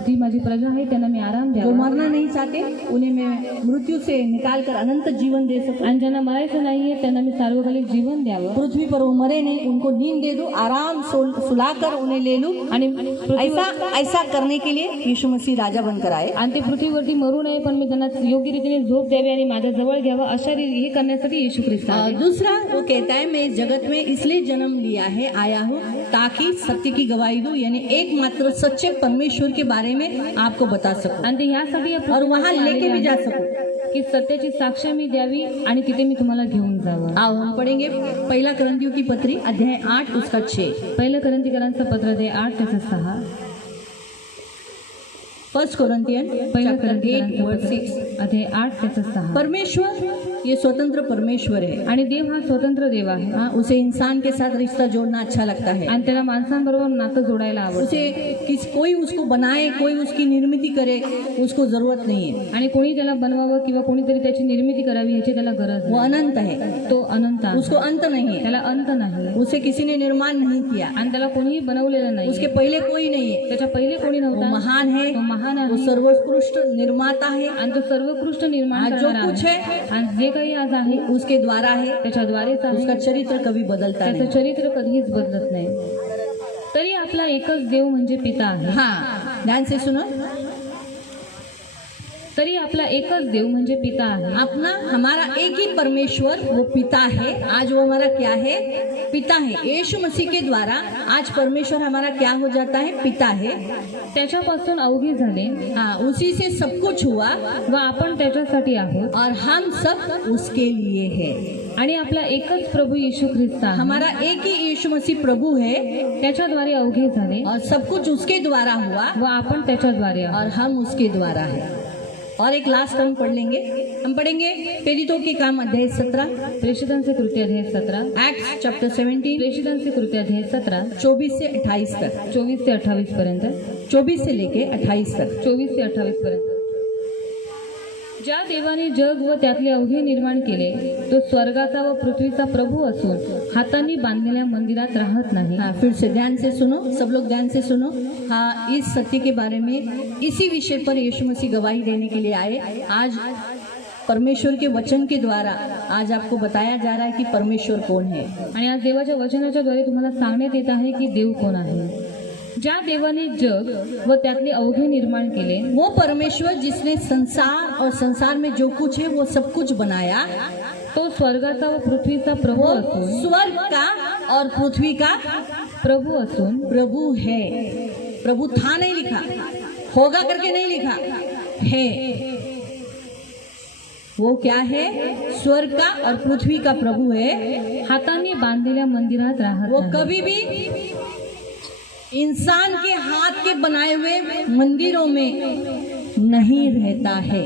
जी माझी प्रजा आहे त्यांना मी आराम जो द्यावा, मरना नहीं चाहते उन्हें मैं मृत्यु से निकाल कर अनंत जीवन दे सकूं। आणि ज्यांना मरायचं नाहीये त्यांना मी सार्वकालिक जीवन द्यावं, पृथ्वी पर वो मरे नहीं, उनको नींद दे दूं, आराम सुलाकर उन्हें ले लूं। आणि ऐसा करने के लिए यीशु मसीह राजा बनकर आए। आणि ते पृथ्वीवरती मरू नये, पण मी त्यांना योग्य रीतीने झोप द्यावी आणि माझ्या जवळ घ्यावं, अशा हे करण्यासाठी येशू ख्रिस्त आले। दूसरा वो कहता है, मैं इस जगत में इसलिए जन्म लिया है, आया हूँ ताकि सत्य की गवाही दूं, यानी एकमात्र सच्चे परमेश्वर के बारे में आपको बता सकूं आणि ते ह्यासाठी या और वहाँ पृथ्वीवर लेके भी आलेले जा आहे सकूं। की सत्याची साक्ष मी द्यावी आणि तिथे मी तुम्हाला घेऊन जावं। आओ हम पढ़ेंगे पहला करंथियों की पत्री अध्याय 8 उसका 6। पहिलं करंथीकरांचं पत्र ते 8 त्याचं 6। फर्स्ट कोरिन्थियन पहिलं चैप्टर 8 करंथीकरांचं वर्स पत्र 6। अध्याय 8 त्याचं 6। परमेश्वर ये स्वतंत्र परमेश्वर है, आणि देव हा स्वतंत्र देव आहे, हाँ, उसे इंसान के साथ रिश्ता जोड़ना अच्छा लगता है। आणि त्याला माणसांबरोबर नातं जोडायला आवडतं, उसे कोई उसको बनाए, कोई उसकी निर्मिती करे, उसको जरूरत नहीं है। आणि कोणी त्याला बनवावं किंवा कोणीतरी त्याची निर्मिती करावी ह्याची त्याला गरज वो नाही। अनंत है, तो अनंत आहे, उसको अंत नहीं है, त्याला अंत नाही, उसे किसी ने निर्माण नहीं किया, आणि त्याला कोणीही बनवलेलं नाही, उसके पहले कोई नहीं है, त्याच्या पहिले कोणी वो नव्हता, महान है, तो महान वो आहे, सर्वोत्कृष्ट निर्माता है, आणि तो सर्वोत्कृष्ट निर्माण आज जो करणारा कुछ आहे, है आणि जे काही आज आहे उसके द्वारा है, त्याच्याद्वारेच आहे, उसका चरित्र कभी बदलता त्याचं नहीं। चरित्र कधीच बदलत नाही। तरी आपला एकच देव म्हणजे पिता आहे। हाँ, ध्यान से सुनो, तरी आपला एकच देव म्हणजे पिता आहे. अपना हमारा एक ही परमेश्वर वो पिता है. आज वो हमारा क्या है? पिता है. यीशु मसीह के द्वारा आज परमेश्वर हमारा क्या हो जाता है? पिता है. त्याच्यापासून अवघे झाले हाँ, उसी से सब कुछ हुआ व आपण त्याच्यासाठी आहोत और हम सब उसके लिए है. आणि आपला एकच प्रभू येशू ख्रिस्त आहे. हमारा एक ही यीशु मसीह प्रभु है त्याच्याद्वारे अवघे झाले और सब कुछ उसके द्वारा हुआ व आपण त्याच्याद्वारे आहोत. और हम उसके द्वारा है. और एक लास्ट हम पढ़ लेंगे. हम पढ़ेंगे प्रेरितों के काम अध्याय 17, प्रेषितांचे कृत्य अध्याय 17, एक्ट्स चैप्टर 17, प्रेषितांचे कृत्य अध्याय 17 24 से 28 तक, 24 ते 28 पर्यंत, 24 से लेके 28 तक. 24 ते 28 पर्यंत. ज्या देवाने जग व त्यातले अवघे निर्माण केले तो स्वर्गाचा व पृथ्वीचा प्रभू असून हातांनी बांधलेल्या मंदिरात राहत नाही. हाँ, फिर से ध्यान से सुनो, सब लोग ध्यान से सुनो. हाँ, इस सत्य के बारे में इसी विषय पर यीशु मसीह गवाही देने के लिए आए. आज परमेश्वर के वचन के द्वारा आज आपको बताया जा रहा है कि परमेश्वर कौन है. आणि आज देवाच्या वचनाच्या द्वारे तुम्हाला सांगण्यात येत आहे की देव कोण आहे. ज्या देवाने जग व त्यातले अवघे निर्माण केले वो परमेश्वर जिसने संसार और संसार में जो कुछ है वो सब कुछ बनाया, तो स्वर्गाचा व पृथ्वीचा प्रभू वो असून स्वर्ग का और पृथ्वी का प्रभू असून प्रभु है. प्रभु था नहीं लिखा, होगा करके नहीं लिखा है. वो क्या है? स्वर्ग का और पृथ्वी का प्रभु है. हातांनी बांधलेल्या मंदिरात राहत वो नाही. कभी भी इंसान के हाथ के बनाए हुए मंदिरों में नहीं रहता है.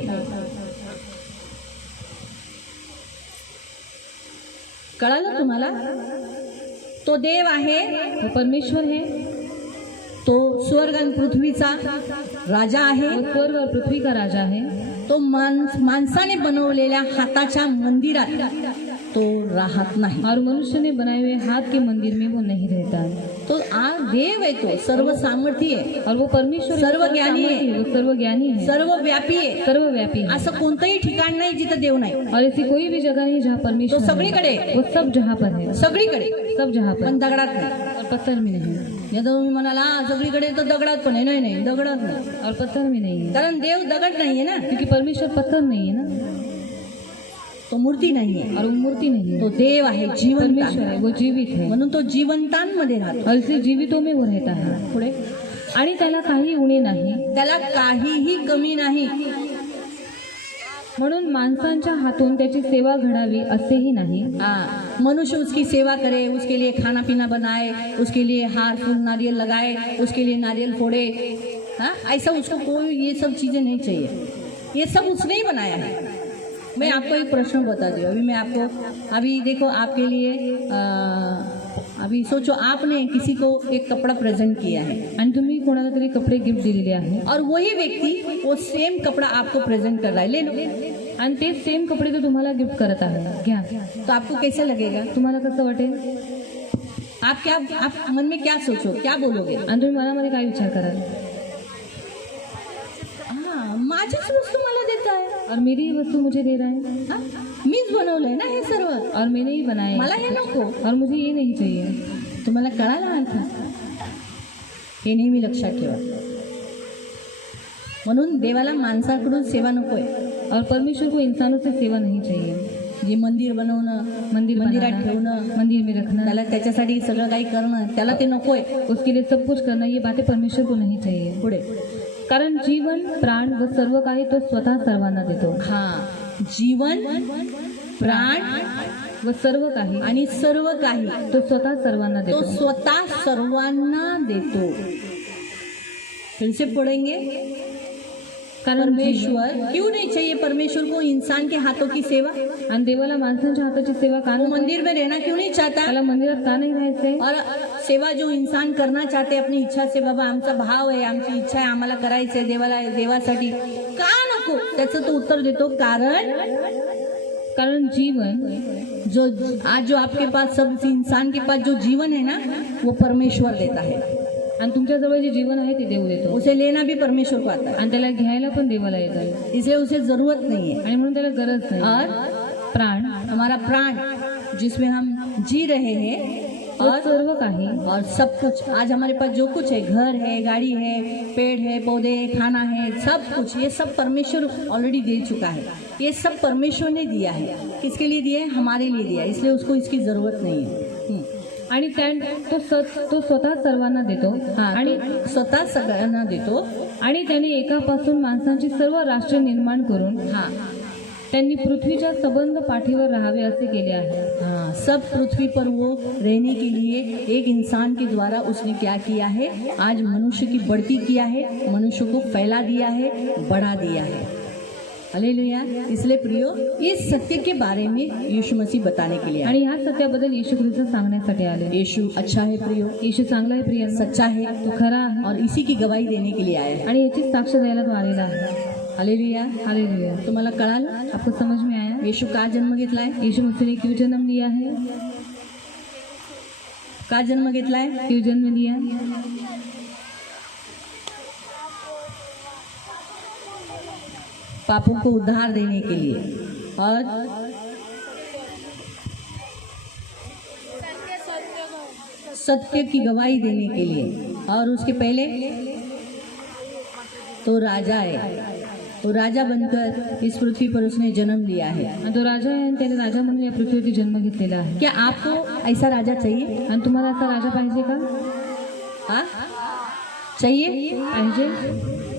कळालं तुम्हाला? तो देव आहे, तो परमेश्वर है, तो स्वर्ग आणि पृथ्वीचा राजा आहे. वो स्वर्ग और पृथ्वी का राजा है. तो माणसाने बनवलेल्या हाताच्या मंदिरात तो राहत नाही. और मनुष्य ने बनाए हुए हाथ के मंदिर में वो नहीं रहता है. तो देव है, तो सर्व सामर्थ्य है, और वो परमेश्वर सर्वज्ञानी है. वो सर्वज्ञानी है, सर्वव्यापी आहे. सर्वव्यापी है. असं कोणतंही ठिकाण नाही जिथं देव नाही. और ऐसी कोई भी जगह नहीं जहाँ परमेश्वर तो है. सगळीकडे. वो सब जहाँ पर है, सगळीकडे, सब जहाँ पर, पण दगडात नाही. और पत्थर में नहीं, या तुम्ही म्हणाला सगळीकडे तर दगडात पण आहे. नाही नाही, दगडात नाही. और पत्थर में नहीं है, कारण देव दगड नाहीये ना, क्योंकि परमेश्वर पत्थर नहीं है ना, तो मूर्ती नाहीये. और वो मूर्ति नहीं तो है. देव आहे, जिवंत परमेश्वर आहे. है, वो जीवित है, म्हणून तो जिवंतांमध्ये राहतो. और इसे जीवितों में वो रहता है. पुढे आणि त्याला काही उणे नाही. त्याला काहीही कमी नाही. म्हणून माणसांच्या हातून त्याची सेवा घडावी असेही नाही. हाँ, मनुष्य उसकी सेवा करे, उसके लिए खाना पीना बनाए, उसके लिए हार फूल नारियल लगाए, उसके लिए नारियल फोड़े. हाँ, ऐसा उसको कोई ये सब चीज़ें नहीं चाहिए. ये सब उसने ही बनाया है. मैं आपको एक प्रश्न बता दूँ. अभी मैं आपको, अभी देखो आपके लिए अभी सोचो आपने किसी को एक कपड़ा प्रेजेंट किया है आणि तुम्ही कोणाला तरी कपडे गिफ्ट दिलेले आहे और वही व्यक्ति वो सेम कपड़ा आपको प्रेजेंट कर रहा है. ले लो. आणि ते सेम कपडे तो तुम्हाला गिफ्ट करत आहे. घ्या. तो आपको कैसे लगेगा? तुम्हाला कसं वाटेल? आप मन में क्या सोचो, क्या बोलोगे? आणि तुम्ही मनामध्ये काय विचार कराल? हाँ, माझीच वस्तू मला देत आहे. और मेरी ही वस्तू मुझे दे रहा है. हाँ, मीच बनवलंय ना हे सर्व. और मैंने ही बनाया मला है. हे नको. और मुझे ये नहीं चाहिए. तुम्हाला कळालं आता? हे नेहमी लक्षात ठेवा. म्हणून देवाला माणसाकडून सेवा नकोय. और परमेश्वर को इंसानों से सेवा नहीं चाहिए. जे मंदिर बनवणं, मंदिरात बनाना, ठेवणं, मंदिर में रखना, त्याला त्याच्यासाठी सगळं काही करणं, त्याला ते नकोय. उसके लिए सब कुछ करना, ये बातें परमेश्वर को नहीं चाहिए. पुढे कारण जीवन, प्राण व सर्व काही तो स्वतः सर्वांना देतो. हाँ, जीवन, प्राण व सर्व काही आणि सर्व काही तो स्वतः सर्वांना तो देतो. स्वतः सर्वांना देतो. फिर से पढ़ेंगे. कारण परमेश्वर क्यों नहीं चाहिए परमेश्वर को इंसान के हाथों की सेवा? आणि देवाला माणसांच्या हाताची सेवा का वो नको? मंदिर में रहना क्यों नहीं चाहता? त्याला मंदिरात का नाही राहायचंय? और सेवा जो इंसान करना चाहते अपनी इच्छा से, बाबा आमचा भाव आहे, आमची इच्छा आहे, आम्हाला करायचं आहे देवाला, देवासाठी का नको? त्याचं तो उत्तर देतो कारण जीवन जो आज जो आपके पास सब इंसान के पास जो जीवन है ना वो परमेश्वर देता है. आणि तुमच्याजवळ जे जीवन आहे ते देव देतो. उसे लेना भी परमेश्वर को आता है. आणि त्याला घ्यायला पण देवाला येतं. इसलिए उसे जरूरत नहीं है. आणि म्हणून त्याला गरज नाही. और प्राण, हमारा प्राण जिसमें हम जी रहे हैं व सर्व काही और सब कुछ आज हमारे पास जो कुछ है, घर है, गाड़ी है, पेड़ है, पौधे है, खाना है, सब कुछ ये सब परमेश्वर ऑलरेडी दे चुका है। ये सब परमेश्वर ने दिया है। किसके लिए दिया है? हमारे लिए दिया है, इसलिए उसको इसकी ज़रूरत नहीं है। आणि तो स्वतः सर्वांना देतो हाँ, आणि तो स्वतः सगळ्यांना देतो। आणि त्याने एकापासून माणसांची सर्व राष्ट्र निर्माण करून हाँ त्यांनी पृथ्वीच्या सबंध पाठीवर राहावे असे केले आहे। हाँ, सब पृथ्वी पर वो रहने के लिए एक इंसान के द्वारा उसने क्या किया है? आज मनुष्य की बढ़ती किया है, मनुष्य को फैला दिया है, बढ़ा दिया है। हालेलुया। इसलिए प्रियो, इस सत्य के बारे में यीशु मसीह बताने के लिए आए। आणि ह्या सत्याबद्दल येशू ख्रिस्त सांगण्यासाठी आले। यीशु अच्छा है प्रियो, येशू चांगला आहे प्रिय, सच्चा है तो खरा आहे और इसी की गवाही देने के लिए आया है। आणि याची साक्ष द्यायला तो आलेला आहे। हालेलुया। हालेलुया। तुम्हाला कळाल आपको समझ में आया यीशु का जन्म घेतलाय? यीशु मसीह ने क्यों जन्म लिया है? का जन्म घेतलाय? क्यों जन्म लिया? पापों को उद्धार देने के लिए और सत्य की गवाही देने के लिए। और उसके पहले तो राजा है, तो राजा बनकर इस पृथ्वी पर उसने जन्म लिया है। आणि तो राजा आहे आणि त्याने राजा म्हणून या पृथ्वीवरती जन्म घेतलेला आहे। क्या आपको ऐसा राजा चाहिए? आणि तुम्हाला असा राजा पाहिजे का? हाँ चाहिए? पाहिजे?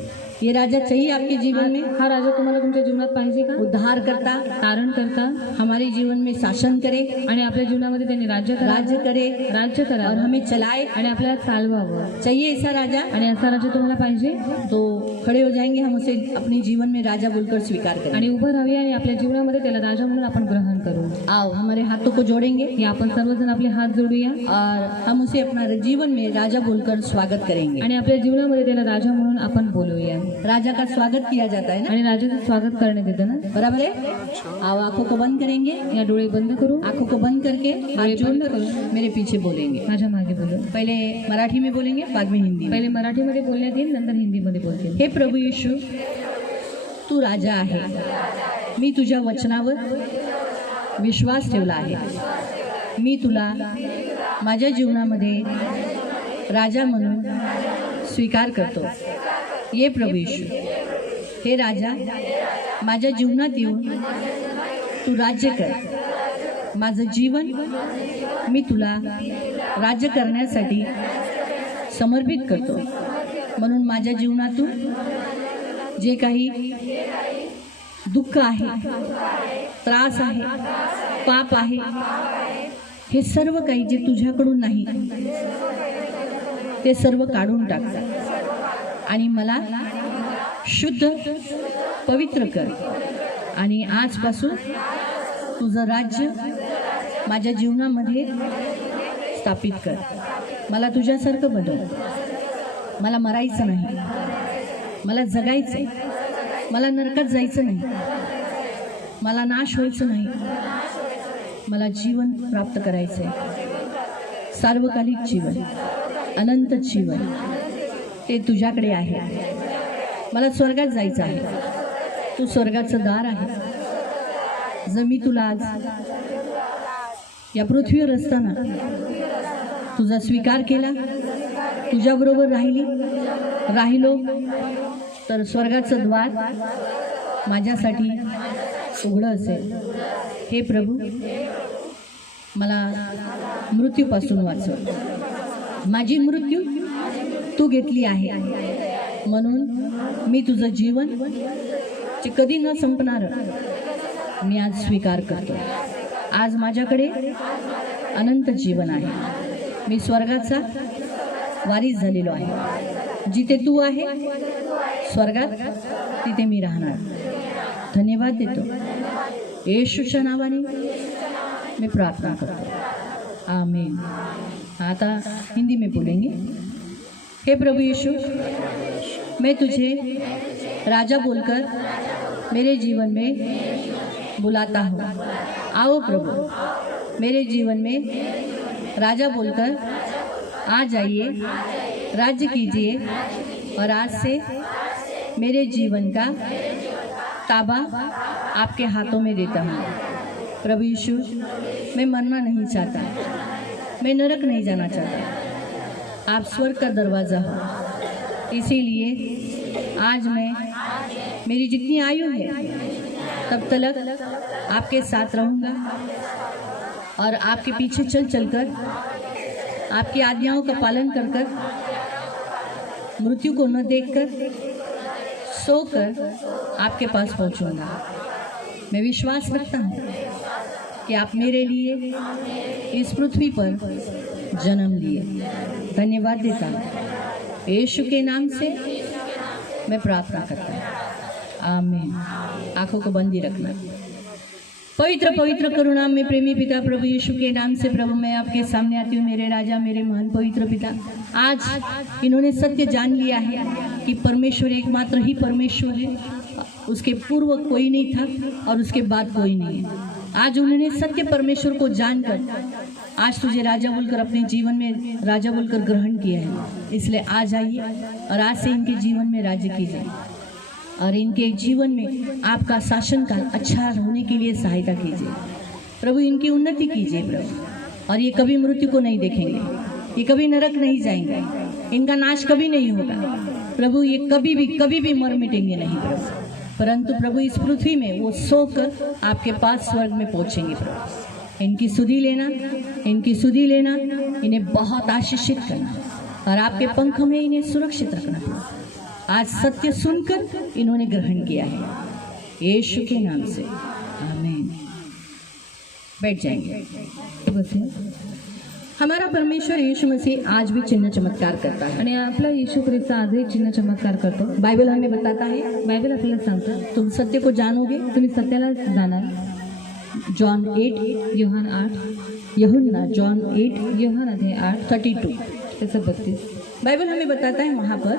ये राजा चाहिए आपके जीवन में? हा राजा तुम्हाला तुमच्या जीवनात पाहिजे का? उद्धार करता, तारण करता हमारे जीवन में शासन करे, आणि आपल्या जीवनामध्ये त्यांनी राज्य करे राज्य और करावं हमें चलाए। आणि आपल्याला चालवावं। चाहिए ऐसा राजा? आणि असा राजा तुम्हाला पाहिजे? तो खड़े हो जाएंगे, हम उसे अपने जीवन में राजा बोलकर स्वीकार करेंगे। आणि उभं राहूया आणि आपल्या जीवनामध्ये त्याला राजा म्हणून आपण ग्रहण करू। आओ हमारे हाथों को जोड़ेंगे हे आपण सर्वजण आपले हात जोडूया और हम उसे अपना जीवन में राजा बोलकर स्वागत करेंगे। आणि आपल्या जीवनामध्ये त्याला राजा म्हणून आपण बोलूया। राजा का स्वागत किया जाता है ना, आणि राजाचं स्वागत करण्यात येतं ना, बराबर है। आओ आंखों को बंद करेंगे, या डोळे बंद करू, आंखों को बंद करके हाथ जोड़कर मेरे पीछे बोलेंगे। माझ्या मागे बोलू। पहले मराठी में बोलेंगे, बाद में हिंदी में। पहिले मराठीमध्ये बोलण्यात येईल, नंतर हिंदीमध्ये बोलतील। हे प्रभू येशू, तू राजा आहे, मी तुझ्या वचनावर विश्वास ठेवला आहे। मी तुला माझ्या जीवनामध्ये राजा म्हणून स्वीकार करतो। ये प्रभू येशू, हे राजा, माझ्या जीवनात येऊन तू राज्य कर। माझं जीवन मी तुला राज्य करण्यासाठी समर्पित करतो। म्हणून माझ्या जीवनातून जे काही दुःख आहे, त्रास आहे, पाप आहे, हे सर्व काही जे तुझ्याकडून नाही ते सर्व काढून टाक आणि मला शुद्ध पवित्र कर। आणि आजपासून तुझं राज्य माझ्या जीवनामध्ये स्थापित कर। मला तुझ्यासारखं बनव। मला मरायचं नाही, मला जगायचं आहे। मला नरकात जायचं नाही, मला नाश व्हायचं नाही, मला जीवन प्राप्त करायचं आहे। सार्वकालिक जीवन, अनंत जीवन ते तुझ्याकडे आहे। मला स्वर्गात जायचं आहे, तू स्वर्गाचं दार आहे। जर मी तुला आज या पृथ्वीवर असताना तुझा स्वीकार केला, तुझ्याबरोबर राहिलो तर स्वर्गाचं द्वार माझ्यासाठी उघडं असेल। हे प्रभू, मला मृत्यूपासून वाचव। माझी मृत्यू तू घेतली आहे, म्हणून मी तुझं जीवन जे कधी न संपणार मी आज स्वीकार करतो। आज माझ्याकडे अनंत जीवन आहे। मी स्वर्गाचा वारीस झालेलो आहे। जिथे तू आहे स्वर्गात, तिथे मी राहणार। धन्यवाद देतो येशूच्या नावाने मैं प्रार्थना करता हूँ, आमीन। आता हिंदी में बोलेंगे। हे प्रभु यीशु, मैं तुझे राजा बोलकर मेरे जीवन में बुलाता हूँ। आओ प्रभु, मेरे जीवन में राजा बोलकर आ जाइए, राज्य कीजिए। और आज से मेरे जीवन का ताबा आपके हाथों में देता हूँ। प्रभु यीशु, मैं मरना नहीं चाहता, मैं नरक नहीं जाना चाहता, आप स्वर्ग का दरवाज़ा हो। इसीलिए आज मैं मेरी जितनी आयु है तब तक आपके साथ रहूँगा और आपके पीछे चल चलकर आपकी आज्ञाओं का पालन कर कर, मृत्यु को न देखकर, सोकर आपके पास पहुँचूँगा। मैं विश्वास रखता हूँ कि आप मेरे लिए इस पृथ्वी पर जन्म लिए। धन्यवाद देता हूँ यीशु के नाम से मैं प्रार्थना करता हूँ, आमीन। आंखों को बंद ही रखना। पवित्र पवित्र करुणा में प्रेमी पिता प्रभु यीशु के नाम से प्रभु मैं आपके सामने आती हूँ, मेरे राजा, मेरे महान पवित्र पिता। आज इन्होंने सत्य जान लिया है कि परमेश्वर एकमात्र ही परमेश्वर है, उसके पूर्व कोई नहीं था और उसके बाद कोई नहीं है। आज उन्होंने सत्य परमेश्वर को जानकर आज तुझे राजा बोलकर अपने जीवन में राजा बोलकर ग्रहण किया है। इसलिए आज आइए और आज से इनके जीवन में राज्य कीजिए और इनके जीवन में आपका शासन काल अच्छा होने के लिए सहायता कीजिए प्रभु। इनकी उन्नति कीजिए प्रभु, और ये कभी मृत्यु को नहीं देखेंगे, ये कभी नरक नहीं जाएंगे, इनका नाश कभी नहीं होगा प्रभु। ये कभी भी मर मिटेंगे नहीं प्रभु, परंतु प्रभु इस पृथ्वी में वो सोकर आपके पास स्वर्ग में पहुँचेंगे प्रभु। इनकी सुधि लेना, इनकी सुधि लेना, इन्हें बहुत आशीषित करना और आपके पंख में इन्हें सुरक्षित रखना प्रभु। आज सत्य सुनकर इन्होंने ग्रहण किया है यीशु के नाम से, आमीन। बैठ जाएंगे। हमारा परमेश्वर यीशु मसीह आज भी चिन्ह चमत्कार करता है आणि आपला येशू ख्रिस्त आजही चिन्ह चमत्कार करतो। बाइबल हमें बताता है, बायबल आपल्याला सांगतं तुम सत्य को जानोगे, तुम्ही सत्याला जाणार। जॉन 8, योहान 8, यूहन्ना जॉन 8 योहान अध्याय 8 32। त्याचं 32। बाइबल हमें बताता है वहाँ पर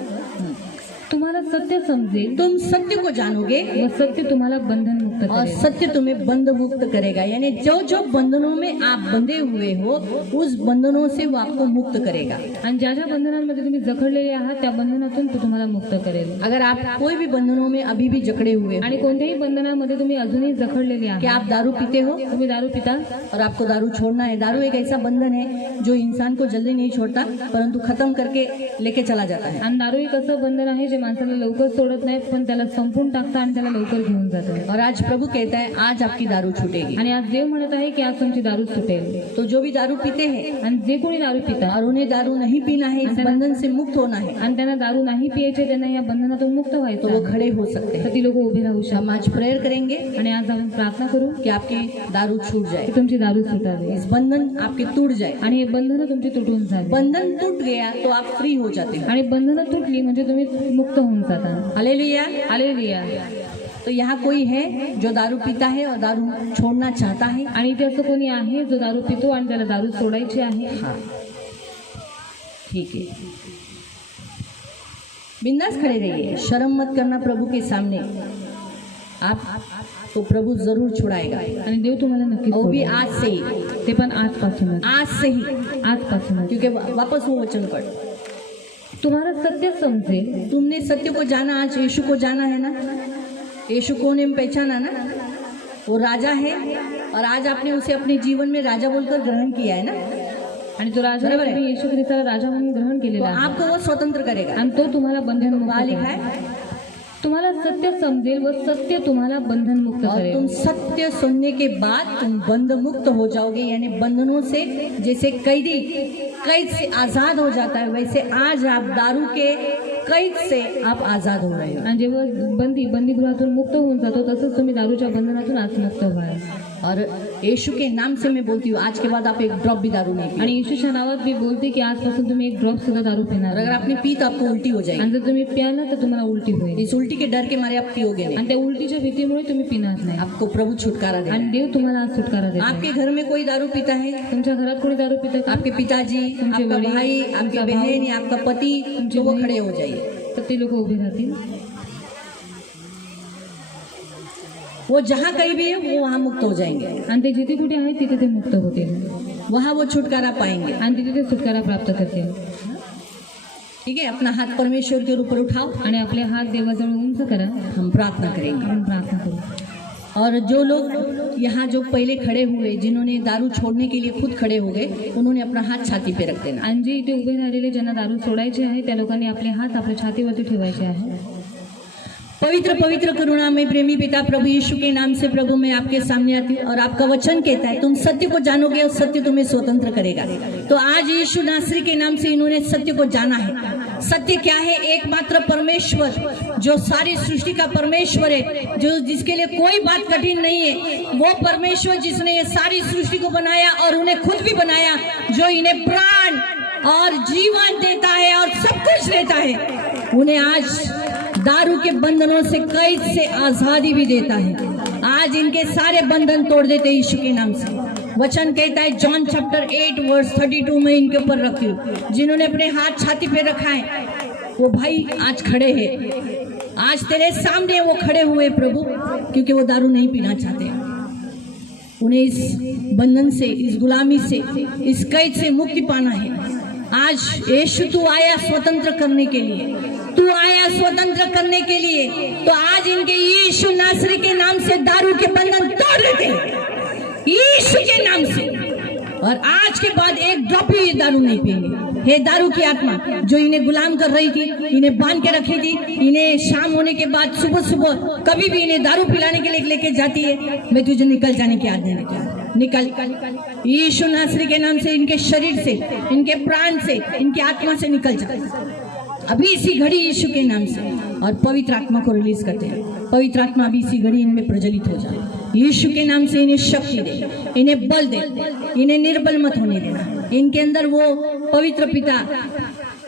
तुम्हाला सत्य समजेल, तुम सत्य को जानोगे व सत्य तुम्हाला बंधन मुक्त और करेल। सत्य तुम्हें बंध मुक्त करेगा। यानी जो जो बंधनों में आप बंधे हुए हो उस बंधनों से वो आपको मुक्त करेगा। आणि ज्या ज्या बंधनांमध्ये तुम्ही जखडलेले आहात त्या बंधनातून तो तुम्हाला मुक्त करेल। अगर आप कोई भी बंधनों में अभी भी जकड़े हुए हो, आणि कोणत्याही बंधनामध्ये तुम्ही अजूनही जखडलेले कि आहात, आप दारू पीते हो तुम्ही दारू पिता और आपको दारू छोड़ना है। दारू एक ऐसा बंधन है जो इंसान को जल्दी नहीं छोड़ता परंतु खत्म करके लेके चला जाता है। आणि दारू एक असं बंधन आहे जे माणसाला लवकर सोडत नाही, पण त्याला संपून टाकतं आणि त्याला लवकर घेऊन जातं। और आज प्रभु कहता है आज आपकी दारू छूटेगी। आणि आज देव म्हणत आहे की आज तुमची दारू सुटेल। तो जो भी दारू पीते हैं आणि जे कोणी दारू पितात और उन्हें दारू नहीं पीना है, इस बंधन से मुक्त होना है, आणि त्यांना दारू नाही पियायचे, त्यांना या बंधनातून मुक्त तो व्हायचं वो आहे, खड़े हो सकते हैं। तर ती लोक उभे राहू हम शकतात। आज प्रेयर करेंगे आणि आज आपण प्रार्थना करू कि आपकी दारू छूट जाए, की तुमची दारू सुटावी, इस बंधन आपके टूट जाए। आणि हे बंधनं तुमची तुटून जावी। बंधन टूट गया तो आप फ्री हो जाते हो। आणि बंधनं तुटली म्हणजे तुम्ही मुक्त होऊन जाता। हालेलुया। हालेलुया। तो यहाँ कोई है जो दारू पीता है और दारू छोड़ना चाहता है? आणि इथे असं कोणी आहे जो दारू पितो आणि त्याला दारू सोडायची आहे? हाँ, ठीक है। बिंदास खड़े रहिए, शर्म मत करना प्रभु के सामने। आप तो प्रभु जरूर छुड़ाएगा, आणि देव तुम्हाला नक्कीच वो भी सोडेल। आज से ही, ते पण आजपासूनच, आज से ही, आजपासूनच। क्योंकि वापस वो वचन पढ़। तुम्हाला सत्य समजेल, तुमने सत्य को जाना, आज यीशु को जाना है ना, यीशु को ने पहचाना ना, वो राजा है और आज आपने उसे अपने जीवन में राजा बोलकर ग्रहण किया है ना, आणि तो राजा बरोबर आहे। तुम्ही येशू ख्रिस्ताला राजा म्हणून ग्रहण तो केलेला आहे आपको वो स्वतंत्र करेगा। आणि तो तुम्हाला बंधन मुक्त वहाँ लिखा करेल। है, तुम्हाला सत्य समजेल व सत्य तुम्हाला बंधन मुक्त और तुम करेल। सत्य सुनने के बाद तुम बंध मुक्त हो जाओगे। यानी बंधनों से जैसे कैदी कैद से आजाद हो जाता है, वैसे आज आप दारू के कैद से आप आजाद हो रहे हो। आणि जेव्हा बंदीगृहातून मुक्त होऊन जातो तसंच तुम्ही दारूच्या बंधनातून आज मुक्त व्हाल। और यीशु के नाम से मैं बोलती हूँ, आज के बाद आप एक ड्रॉप भी दारू नहीं आणि पिए। येशूच्या नावात मी बोलते की आजपासून तुम्ही एक ड्रॉप सुद्धा दारू पिणार और अगर नाही। आपने पी तो आपको उल्टी हो जाएगी। आणि जर तुम्ही प्याला तर तुम्हाला उलटी होईल, इस उल्टी के डर के मारे आप पियोगे नहीं। आणि त्या उलटीच्या भीतीमुळे तुम्ही पिणार नाही। आपको प्रभु छुटकारा दे। आणि देव तुम्हाला आज सुटकारा देतो। आपके घर में कोई दारू पीता है, तुमच्या घरात कोणी दारू पितं का? आपके पिताजी, तुमचे आपका वडील, भाई, आपकी तुमचा बहन भाऊ, या आपका पति, तुमची तो वो बहीण, खड़े हो जाइए। तर ते लोक उभे राहतील। वो जहाँ कहीं भी है वो वहाँ मुक्त हो जाएंगे, आणि ते जिथे कुठे आहेत तिथे ते मुक्त होतील वहाँ वो छुटकारा पाएंगे। आणि तिथे ते सुटकारा प्राप्त करतील। ठीक है, अपना हाथ परमेश्वर के ऊपर उठाओ, आणि आपले हात देवाजवळ उंच करा। हम प्रार्थना करेंगे। आपण प्रार्थना करू। और जो लोग यहाँ जो पहले खड़े हुए, जिन्होंने दारू छोड़ने के लिए खुद खड़े हो गए, उन्होंने अपना हात छाती पे रख देना. आणि जे इथे उभे राहिलेले ज्यांना दारू सोडायचे आहे त्या लोकांनी आपले हात आपल्या छातीवरती ठेवायचे आहे. पवित्र पवित्र करुणामय प्रेमी पिता प्रभु यीशु के नाम से प्रभु मैं आपके सामने आती हूँ और आपका वचन कहता है तुम सत्य को जानोगे और सत्य तुम्हें स्वतंत्र करेगा. तो आज यीशु नासरी के नाम से इन्होंने सत्य को जाना है. सत्य क्या है? एकमात्र परमेश्वर जो सारी सृष्टि का परमेश्वर है, जो जिसके लिए कोई बात कठिन नहीं है, वो परमेश्वर जिसने ये सारी सृष्टि को बनाया और उन्हें खुद भी बनाया, जो इन्हें प्राण और जीवन देता है और सब कुछ देता है, उन्हें आज दारू के बंधनों से, कैद से आजादी भी देता है. आज इनके सारे बंधन तोड़ देते हैं यीशु के नाम से. वचन कहता है जॉन चैप्टर 8 वर्स 32 में इनके ऊपर रखी हूँ. जिन्होंने अपने हाथ छाती पे रखा है वो भाई आज खड़े हैं. आज तेरे सामने वो खड़े हुए प्रभु, क्योंकि वो दारू नहीं पीना चाहते. उन्हें इस बंधन से, इस गुलामी से, इस कैद से मुक्ति पाना है. आज यीशु तू आया स्वतंत्र करने के लिए, तू आया स्वतंत्र करने के लिए. तो आज इनके यीशु नासरी के नाम से दारू के बंधन तोड़ देते हैं यीशु के नाम से. और आज के बाद एक ड्रॉप भी ये दारू नहीं पिएंगे. हे दारू की आत्मा जो इन्हें गुलाम कर रही थी, इन्हें बांध के रखी थी, इन्हें शाम होने के बाद सुबह सुबह कभी भी इन्हें दारू पिलाने के लिए लेके जाती है, मैं तुझे निकल जाने की आज्ञा देती हूं. निकल यीशु नासरी के नाम से, इनके शरीर से, इनके प्राण से, इनकी आत्मा से निकल जा अभी इसी घड़ी यीशु के नाम से. और पवित्र आत्मा को रिलीज करते हैं. पवित्र आत्मा अभी इसी घड़ी इनमें प्रज्वलित हो जाए. यीशु के नाम से इन्हें शक्ति दे, इन्हें बल दे, इन्हें निर्बल मत होने देना. इनके अंदर वो पवित्र पिता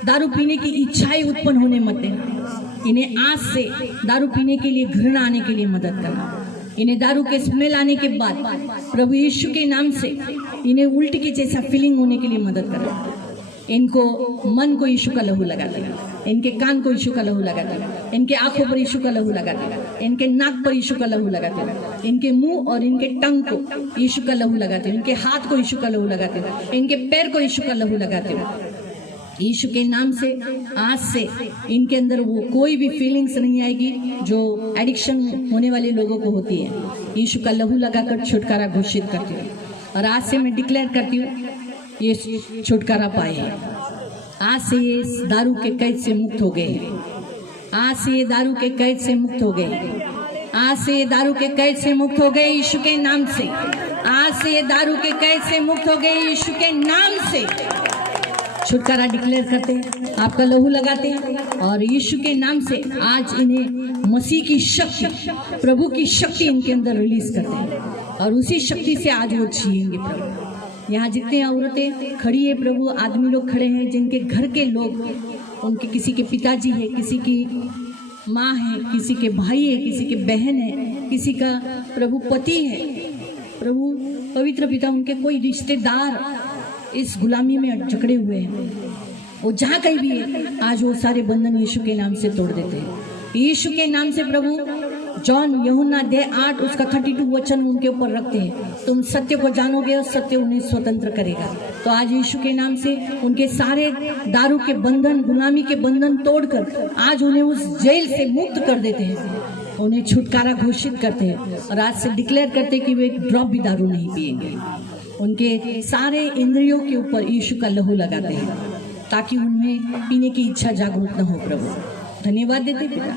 दारू पीने की इच्छाएं उत्पन्न होने मत देना. इन्हें आज से दारू पीने के लिए घृणा आने के लिए मदद करना. इन्हें दारू के स्मेल आने के बाद प्रभु यीशु के नाम से इन्हें उल्टी की जैसा फीलिंग होने के लिए मदद करना. इनको मन को यीशु का लहू लगा देना. इनके कान को यीशु का लहू लगा देना. इनके आंखों पर यीशु का लहू लगा देना. इनके नाक पर यीशु का लहू लगा देना. इनके मुंह और इनके टंग को यीशु का लहू लगा देना. इनके हाथ को यीशु का लहू लगा देना. इनके पैर को यीशु का लहू लगा देना. यीशु के नाम से आज से इनके अंदर वो कोई भी फीलिंग्स नहीं आएगी जो एडिक्शन होने वाले लोगों को होती है. यीशु का लहू लगाकर छुटकारा घोषित करती हूँ. और आज से मैं डिक्लेयर करती हूँ ये छुटकारा पाए. आज से ये दारू के कैद से मुक्त हो गए. आज से ये दारू के कैद से मुक्त हो गए. आज से ये दारू के कैद से मुक्त हो गए यीशु के नाम से. आज से ये दारू के कैद से मुक्त हो गए यीशु के नाम से. छुटकारा डिक्लेयर करते हैं, आपका लहू लगाते हैं और यीशु के नाम से आज इन्हें मसीह की शक्ति, प्रभु की शक्ति इनके अंदर रिलीज करते हैं. और उसी शक्ति से आज वो जिएंगे प्रभु. यहाँ जितने औरतें खड़ी है प्रभु, आदमी लोग खड़े हैं जिनके घर के लोग, उनके किसी के पिताजी है, किसी की माँ है, किसी के भाई है, किसी के बहन है, किसी का प्रभु पति है. प्रभु पवित्र पिता उनके कोई रिश्तेदार इस गुलामी में जकड़े हुए हैं. वो जहाँ कहीं भी है आज वो सारे बंधन यीशु के नाम से तोड़ देते हैं. यीशु के नाम से प्रभु जॉन यूहन्ना 8 उसका 32 वचन उनके ऊपर रखते हैं. तुम सत्य को जानोगे और सत्य उन्हें स्वतंत्र करेगा. तो आज यीशु के नाम से उनके सारे दारू के बंधन, गुलामी के बंधन तोड़कर आज उन्हें उस जेल से मुक्त कर देते हैं. उन्हें छुटकारा घोषित करते हैं और आज से डिक्लेयर करते हैं कि वे एक ड्रॉप भी दारू नहीं पिएंगे. उनके सारे इंद्रियों के ऊपर यीशु का लहू लगाते हैं ताकि उनमें पीने की इच्छा जागरूक न हो. प्रभु धन्यवाद देते पिता,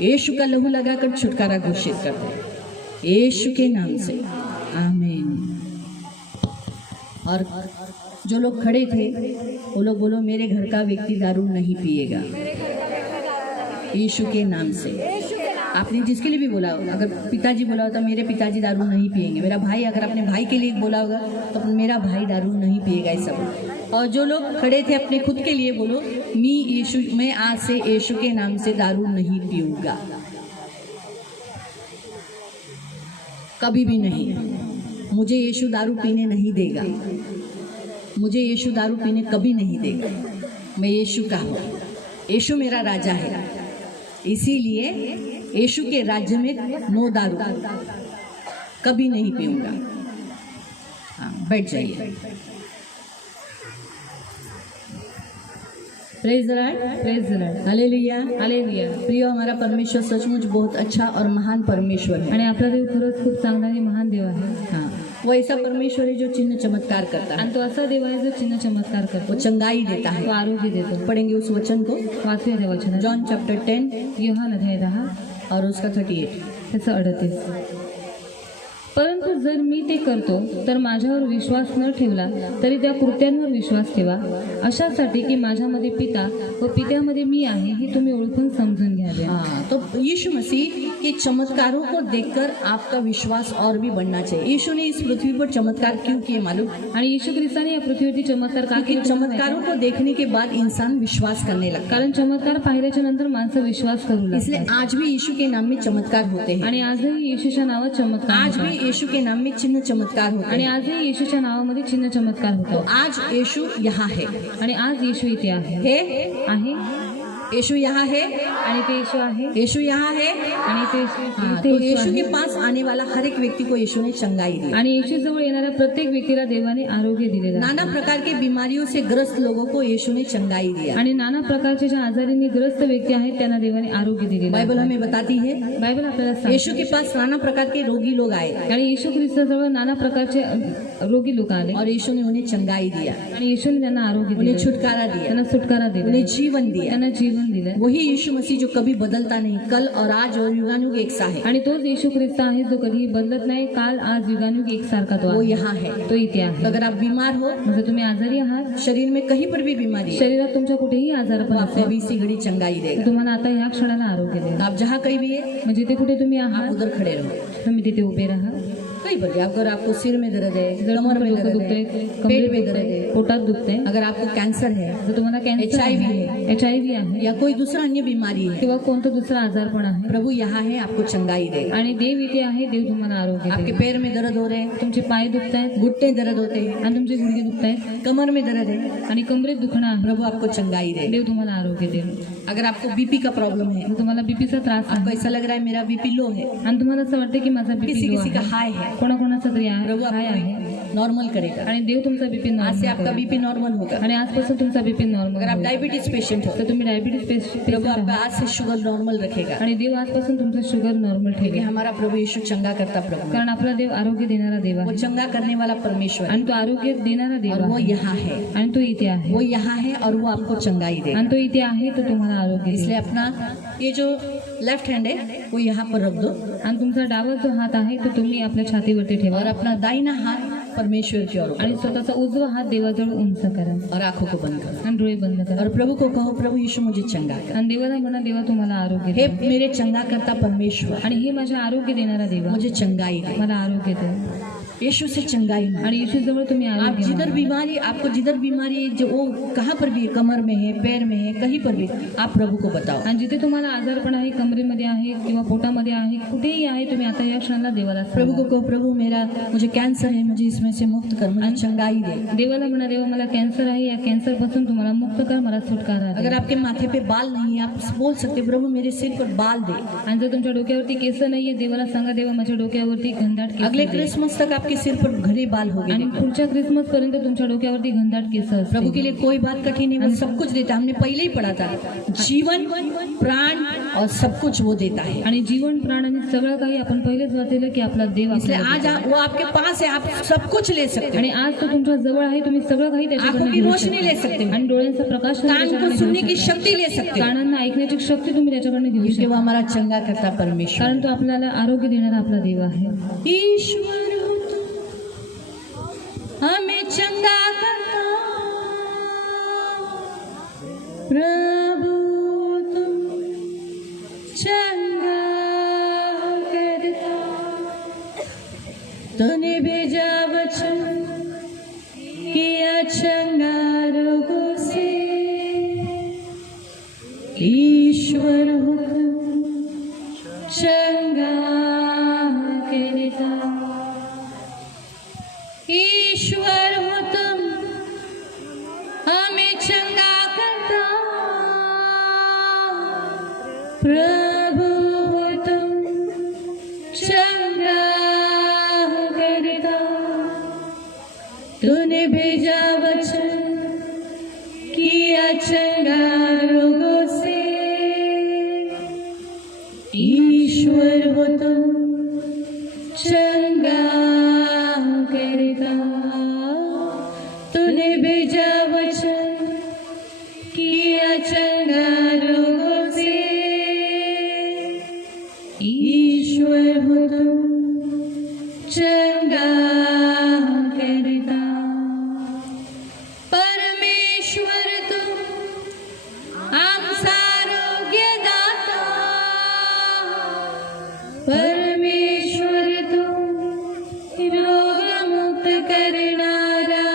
यीशु का लहू लगाकर छुटकारा घोषित करते हैं यीशु के नाम से. आमीन. और जो लोग खड़े थे वो लोग बोलो मेरे घर का व्यक्ति दारू नहीं पिएगा यीशु के नाम से. आपने जिसके लिए भी बोला होगा, अगर पिताजी बोला होता मेरे पिताजी दारू नहीं पिएंगे. मेरा भाई, अगर अपने भाई के लिए बोला होगा तो मेरा भाई दारू नहीं पिएगा. ऐसा बोलो. और जो लोग खड़े थे अपने खुद के लिए बोलो मैं आज से यीशु के नाम से दारू नहीं पीऊंगा, कभी भी नहीं. मुझे यीशु दारू पीने नहीं देगा. मुझे यीशु दारू पीने कभी नहीं देगा. मैं यीशु का हूँ. यीशु मेरा राजा है. इसीलिए यीशु के राज्य में नो दारू, कभी नहीं पीऊंगा. हाँ, बैठ जाइए. Praise the Lord, praise the Lord, hallelujah. Hallelujah. प्रिय, हमारा परमेश्वर सचमुच बहुत अच्छा और महान परमेश्वर है। आणि आपला देव खरंच खूप चांगला आणि महान देव आहे. हाँ, वो ऐसा परमेश्वर है जो चिन्ह चमत्कार करता है, आणि तो असा देव आहे जो चिन्ह चमत्कार करतो. वो चंगाई देता तो है। आरोग्य देतो. पढ़ेंगे उस वचन को, वाचूया त्या वचनात. जॉन चैप्टर 10 योहान अध्याय 10 और उसका 38। त्याचं 38. परंतु जर मी ते करतो तर माझ्यावर विश्वास न ठेवला तरी त्या कृत्यांवर विश्वास ठेवा, अशासाठी की माझ्यामध्ये पिता व पित्यामध्ये मी आहे हे तुम्ही ओळखून समजून घ्यावे. हाँ, तो यीशु मसीह के चमत्कारों को देखकर आपका विश्वास और भी बढ़ना चाहिए। यीशु ने इस पृथ्वी पर चमत्कार क्यों किए मालूम? आणि येशू ख्रिस्ताने या पृथ्वीवरती चमत्कार का क्योंकि केले? चमत्कारों को देखने के बाद इंसान विश्वास करने लगता कारण चमत्कार पाहिल्याच्या नंतर माणसं विश्वास करू है। इसलिए लागतात. आज भी यीशु के नाम में चमत्कार होते हैं। आणि आजही येशूच्या नावात चमत्कार आज होतात. भी यीशु के नाम में चिन्ह चमत्कार होते आणि हैं। आजही येशूच्या नावामध्ये चिन्ह चमत्कार तो होतात. आज यीशु यहाँ है। आणि आज येशू इथे आहे. यीशु यहाँ है आणि ते येशू आहे. यीशु यहाँ है। आणि ते हाँ, ते तो येशू यीशु के आहे. पास आने वाला हर एक व्यक्ति को यीशु ने चंगाई दी। आणि येशू जवळ येणाऱ्या प्रत्येक व्यक्तीला देवाने आरोग्य दिलेलं आहे. नाना प्रकार के बीमारियों से ग्रस्त लोगों को यीशु ने चंगाई दिया। आणि नाना प्रकारचे ज्या आजारीने ग्रस्त व्यक्ती आहेत त्यांना देवाने आरोग्य दिलेलं बाइबल आहे. हमें बताती है बायबल आपल्याला सांगते. यीशु के पास नाना प्रकार के रोगी लोग आए आणि येशू ख्रिस्ताजवळ नाना प्रकारचे रोगी लोक आले और यीशु ने उन्हें चंगाई दिया, आणि येशूने त्यांना आरोग्य उन्हें दिले, छुटकारा दिया, त्यांना सुटकारा दिला, उन्हें जीवन दिया। त्यांना जीवन दिलं. वही यीशु मसीह जो कभी बदलता नहीं, कल और आज और युगानुग एक सा है, आणि तोच येशू ख्रिस्त आहे जो कधीही बदलत नाही, काल आज युगानुग एकसारखा तो वो आहे. यहाँ है। तो इथे तो आहे. अगर आप बीमार हो, म्हणजे तुम्ही आजारी आहात, शरीर में कहीं पर भी बीमारी है, शरीरात तुमच्या कुठेही आजारपण वो आपको असेल अभी इसी घड़ी चंगाई तर देगा। तुम्हाला आता या क्षणाला आरोग्य देईल. आप जहाँ कहीं भी है, म्हणजे जिथे कुठे तुम्ही आप आहात उधर खड़े रहो। तुम्ही तिथे उभे राहा. कहीं पर भी, अगर आपको सिर में दर्द है, जर कमर में तुमचं डोकं दर्द दुखतंय, है, पेट कमरेत में दर्द दुखतंय, है, पोटात दुखतंय, अगर आपको कैंसर है जर तुम्हाला कॅन्सर HIV आहे, है, HIV आहे या कोई दूसरा अन्य बीमारी है, किंवा कोणतं दुसरं आजारपण आहे, प्रभु यहाँ है, आपको चंगाई देगा। आणि देव इथे आहे, देव तुम्हाला आरोग्य आपके देईल. पैर में दर्द हो रहे हैं, तुमचे पाय दुखत आहेत घुटने दर्द होते हैं, आणि तुमचे गुडघे दुखत आहेत कमर में दर्द है, आणि कमरेत दुखणं आहे, प्रभु आपको चंगाई देगा। देव तुम्हाला आरोग्य देईल. अगर आपको बीपी का प्रॉब्लम है, जर तुम्हाला बीपीचा त्रास आपको आहे ऐसा लग रहा है मेरा बीपी लो है, आणि तुम्हाला असं वाटतं की माझा बीपी किसी लो किसी का आहे, हाई है, कोणाकोणाचा तरी प्रभु हाय आहे आपको नॉर्मल करेगा। आणि देव तुमचा बीपी आज से नॉर्मल आपका करेल. बीपी नॉर्मल होगा। आणि आजपासून तुमचा बीपी नॉर्मल अगर आप होईल. डायबिटीज पेशेंट हो, तर तुम्ही डायबिटीज प्रभु पेशंट आपका आहात आज से शुगर नॉर्मल रखेगा, आणि देव आजपासून तुमचं शुगर नॉर्मल क्योंकि ठेवेल. हमारा प्रभु यीशु चंगा करता प्रभु है। कारण आपला देव आरोग्य देणारा देव वो आहे चंगा करने वाला परमेश्वर है आणि तो आरोग्य देणारा देव और वो आहे यहाँ है, आणि तो इथे आहे वो यहाँ है और वो आपको चंगाई देगा। आणि तो इथे आहे तो तुम्हाला आरोग्य इसलिए देईल. अपना ये जो लेफ्ट हैंड है वो यहाँ पर रख दो आणि तुमचा डावा जो हात आहे तो तुम्ही आपल्या छातीवरती ठेवा और अपना दाहिना हाथ परमेश्वर की ओर आणि करो स्वतःचा उजवा हात देवाजवळ उंच करा और आंखों को बंद करो आणि डोळे बंद करा और प्रभु को कहो, प्रभु यीशु मुझे चंगा कर। आणि देवाला म्हणा, देवा तुम्हाला आरोग्य हे दे मेरे चंगा करता परमेश्वर, आणि हे माझे आरोग्य देणारा देवा मुझे चंगाई दे। मला आरोग्य दे. यीशु से चंगाई मांगो। आणि येशू जवळ तुम्ही आप आरोग्य जिधर मागा. बीमारी, आपको जिधर बीमारी है, जो वो कहाँ पर भी है, कमर में है, पैर में है, कहीं पर भी, आप प्रभु को बताओ। आणि जिथे तुम्हाला आजारपण आहे, कमरेमध्ये आहे किंवा पोटामध्ये आहे, कुठेही आहे, तुम्ही आता या क्षणाला देवाला प्रभु सांगा. को कहो, प्रभु मेरा मुझे कैंसर है, मुझे इसमें से मुक्त कर, मुझे चंगाई दे। देवाला म्हणा, देवा मला कॅन्सर आहे, या कॅन्सर पासून तुम्हाला मुक्त कर, मला सुटकारा दे. अगर आपके माथे पे बाल नहीं है, आप बोल सकते हैं, प्रभु मेरे सिर पर बाल दे। आणि जर तुमच्या डोक्यावरती केस नाहीये, देवाला सांगा, देवा माझ्या डोक्यावरती घनदाट केस अगले दे. क्रिसमस तक आपके सिर पर घने बाल हो आणि गए। पुढच्या क्रिसमस पर्यंत तुमच्या डोक्यावरती घनदाट केस प्रभु के असतील. लिए कोई बात कठिन नहीं, वो सब कुछ देता है। हमने पहले ही पढ़ा था, जीवन, प्राण और सब कुछ वो देता है। आणि जीवन, प्राण आणि सगळं काही आपण पहिलेच वाचलेलं की आपला देव इसलिए आपल्याला आज देतो. वो आपके पास है, आप सब कुछ ले सकते आणि हो। आज तो तुमच्या जवळ आहे, तुम्ही सगळं काही आंखों त्याच्याकडनं की घेऊ रोशनी ले शकता. सकते हो, आणि डोळ्यांचा प्रकाश तुम्ही कान को त्याच्याकडनं सुनने घेऊ की शकता. शक्ति ले सकते हो, कानांना ऐकण्याची शक्ती तुम्ही त्याच्याकडनं घेऊ क्योंकि वो शकता. हमारा चंगा करता परमेश्वर। कारण तो आपल्याला आरोग्य देणारा आपला देव आहे. ईश्वर हो तुम, हमें चंगा करता, प्रभु तुम चंगा करता, तूने भेजा वचन किया चंगा रोगों से, ईश्वर हुक्म चंगा करता, ईश्वर हो तुम, हमें चंगा करता, प्रभु हो तुम चंगा करता, तूने भेजा वचन किया चंगा ईश्वर हो तुम चंगा करता, तूने भेजा वचन किया चंगा रोगों से। ईश्वर हो तुम चंगा करता, परमेश्वर तुम आमचा आरोग्य दाता, परमेश्वर तुम रोग मुक्त करणारा,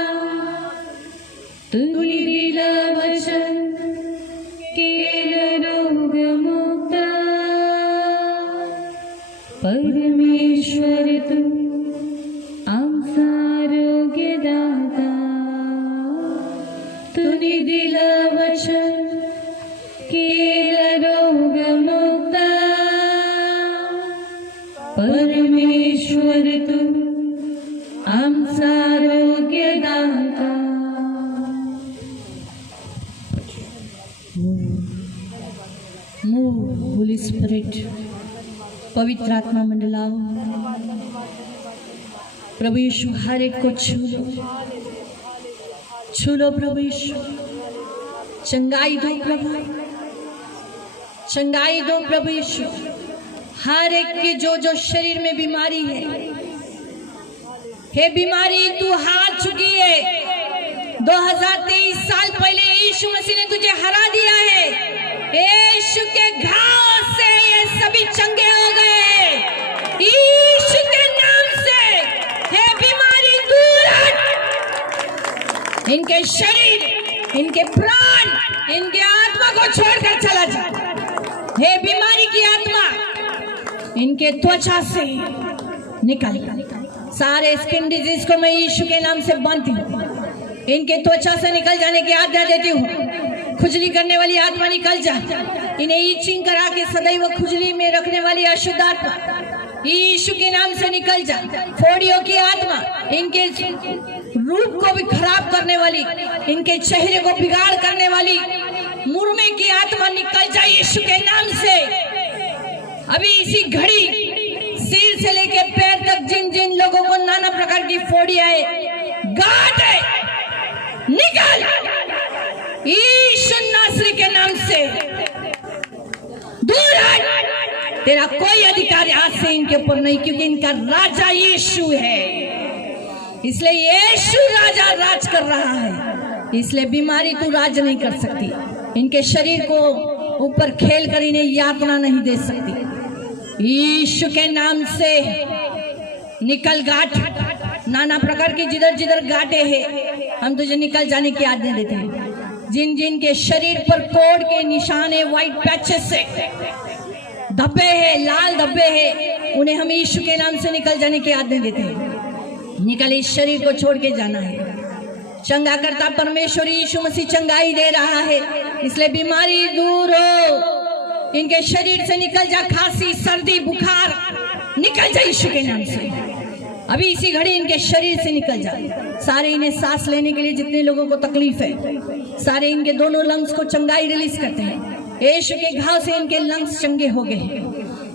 तुम्ही दिलं वचन केलं रोग मुक्त, परमेश्वर तुम आमचा आरोग्य दाता, तुम्ही दिलं वचन केलं रोग मुक्त, परमेश्वर तुम आमचा आरोग्य दाता। मूव होली स्पिरिट, पवित्र आत्मा मंडलाओ, प्रभु यीशु हर एक को छू लो प्रभु यीशु, चंगाई दो प्रभु, चंगाई दो प्रभु यीशु। हर एक की जो शरीर में बीमारी है, हे बीमारी तू हार चुकी है। 2023 साल पहले यीशु मसीह ने तुझे हरा दिया है। यीशु के घाव से ये सभी चंगे हो गए। यीशु के नाम से हे बीमारी दूर हट। इनके शरीर, इनके प्राण, इनके आत्मा को छोड़कर चला जा। हे बीमारी की आत्मा, इनके त्वचा से निकल। सारे स्किन डिजीज को मैं यीशु के नाम से बांधती हूँ। इनके त्वचा से निकल जाने की आज्ञा देती हूँ। खुजली करने वाली आत्मा निकल जा। इन्हें ईचिंग करा के सदैव खुजली में रखने वाली अशुद्ध आत्मा यीशु के नाम से निकल जा। फोड़ियों की आत्मा, इनके रूप को भी खराब करने वाली, इनके चेहरे को बिगाड़ करने वाली मुर्मे की आत्मा निकल जा यीशु के नाम से। अभी इसी घड़ी सिर से लेके पैर तक जिन जिन लोगों को नाना प्रकार की फोड़ियां है, गांठ है, निकल यीशु नासरी के नाम से। दूर हट। तेरा कोई अधिकार आज से इनके ऊपर नहीं, क्योंकि इनका राजा यीशु है। इसलिए यीशु राजा राज कर रहा है। इसलिए बीमारी तू राज नहीं कर सकती। इनके शरीर को ऊपर खेल कर इन्हें यातना नहीं दे सकती। यीशु के नाम से निकल गांठ। नाना प्रकार की जिधर जिधर गांठे हैं, हम तुझे निकल जाने की आज्ञा देते हैं। जिन जिन के शरीर पर कोड के निशान है, व्हाइट पैचेस से धब्बे हैं, लाल धब्बे हैं, उन्हें हम यीशु के नाम से निकल जाने की आज्ञा देते हैं। निकल, इस शरीर को छोड़ के जाना है। चंगा करता परमेश्वर यीशु मसीह चंगाई दे रहा है। इसलिए बीमारी दूर हो, इनके शरीर से निकल जा। खांसी, सर्दी, बुखार निकल जा यीशु के नाम से। अभी इसी घड़ी इनके शरीर से निकल जा। सारे इन्हें सांस लेने के लिए जितने लोगों को तकलीफ है, सारे इनके दोनों लंग्स को चंगाई रिलीज करते हैं। यीशु के घाव से इनके लंग्स चंगे हो गए।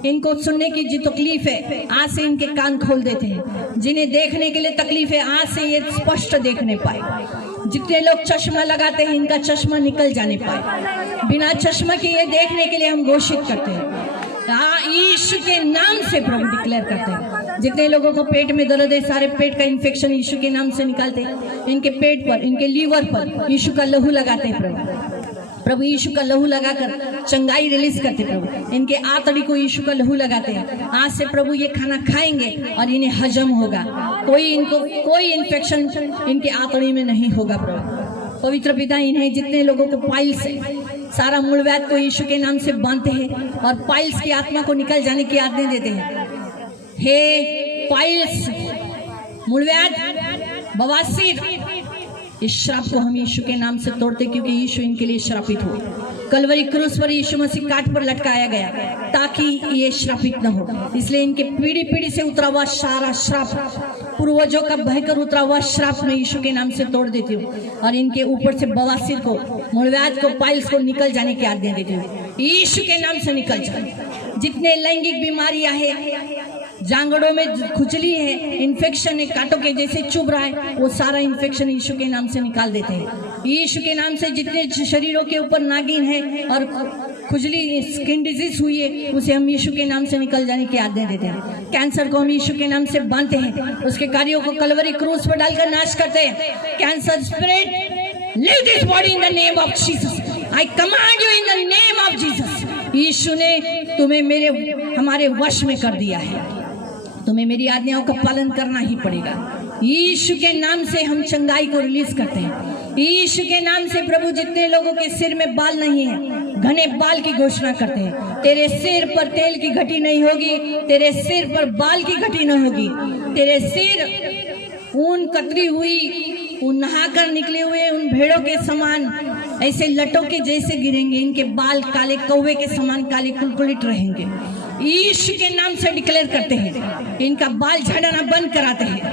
इनको सुनने की जो तकलीफ है, आज से इनके कान खोल देते हैं। जिन्हें देखने के लिए तकलीफ है, आज से ये स्पष्ट देखने पाए। जितने लोग चश्मा लगाते हैं, इनका चश्मा निकल जाने पाए। बिना चश्मा के ये देखने के लिए हम घोषित करते हैं। यीशु के नाम से प्रभु डिक्लेयर करते हैं। जितने लोगों को पेट में दर्द है, सारे पेट का इन्फेक्शन यीशु के नाम से निकालते हैं। इनके पेट पर, इनके लीवर पर यीशु का लहू लगाते हैं। प्रभु यीशु का लहू लगाकर चंगाई रिलीज करते। प्रभु इनके आंतड़ी को यीशु का लहू लगाते हैं। आज से प्रभु ये खाना खाएंगे और इन्हें हजम होगा। कोई इन्फेक्शन इनके आंतड़ी में नहीं होगा। प्रभु पवित्र पिता, इन्हें जितने लोगों को पाइल्स है, सारा मूलव्याध को यीशु के नाम से बांधते हैं और पाइल्स की आत्मा को निकल जाने की आज्ञा देते हैं। हे पाइल्स, मूलव्याध, बवासीर, इस श्राप को हम यीशु के नाम से तोड़ते, क्योंकि यीशु इनके लिए श्रापित हो। कलवरी क्रूस पर यीशु मसीह काट पर लटकाया गया ताकि ये श्रापित न हो। इसलिए इनके पीढ़ी पीढ़ी से उतरा हुआ सारा श्राप, पूर्वजों का भयकर उतरा हुआ श्राप मैं यीशु के नाम से तोड़ देती हूँ और इनके ऊपर से बवासीर को, मूलव्याध को, पाइल्स को निकल जाने की आज्ञा देती हूँ। यीशु के नाम से निकल जाए। जितने लैंगिक बीमारियां है, जांगड़ों में खुजली है, इन्फेक्शन है, कांटों के जैसे चुभ रहा है, वो सारा इन्फेक्शन यीशु के नाम से निकाल देते हैं। यीशु के नाम से जितने शरीरों के ऊपर नागिन है और खुजली स्किन डिजीज हुई है, उसे हम यीशु के नाम से निकल जाने की आज्ञा देते हैं। कैंसर को हम यीशु के नाम से बांधते हैं, उसके कार्यों को कलवरी क्रूस पर डालकर नाश करते हैं। Cancer spirit, leave this body in the name of Jesus. I command you in the name of Jesus. यीशु ने तुम्हें हमारे वश में कर दिया है, तुम्हें मेरी आज्ञाओं का पालन करना ही पड़ेगा। यीशु के नाम से हम चंगाई को रिलीज करते हैं। यीशु के नाम से प्रभु जितने लोगों के सिर में बाल नहीं है, घने बाल की घोषणा करते हैं। तेरे सिर पर तेल की घटी नहीं होगी, तेरे सिर पर बाल की घटी नहीं होगी। तेरे सिर ऊन कतरी हुई, ऊन नहाकर निकले हुए उन भेड़ों के समान ऐसे लटों के जैसे गिरेंगे। इनके बाल काले कौवे के समान काले कुलकुलित रहेंगे। यीशु के नाम से डिक्लेयर करते हैं, इनका बाल झड़ना बंद कराते हैं।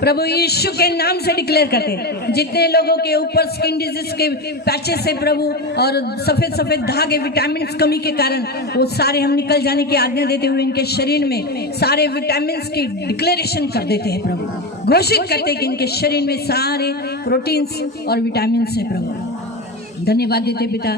प्रभु यीशु के नाम से डिक्लेयर करते हैं। जितने लोगों के ऊपर स्किन डिजीज के पैचेस है प्रभु, और सफेद सफेद धागे विटामिन कमी के कारण, वो सारे हम निकल जाने की आज्ञा देते हुए इनके शरीर में सारे विटामिन की डिक्लेरेशन कर देते हैं प्रभु। घोषित करते हैं कि इनके शरीर में सारे प्रोटीन्स और विटामिन है प्रभु। धन्यवाद देते पिता।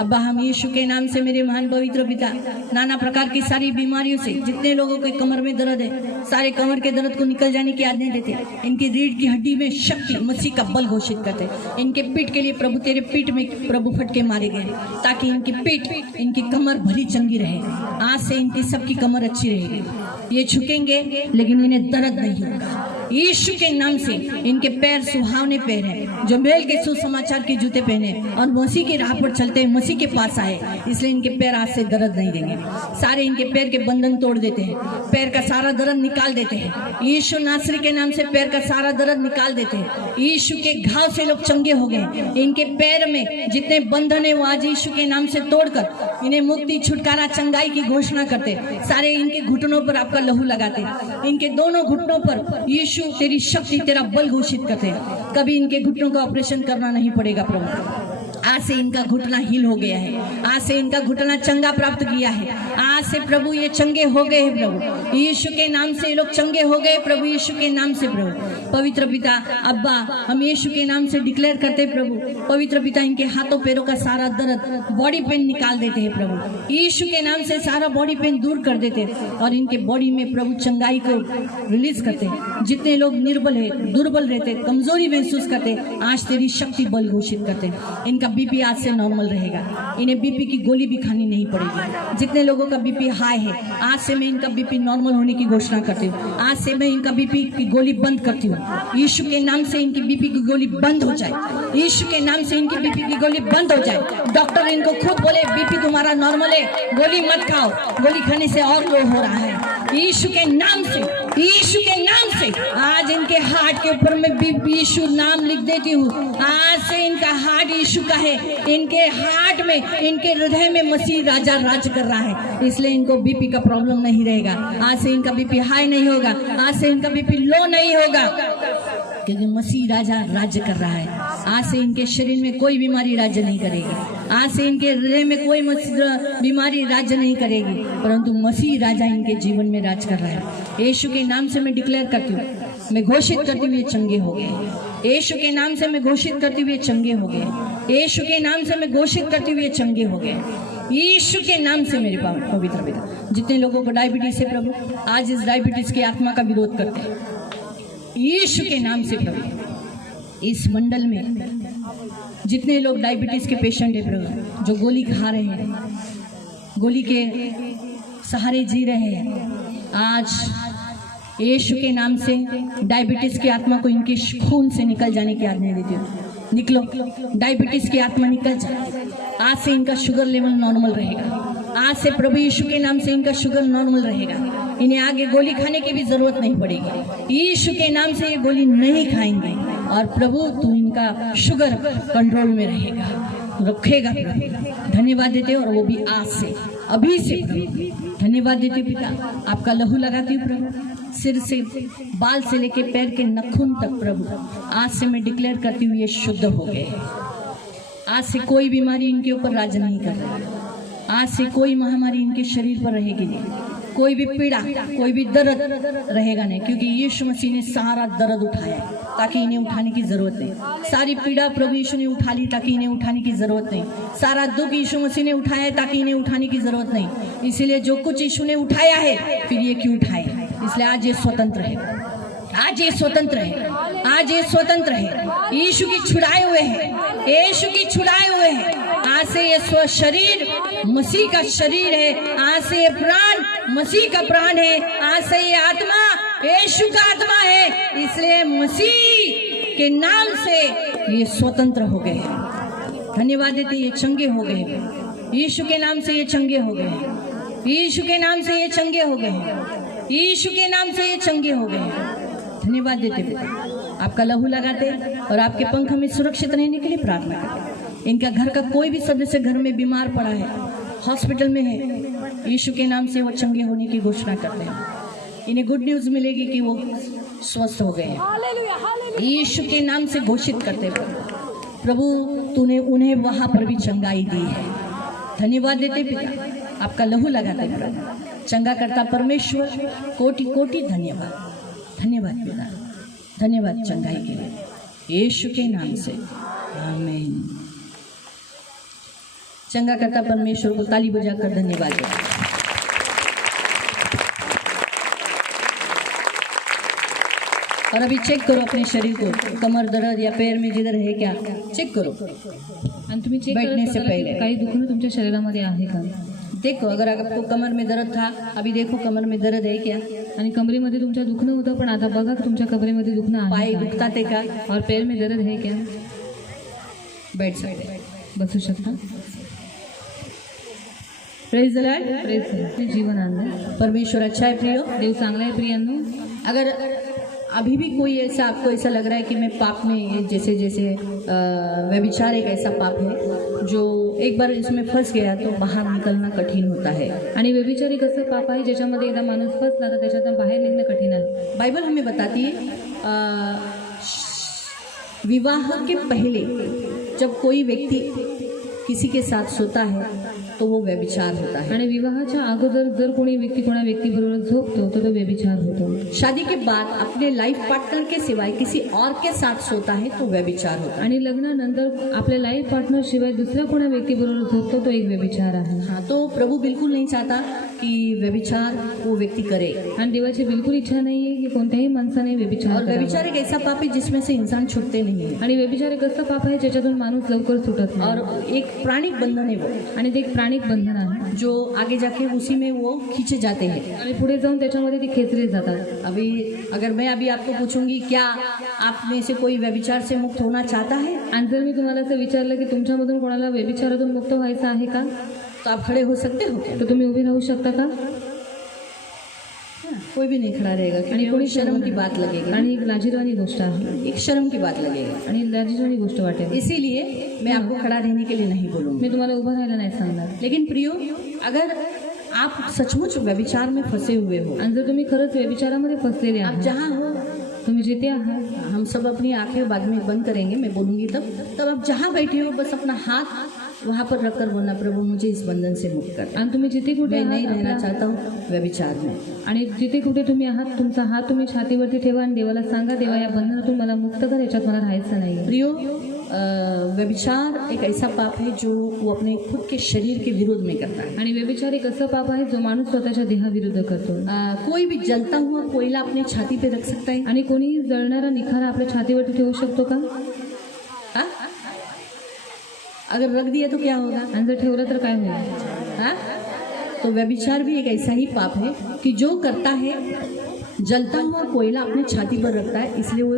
अब्बा, हम यीशु के नाम से मेरे महान पवित्र पिता, नाना प्रकार की सारी बीमारियों से जितने लोगों के कमर में दर्द है, सारे कमर के दर्द को निकल जाने की आज्ञा देते। इनकी रीढ़ की हड्डी में शक्ति, मसीह का बल घोषित करते। इनके पीठ के लिए प्रभु तेरे पीठ में प्रभु फटके मारे गए, ताकि इनकी पीठ, इनकी कमर भली चंगी रहे। आज से इनकी सबकी कमर अच्छी रहेगी। ये झुकेंगे लेकिन इन्हें दर्द नहीं होगा। यीशु के नाम से इनके पैर सुहावने पैर हैं, जो मेल के सुसमाचार के जूते पहने और मसीह की राह पर चलते हैं, मसीह के पास आए, इसलिए इनके पैर आज से दर्द नहीं देंगे। सारे इनके पैर के बंधन तोड़ देते हैं, पैर का सारा दर्द निकाल देते हैं। यीशु नासरी के नाम से पैर का सारा दर्द निकाल देते हैं। यीशु के घाव से लोग चंगे हो गए। इनके पैर में जितने बंधन है वो आज यीशु के नाम से तोड़कर इन्हें मुक्ति, छुटकारा, चंगाई की घोषणा करते। सारे इनके घुटनों पर आपका लहू लगाते, इनके दोनों घुटनों पर यीशु तेरी शक्ति, तेरा बल घोषित करते हैं। कभी इनके घुटनों का ऑपरेशन करना नहीं पड़ेगा प्रभु। आज से इनका घुटना हील हो गया है, आज से इनका घुटना चंगा प्राप्त किया है। आज से प्रभु ये चंगे हो गए हैं प्रभु। यीशु के नाम से ये लोग चंगे हो गए प्रभु, यीशु के नाम से प्रभु। पवित्र पिता, अब्बा, हम यीशु के नाम से डिक्लेयर करते प्रभु। पवित्र पिता, इनके हाथों पैरों का सारा दर्द, बॉडी पेन निकाल देते हैं प्रभु। यीशु के नाम से सारा बॉडी पेन दूर कर देते और इनके बॉडी में प्रभु चंगाई को रिलीज करते। जितने लोग निर्बल है, दुर्बल रहते, कमजोरी महसूस करते, आज तेरी शक्ति बल घोषित करते। इनका बीपी आज से नॉर्मल रहेगा, इन्हें बीपी की गोली भी खानी नहीं पड़ेगी। जितने लोगों का बीपी हाई है, आज से मैं इनका बीपी नॉर्मल होने की घोषणा करती हूँ। आज से मैं इनका बीपी की गोली बंद करती हूँ। यीशु के नाम से इनकी बीपी की गोली बंद हो जाए। यीशु के नाम से इनकी बीपी की गोली बंद हो जाए। डॉक्टर इनको खुद बोले बीपी तुम्हारा नॉर्मल है, गोली मत खाओ, गोली खाने से और लो हो रहा है। यीशु के नाम से, यीशु के नाम से आज इनके हार्ट के ऊपर मैं यीशु नाम लिख देती हूँ। आज से इनका हार्ट यीशु का है। इनके हार्ट में, इनके हृदय में मसीह राजा राज कर रहा है, इसलिए इनको बीपी का प्रॉब्लम नहीं रहेगा। आज से इनका बीपी हाई नहीं होगा, आज से इनका बीपी लो नहीं होगा, क्योंकि मसीह राजा राज्य कर रहा है। आज से इनके शरीर में कोई बीमारी राज्य नहीं करेगी। आज से इनके हृदय में कोई बीमारी राज्य नहीं करेगी, परंतु मसीह राजा इनके जीवन में राज कर रहा है। यीशु के नाम से मैं डिक्लेयर करती हूँ, मैं घोषित करती हुए चंगे हो गए। यीशु के नाम से मैं घोषित करते हुए चंगे हो गए। यीशु के नाम से मैं घोषित करते हुए चंगे हो गए। यीशु के नाम से मेरे पवित्र पिता, जितने लोगों को डायबिटीज है प्रभु, आज इस डायबिटीज की आत्मा का विरोध करते हैं यीशु के नाम से प्रभु। इस मंडल में जितने लोग डायबिटीज के पेशेंट है प्रभु, जो गोली खा रहे हैं, गोली के सहारे जी रहे हैं, आज यीशु के नाम से डायबिटीज की आत्मा को इनके खून से निकल जाने की आज्ञा देती हूँ। निकलो, डायबिटीज की आत्मा निकल जाए। आज से इनका शुगर लेवल नॉर्मल रहेगा। आज से प्रभु यीशु के नाम से इनका शुगर नॉर्मल रहेगा। इन्हें आगे गोली खाने की भी जरूरत नहीं पड़ेगी। यीशु के नाम से ये गोली नहीं खाएंगे और प्रभु तू इनका शुगर कंट्रोल में रहेगा, रखेगा प्रभु। धन्यवाद देते हो, और वो भी आज से, अभी से प्रभु। धन्यवाद देते पिता, आपका लहू लगाती हूँ प्रभु, सिर से, बाल से लेके पैर के नखून तक प्रभु। आज से मैं डिक्लेयर करती हूँ ये शुद्ध हो गए। आज से कोई बीमारी इनके ऊपर राज नहीं कर रही। आज से कोई महामारी इनके शरीर पर रहेगी नहीं, कोई भी पीड़ा, कोई भी दर्द रहेगा नहीं, क्योंकि यीशु मसीह ने सारा दर्द उठाया ताकि इन्हें उठाने की जरूरत नहीं। सारी पीड़ा प्रभु यीशु ने उठा ली ताकि इन्हें उठाने की जरूरत नहीं। सारा दुख यीशु मसीह ने उठाया ताकि इन्हें उठाने की जरूरत नहीं। इसीलिए जो कुछ यीशु ने उठाया है फिर ये क्यों उठाए, इसलिए आज ये स्वतंत्र है, आज ये स्वतंत्र है, आज ये स्वतंत्र है। यीशु की छुड़ाए हुए हैं, यीशु की छुड़ाए हुए हैं। आज से ये स्व शरीर मसीह का शरीर है, आज से ये प्राण मसीह का प्राण है, आज से ये आत्मा यीशु का आत्मा है। इसलिए मसीह के नाम से ये स्वतंत्र हो गए हैं। धन्यवाद देते, ये चंगे हो गए हैं। यीशु के नाम से ये चंगे हो गए हैं, यीशु के नाम से ये चंगे हो गए हैं, यीशु के नाम से ये चंगे हो गए हैं। धन्यवाद देते पिता, आपका लहू लगाते और आपके पंख में सुरक्षित रहने के लिए प्रार्थना करते। इनका घर का कोई भी सदस्य घर में बीमार पड़ा है, हॉस्पिटल में है, यीशु के नाम से वो चंगे होने की घोषणा करते हैं। इन्हें गुड न्यूज़ मिलेगी कि वो स्वस्थ हो गए हैं। यीशु के नाम से घोषित करते हैं प्रभु, तूने उन्हें वहाँ पर भी चंगाई दी है। धन्यवाद देते पिता, आपका लहू लगाते प्रभु। चंगा करता परमेश्वर, कोटि कोटि धन्यवाद। धन्यवाद पिता, धन्यवाद चंगाई के लिए, यीशु के नाम से आमीन। चंगा करता परमेश्वर को ताली बजाकर धन्यवाद दें। और अभी चेक करो अपने शरीर को, कमर दर्द या पैर में जिधर है क्या, चेक करो। आणि तुम्ही चेक बैठने से पहले काही दुखणं तुमच्या शरीरामध्ये आहे का? देखो, अगर आपको कमर में दर्द था, अभी देखो कमर में दर्द है क्या, आणि कमरेमध्ये तुमच्या दुखणं होतं, पण आता बघा की तुमच्या कमरेमध्ये दुखणं आहे पाय का? दुखता थे का, और पैर में दर्द है क्या? बैठ सकते, बसू शकता. Praise the Lord. Praise the Lord. जीवन आणलं. परमेश्वर अच्छा है प्रियो। देव चांगला आहे प्रियांनो. अगर अभी भी कोई ऐसा आपको ऐसा लग रहा है कि मैं पाप में, जैसे जैसे व्यभिचार एक ऐसा पाप है जो एक बार इसमें फंस गया तो बाहर निकलना कठिन होता है। आणि व्यभिचार एक असं पाप आहे ज्याच्यामध्ये एकदा माणूस फसला तर त्याच्यातून बाहेर निघणं कठीण आहे. बाइबल हमें बताती है विवाह के पहले जब कोई व्यक्ति किसी के साथ सोता है तो वो व्यभिचार होता है। आणि विवाहाच्या अगोदर जर कोणी व्यक्ती कोणा व्यक्तीबरोबर झोपतो तो व्यभिचार होतो. शादी के बाद अपने लाइफ पार्टनर के सिवाय किसी और के साथ सोता है तो व्यभिचार होता है। आणि लग्नानंतर आपल्या लाईफ पार्टनर शिवाय दुसऱ्या कोणा व्यक्तीबरोबर झोपतो तो एक व्यभिचार आहे. हाँ, तो प्रभु बिल्कुल नहीं चाहता कि व्यभिचार वो व्यक्ति करे। आणि देवाची बिलकुल इच्छा नाही आहे की कोणत्याही माणसाने व्यभिचार और व्यभिचार एक ऐसा पाप है जिसमें से इंसान छूटते नहीं है। आणि व्यभिचार एक असं पाप आहे ज्याच्यातून माणूस लवकर सुटत नाही. और एक प्राणिक बंधन है वो, आणि ते एक प्राणिक बंधन आहे जो आगे जाके उसी में वो खींचे जाते हैं। आणि पुढे जाऊन त्याच्यामध्ये ते खेचले जातात. अभी अगर मैं अभी आपको पूछूंगी क्या आप में से कोई व्यभिचार से मुक्त होना चाहता है, आणि जर मी तुम्हाला असं विचारलं की तुमच्यामधून कोणाला व्यभिचारातून मुक्त व्हायचं आहे का, तो आप खड़े हो सकते हो क्या? तर तुम्ही उभे राहू शकता का? कोई भी नहीं खड़ा रहेगा, क्योंकि कोई शर्म की बात लगेगी। आणि एक लाजिरवाणी गोष्ट आहे, एक शर्म की बात लगेगी, आणि लाजिरवाणी गोष्ट वाटेल. इसीलिए मैं आपको खड़ा रहने के लिए नहीं बोलूँगी। मी तुम्हाला उभं राहायला नाही सांगणार. लेकिन प्रियो, अगर आप सचमुच व्यभिचार में फंसे हुए हो, आणि जर तुम्ही खरंच व्यभिचारामध्ये फसलेले आप आहात, जहाँ हो, तुम्ही जिथे आहात, हम सब अपनी आंखें बाद में बंद करेंगे, मैं बोलूँगी तब आप जहाँ बैठे हो बस अपना हाथ वहाँ पर रखकर बोलना, प्रभु मुझे इस बंधन से मुक्त कर। आणि तुम्ही जिथे कुठे मैं नहीं आहात रहना आपला- चाहता हूँ व्यभिचार में। आणि जिथे कुठे तुम्ही आहात तुमचा हात तुम्ही छातीवरती ठेवा आणि देवाला सांगा, देवा या बंधनातून मला मुक्त कर, याच्यात मला राहायचं नाही. प्रियो, व्यभिचार एक ऐसा पाप है जो वो अपने खुद के शरीर के विरोध में करता है। आणि व्यभिचार एक असं पाप आहे जो माणूस स्वतःच्या देहाविरुद्ध करतो. कोई भी जलता हुआ कोयला अपने छाती पे रख सकता है? आणि कोणीही जळणारा निखारा आपल्या छातीवरती ठेवू शकतो का? हाँ? अगर रख दिया तो क्या होगा? आणि जर ठेवलं तर काय होईल? हाँ? तो व्यभिचार भी एक ऐसा ही पाप है कि जो करता है जलता हुआ कोयला अपने छाती पर रखता है, इसलिए वो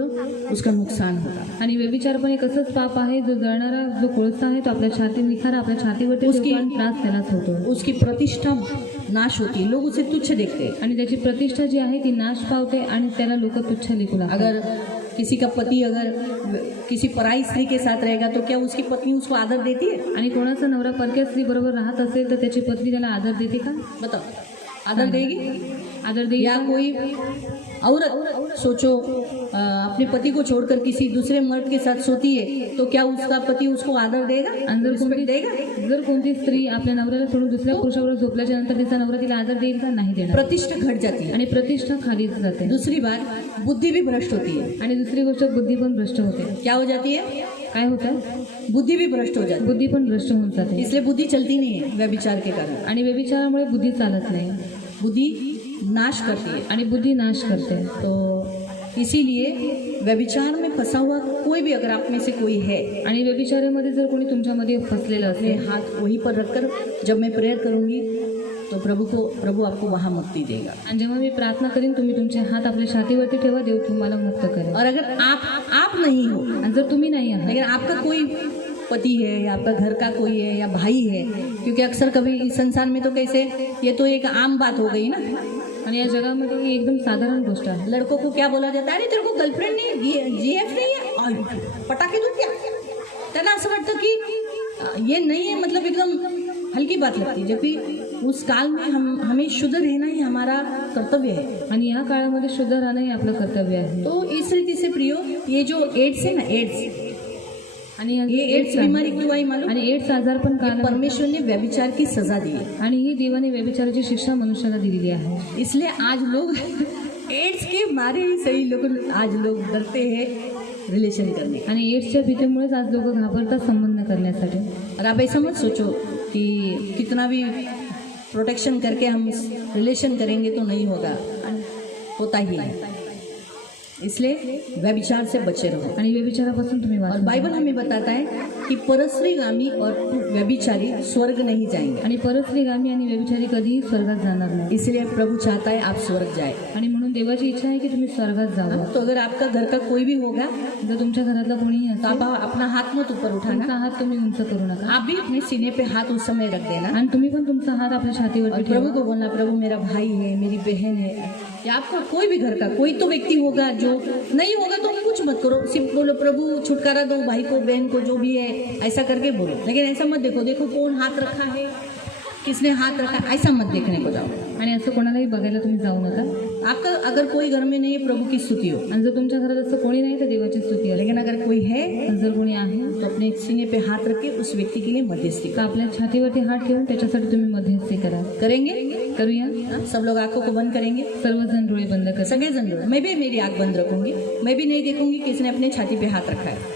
उसका नुकसान होगा। आणि व्यभिचार पण एक असंच पाप आहे जो जळणारा जो कोळसा आहे तो आपल्या छाती निखारा आपल्या छातीवरती उसकी- ठेवतो आणि त्रास त्यालाच होतो. उसकी प्रतिष्ठा नाश होती है, लोग उसे तुच्छ देखते हैं। आणि त्याची प्रतिष्ठा जी आहे ती नाश पावते आणि त्याला लोक तुच्छ लेखू लागतात. अगर किसी का पति अगर किसी पराई स्त्री के साथ रहेगा तो क्या उसकी पत्नी उसको आदर देती है? आणि कोणाचा नवरा परक्या स्त्री बरोबर राहत असेल तर त्याची पत्नी त्याला आदर देते का? बताओ, आदर देगी? आदर देईल या का? कोई औरत सोचो अपने पति को छोड़कर किसी दूसरे मर्द के साथ सोती है तो क्या उसका पति उसको आदर देगा, आणि जर रिस्पेक्ट कोणती देगा? जर कोणती स्त्री आपल्या नवऱ्याला सोडून दुसऱ्या पुरुषावर झोपल्याच्या नंतर तिचा नवरा तिला आदर देईल का? नाही देणार. प्रतिष्ठा घट जाती है. आणि प्रतिष्ठा खाली जाते. दूसरी बात, बुद्धि भी भ्रष्ट होती है. आणि दुसरी गोष्ट बुद्धी पण भ्रष्ट होते. क्या हो जाती है? काय होतं? बुद्धि भी भ्रष्ट हो जाती है. बुद्धी पण भ्रष्ट होऊन जाते. इसलिए बुद्धि चलती नहीं है व्यभिचार के कारण. आणि व्यभिचारामुळे बुद्धी चालत नाही. बुद्धि नाश करती है. आणि बुद्धी नाश करते. तो इसीलिए व्यभिचार में फंसा हुआ कोई भी अगर आप में से कोई है, आणि व्यभिचारामध्ये जर कोणी तुमच्यामध्ये फसलेलं अपने असेल, हाथ वहीं पर रखकर जब मैं प्रेयर करूंगी तो प्रभु आपको वहाँ मुक्ति देगा. आणि जेव्हा मी प्रार्थना करीन तुम्ही तुमचे हात आपल्या छातीवरती ठेवा, देव तुम्हाला मुक्त करेल. और अगर आप नहीं हो, आणि जर तुम्ही नाही आहात, लेकिन आपका कोई पति है या आपका घर का कोई है या भाई है, क्योंकि अक्सर कभी इस संसार में तो कैसे ये तो एक आम बात हो गई ना. आणि या जगामध्ये ही एकदम साधारण गोष्ट आहे. लड़कों को क्या बोला जाता है, अरे तेरे को गर्लफ्रेंड नहीं है, जीएफ नहीं है, पटाखे दूं क्या? त्यांना असं वाटतं की ये नहीं है, मतलब एकदम हल्की बात लगती है. जबकि उस काल में हमें शुद्ध रहना ही हमारा कर्तव्य है. आणि या काळामध्ये शुद्ध राहणं हे आपलं कर्तव्य आहे. तो इस रीति से प्रियो, ये जो एड्स है ना, एड्स, आणि ये एड्स बीमारी क्यों आई मालूम? आणि एड्स आजार पण काल परमेश्वर ने व्यभिचार की सजा दी है. आणि ही देवाने व्यभिचाराची शिक्षा मनुष्याला दिलेली आहे. इसलिए आज लोग एड्स के मारे ही सही लोग आज लोग डरते हैं रिलेशन करने. आणि एड्सच्या भीतीमुळेच आज लोक घाबरतात संबंध करण्यासाठी. और आप ऐसा मत सोचो कि कितना भी प्रोटेक्शन करके हम रिलेशन करेंगे तो नहीं होगा, होता ही है. इसलिए व्यभिचार से बचे रहो. आणि व्यभिचारापासून तुम्ही और वाचा. बाइबल हमें बताता है कि परस्त्रीगामी और व्यभिचारी स्वर्ग नहीं जाएंगे. आणि परस्त्रीगामी आणि व्यभिचारी कधीही स्वर्गात जाणार नाही. इसलिए प्रभु चाहता है आप स्वर्ग जाए. आणि म्हणून देवाची इच्छा आहे की तुम्ही स्वर्गात जावं. तो अगर आपका घर का कोई भी होगा जर तुमच्या घरातला कोणीही तो असेल, आप अपना हाथ मत ऊपर तुमचा उठाना. हात तुम्ही उंच करू नका. आप भी अपने सीने पे हाथ उस समय रख देना आणि तुम्ही पण तुमचा हात आपल्या और छातीवरती प्रभु ठेवा. को बोलना, प्रभु मेरा भाई है, मेरी बहन है, या आपका कोई भी घर का कोई तो व्यक्ति होगा. जो नहीं होगा तो कुछ मत करो, सिर्फ बोलो प्रभु छुटकारा दो भाई को, बहन को, जो भी है, ऐसा करके बोलो. लेकिन ऐसा मत देखो कौन हाथ रखा है, किसने हाथ रखा, ऐसा मत देखने को जाओ. आणि असं कोणालाही बघायला तुम्ही जाऊ नका. आपका अगर कोई घर में नहीं है, प्रभु की स्तुति हो. आणि जर तुमच्या घरात असं कोणी नाही तर देवाची स्तुती आहे. लेकिन अगर कोई है आणि जर कोणी आहे तो अपने सीने पे हाथ रख के उस व्यक्ति के लिए मध्यस्थी तर आपल्या छातीवरती हात ठेवून त्याच्यासाठी तुम्ही मध्यस्थी करा. करेंगे. करूया. हाँ, सब लोग आंखों को बंद करेंगे. सर्वजण डोळे बंद करा. सगे जन लोग. मैं भी मेरी आंख बंद रखूंगी. मैं भी नहीं देखूंगी किसने अपने छाती पे हाथ रखा है,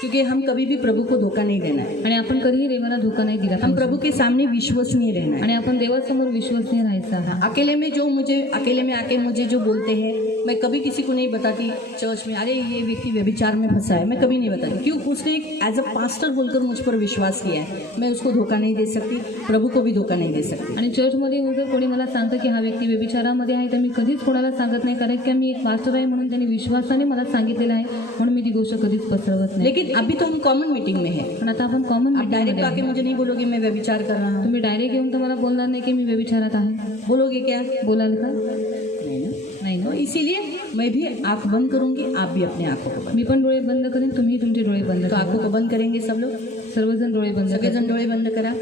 क्योंकि हम कभी भी प्रभु को धोखा नहीं देना है. आणि आपण कधीही देवाला धोका नाही दिला हम पाहिजे. प्रभु के सामने विश्वसनीय रहना है. आणि आपण देवासमोर विश्वसनीय राहायचं आहे. अकेले में आके मुझे जो बोलते हैं, मैं कभी किसी को नहीं बताती चर्च में, अरे ये व्यक्ति व्यभिचार में फंसा है, मैं कभी नहीं बताती. क्यों? उसने एक एज अ पास्टर बोलकर मुझ पर विश्वास किया है. मैं उसको धोखा नहीं दे सकती, प्रभु को भी धोखा नहीं दे सकती. आणि चर्चमध्ये येऊन जर कोणी मला सांगतं की हा व्यक्ती व्यभिचारामध्ये आहे तर मी कधीच कोणाला सांगत नाही, कारण की मी एक पास्टर आहे म्हणून त्यांनी विश्वासाने मला सांगितलेलं आहे, म्हणून मी ती गोष्ट कधीच पसरवत नाही. लेकिन अभी तो हम कॉमन मीटिंग में है. पण आता आपण कॉमन आप डायरेक्ट आके मुझे नहीं बोलोगे मैं व्यभिचार कर रहा हूँ. तुम्ही डायरेक्ट येऊन तर मला बोलणार नाही की मी व्यभिचारात आहे. बोलोगे क्या? बोलाल का? नहीं ना. नाही तो ना. इसीलिए मैं भी आंख बंद करूंगी, आप भी अपने आंखों को बंद. मी पण डोळे बंद करेन, तुम्ही तुमचे डोळे बंद तो करा. आंखों को बंद करेंगे सब लोग. सर्वजण डोळे बंद करा. सगळेजण डोळे बंद करा.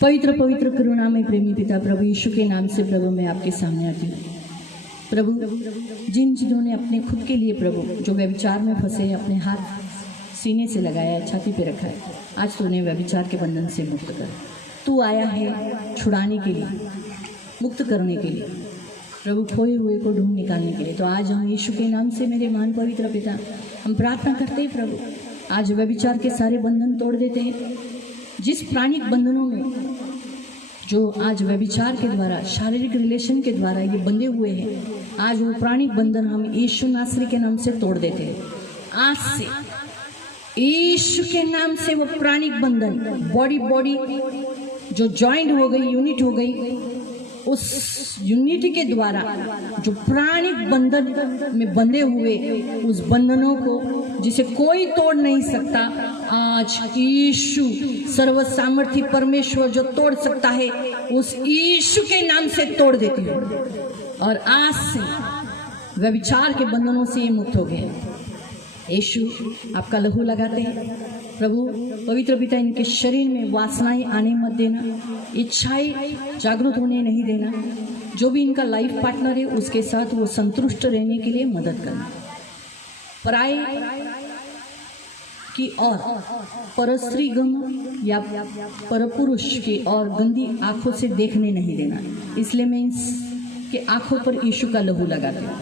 पवित्र पवित्र करुणामय प्रेमी पिता प्रभु यीशु के नाम से प्रभु मैं आपके सामने आती हूँ. प्रभु जिन्होंने अपने खुद के लिए प्रभु जो व्यभिचार में फंसे हैं, अपने हाथ सीने से लगाया है, छाती पे रखा है, आज तूने व्यभिचार के बंधन से मुक्त कर. तू आया है छुड़ाने के लिए, मुक्त करने के लिए, प्रभु खोए हुए को ढूंढ निकालने के लिए. तो आज हम यीशु के नाम से मेरे महान पवित्र पिता हम प्रार्थना करते हैं प्रभु, आज व्यभिचार के सारे बंधन तोड़ देते हैं. जिस प्राणिक बंधनों में जो आज व्यभिचार के द्वारा, शारीरिक रिलेशन के द्वारा ये बंधे हुए हैं, आज वो प्राणिक बंधन हम यीशु नासरी के नाम से तोड़ देते हैं. आज से यीशु के नाम से वो प्राणिक बंधन, बॉडी जो जॉइंट हो गई, यूनिट हो गई, उस यूनिटी के द्वारा जो प्राणिक बंधन में बंधे हुए उस बंधनों को जिसे कोई तोड़ नहीं सकता, आज यीशु सर्व सामर्थी परमेश्वर जो तोड़ सकता है उस यीशु के नाम से तोड़ देती हूँ. और आज से व्यभिचार के बंधनों से ये मुक्त हो गए. यीशु आपका लहू लगाते हैं प्रभु। पवित्र पिता, इनके शरीर में वासनाएं आने मत देना, इच्छाएं जागृत होने नहीं देना। जो भी इनका लाइफ पार्टनर है उसके साथ वो संतुष्ट रहने के लिए मदद करना। पराई की और परस्त्री गम या परपुरुष की और गंदी आंखों से देखने नहीं देना। इसलिए मैं इसके आंखों पर यीशु का लहू लगाती हूँ।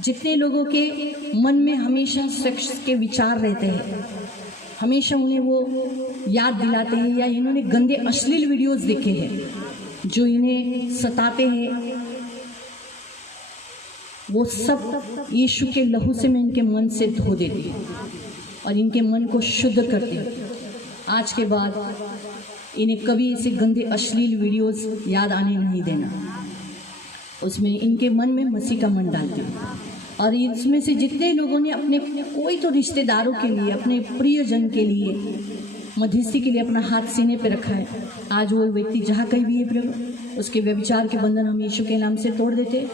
जितने लोगों के मन में हमेशा सेक्स के विचार रहते हैं, हमेशा उन्हें वो याद दिलाते हैं या इन्होंने गंदे अश्लील वीडियोस देखे हैं जो इन्हें सताते हैं, वो सब यीशु के लहू से मैं इनके मन से धो देती हूँ और इनके मन को शुद्ध करती हूँ। आज के बाद इन्हें कभी ऐसे गंदे अश्लील वीडियोस याद आने नहीं देना। उसमें इनके मन में मसीह का मन डालती हूँ। और इसमें से जितने लोगों ने अपने कोई तो रिश्तेदारों के लिए, अपने प्रियजन के लिए, मध्यस्थी के लिए अपना हाथ सीने पे रखा है, आज वो व्यक्ति जहाँ कहीं भी है प्रभु, उसके व्यभिचार के बंधन हम यीशु के नाम से तोड़ देते,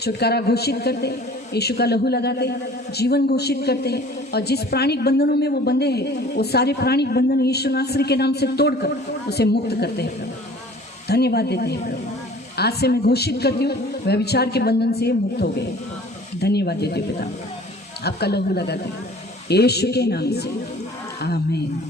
छुटकारा घोषित करते, यीशु का लहू लगाते, जीवन घोषित करते हैं। और जिस प्राणिक बंधनों में वो बंधे हैं वो सारे प्राणिक बंधन यीशु नासरी के नाम से तोड़कर उसे मुक्त करते हैं प्रभु। धन्यवाद देते हैं प्रभु। आज से मैं घोषित करती हूँ व्यभिचार के बंधन से ये मुक्त हो गए। धन्यवाद देती हूँ पिता, आपका लहू लगाते हैं यीशु के नाम से, आमीन।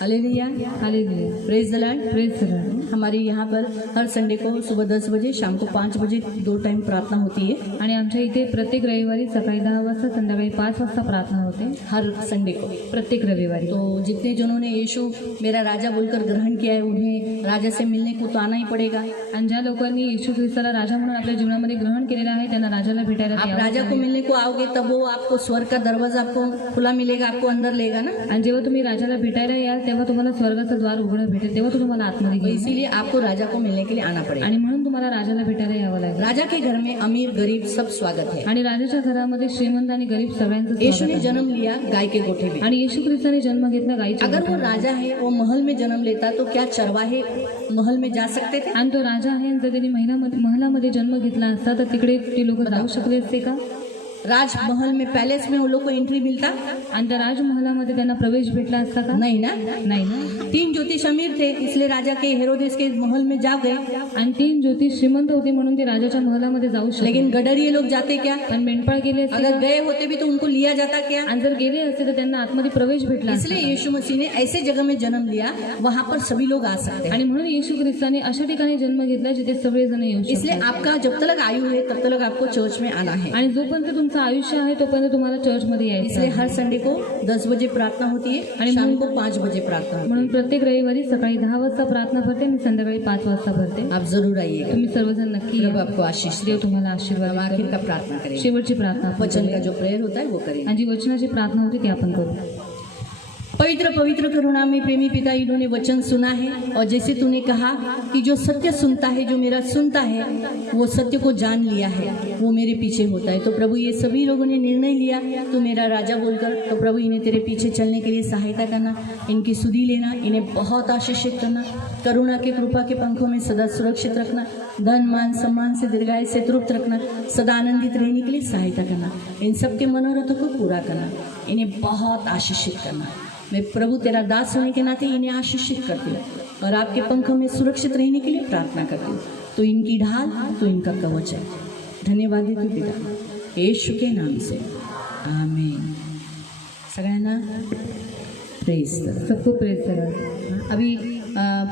Hallelujah, hallelujah, praise the Lord, praise the Lord. हमारे यहाँ पर हर संडे को सुबह 10 बजे, शाम को 5 बजे 2 टाइम प्रार्थना होती है। आणि आमच्या इथे प्रत्येक रविवारी सकाळी 10 वाजता, संध्याकाळी 5 वाजता प्रार्थना होते, हर संडे को, प्रत्येक रविवारी। तो जितने जनों ने यीशु मेरा राजा बोलकर ग्रहण किया है उन्हें राजा से मिलने को तो आना ही पड़ेगा। आणि ज्या लोकांनी येशू ख्रिस्ताला राजा म्हणून आपल्या जीवनामध्ये ग्रहण केलेलं आहे त्यांना राजाला भेटायला आप यावंच राजा को आहे। मिलने को आओगे तब वो आपको स्वर्ग का दरवाजा आपको खुला मिलेगा, आपको अंदर लेगा ना। आणि जेव्हा तुम्ही राजाला भेटायला याल तेव्हा तुम्हाला स्वर्गाचं द्वार उघडं भेटेल, तेव्हा तो तुम्हाला आतमध्ये तो घेईल। इसीलिए आपको राजा को मिलने के लिए आना पड़ेगा। आणि म्हणून तुम्हाला राजाला भेटायला यावं लागेल। राजा के घर में अमीर गरीब सब स्वागत है। आणि राजाच्या घरामध्ये श्रीमंत आणि गरीब सगळ्यांचं यीशु स्वागत ने आहे। जन्म लिया गाय के गोठे में। आणि येशू ख्रिस्ताने जन्म घेतला गायीच्या अगर वो गोठ्यात। राजा है, वो महल में जन्म लेता तो क्या चरवाहे महल में जा सकते थे? आणि तो राजा आहे आणि जर त्यांनी महलामध्ये जन्म घेतला असता तर तिकडे ते लोक जाऊ शकले असते का? राजमहल में, पैलेस में उन लोग को एंट्री मिलता? आणि त्या राजमहलामध्ये त्यांना प्रवेश भेटला असता का? नहीं ना। नाही ना। 3 ज्योतिष अमीर थे, इसलिए राजा के हेरोदेस के महल में जा गए। आणि 3 ज्योतिष श्रीमंत होते म्हणून ते राजाच्या महलामध्ये जाऊ शकले। लेकिन गडरिये लोग जाते क्या? पण मेंढपाळ गेले असते अगर का? गए होते भी तो उनको लिया जाता क्या? आणि जर गेले असते तर त्यांना आतमध्ये प्रवेश भेटला असता। इसलिए यीशु मसीह ने ऐसे जगह में जन्म लिया वहां पर सभी लोग आ सकते हैं। आणि म्हणून येशू ख्रिस्ताने अशा ठिकाणी जन्म घेतला जिथे सगळेजण येऊ इसलिए शकतात। आपका जब तक आयु है तब तक आपको चर्च में आना है। आणि जोपर्यंत तुमचं आयुष्य आहे तोपर्यंत तुम्हाला चर्चमध्ये यायचं इसलिए आहे। हर संडे को 10 बजे प्रार्थना होती है और शाम को 5 बजे प्रार्थना होती म्हणून प्रत्येक रविवारी सकाळी 10 वाजता प्रार्थना भरते आणि संध्याकाळी 5 वाजता भरते। है। आप जरूर आइएगा। तुम्ही सर्वजण नक्की या। प्रभु आपको आशीष दे। देव तुम्हाला आशीर्वाद हम आखिर देईल। का प्रार्थना करेंगे। शेवटची प्रार्थना आपण वचन का करूया। जो प्रेयर होता है वो करेंगे। आणि जी वचनाची प्रार्थना होती ती आपण करू। पवित्र पवित्र करुणा में प्रेमी पिता, इन्होंने वचन सुना है और जैसे तूने कहा कि जो सत्य सुनता है, जो मेरा सुनता है, वो सत्य को जान लिया है, वो मेरे पीछे होता है। तो प्रभु ये सभी लोगों ने निर्णय लिया तू मेरा राजा बोलकर, तो प्रभु इन्हें तेरे पीछे चलने के लिए सहायता करना, इनकी सुधि लेना, इन्हें बहुत आशीषित करना, करुणा के कृपा के पंखों में सदा सुरक्षित रखना, धन मान सम्मान से दीर्घायु से तृप्त रखना, सदा आनंदित रहने के लिए सहायता करना, इन सबके मनोरथों को पूरा करना, इन्हें बहुत आशीषित करना। मैं प्रभु तेरा दास होने के नाते इन्हें आशीषित करती हूँ और आपके पंखों में सुरक्षित रहने के लिए प्रार्थना करती हूँ। तो इनकी ढाल, तो इनका कवच है। धन्यवाद देती हूँ पिता यीशु के नाम से, आमीन। सगळ्यांना प्रेज द लॉर्ड। सबको प्रेज करा। अभी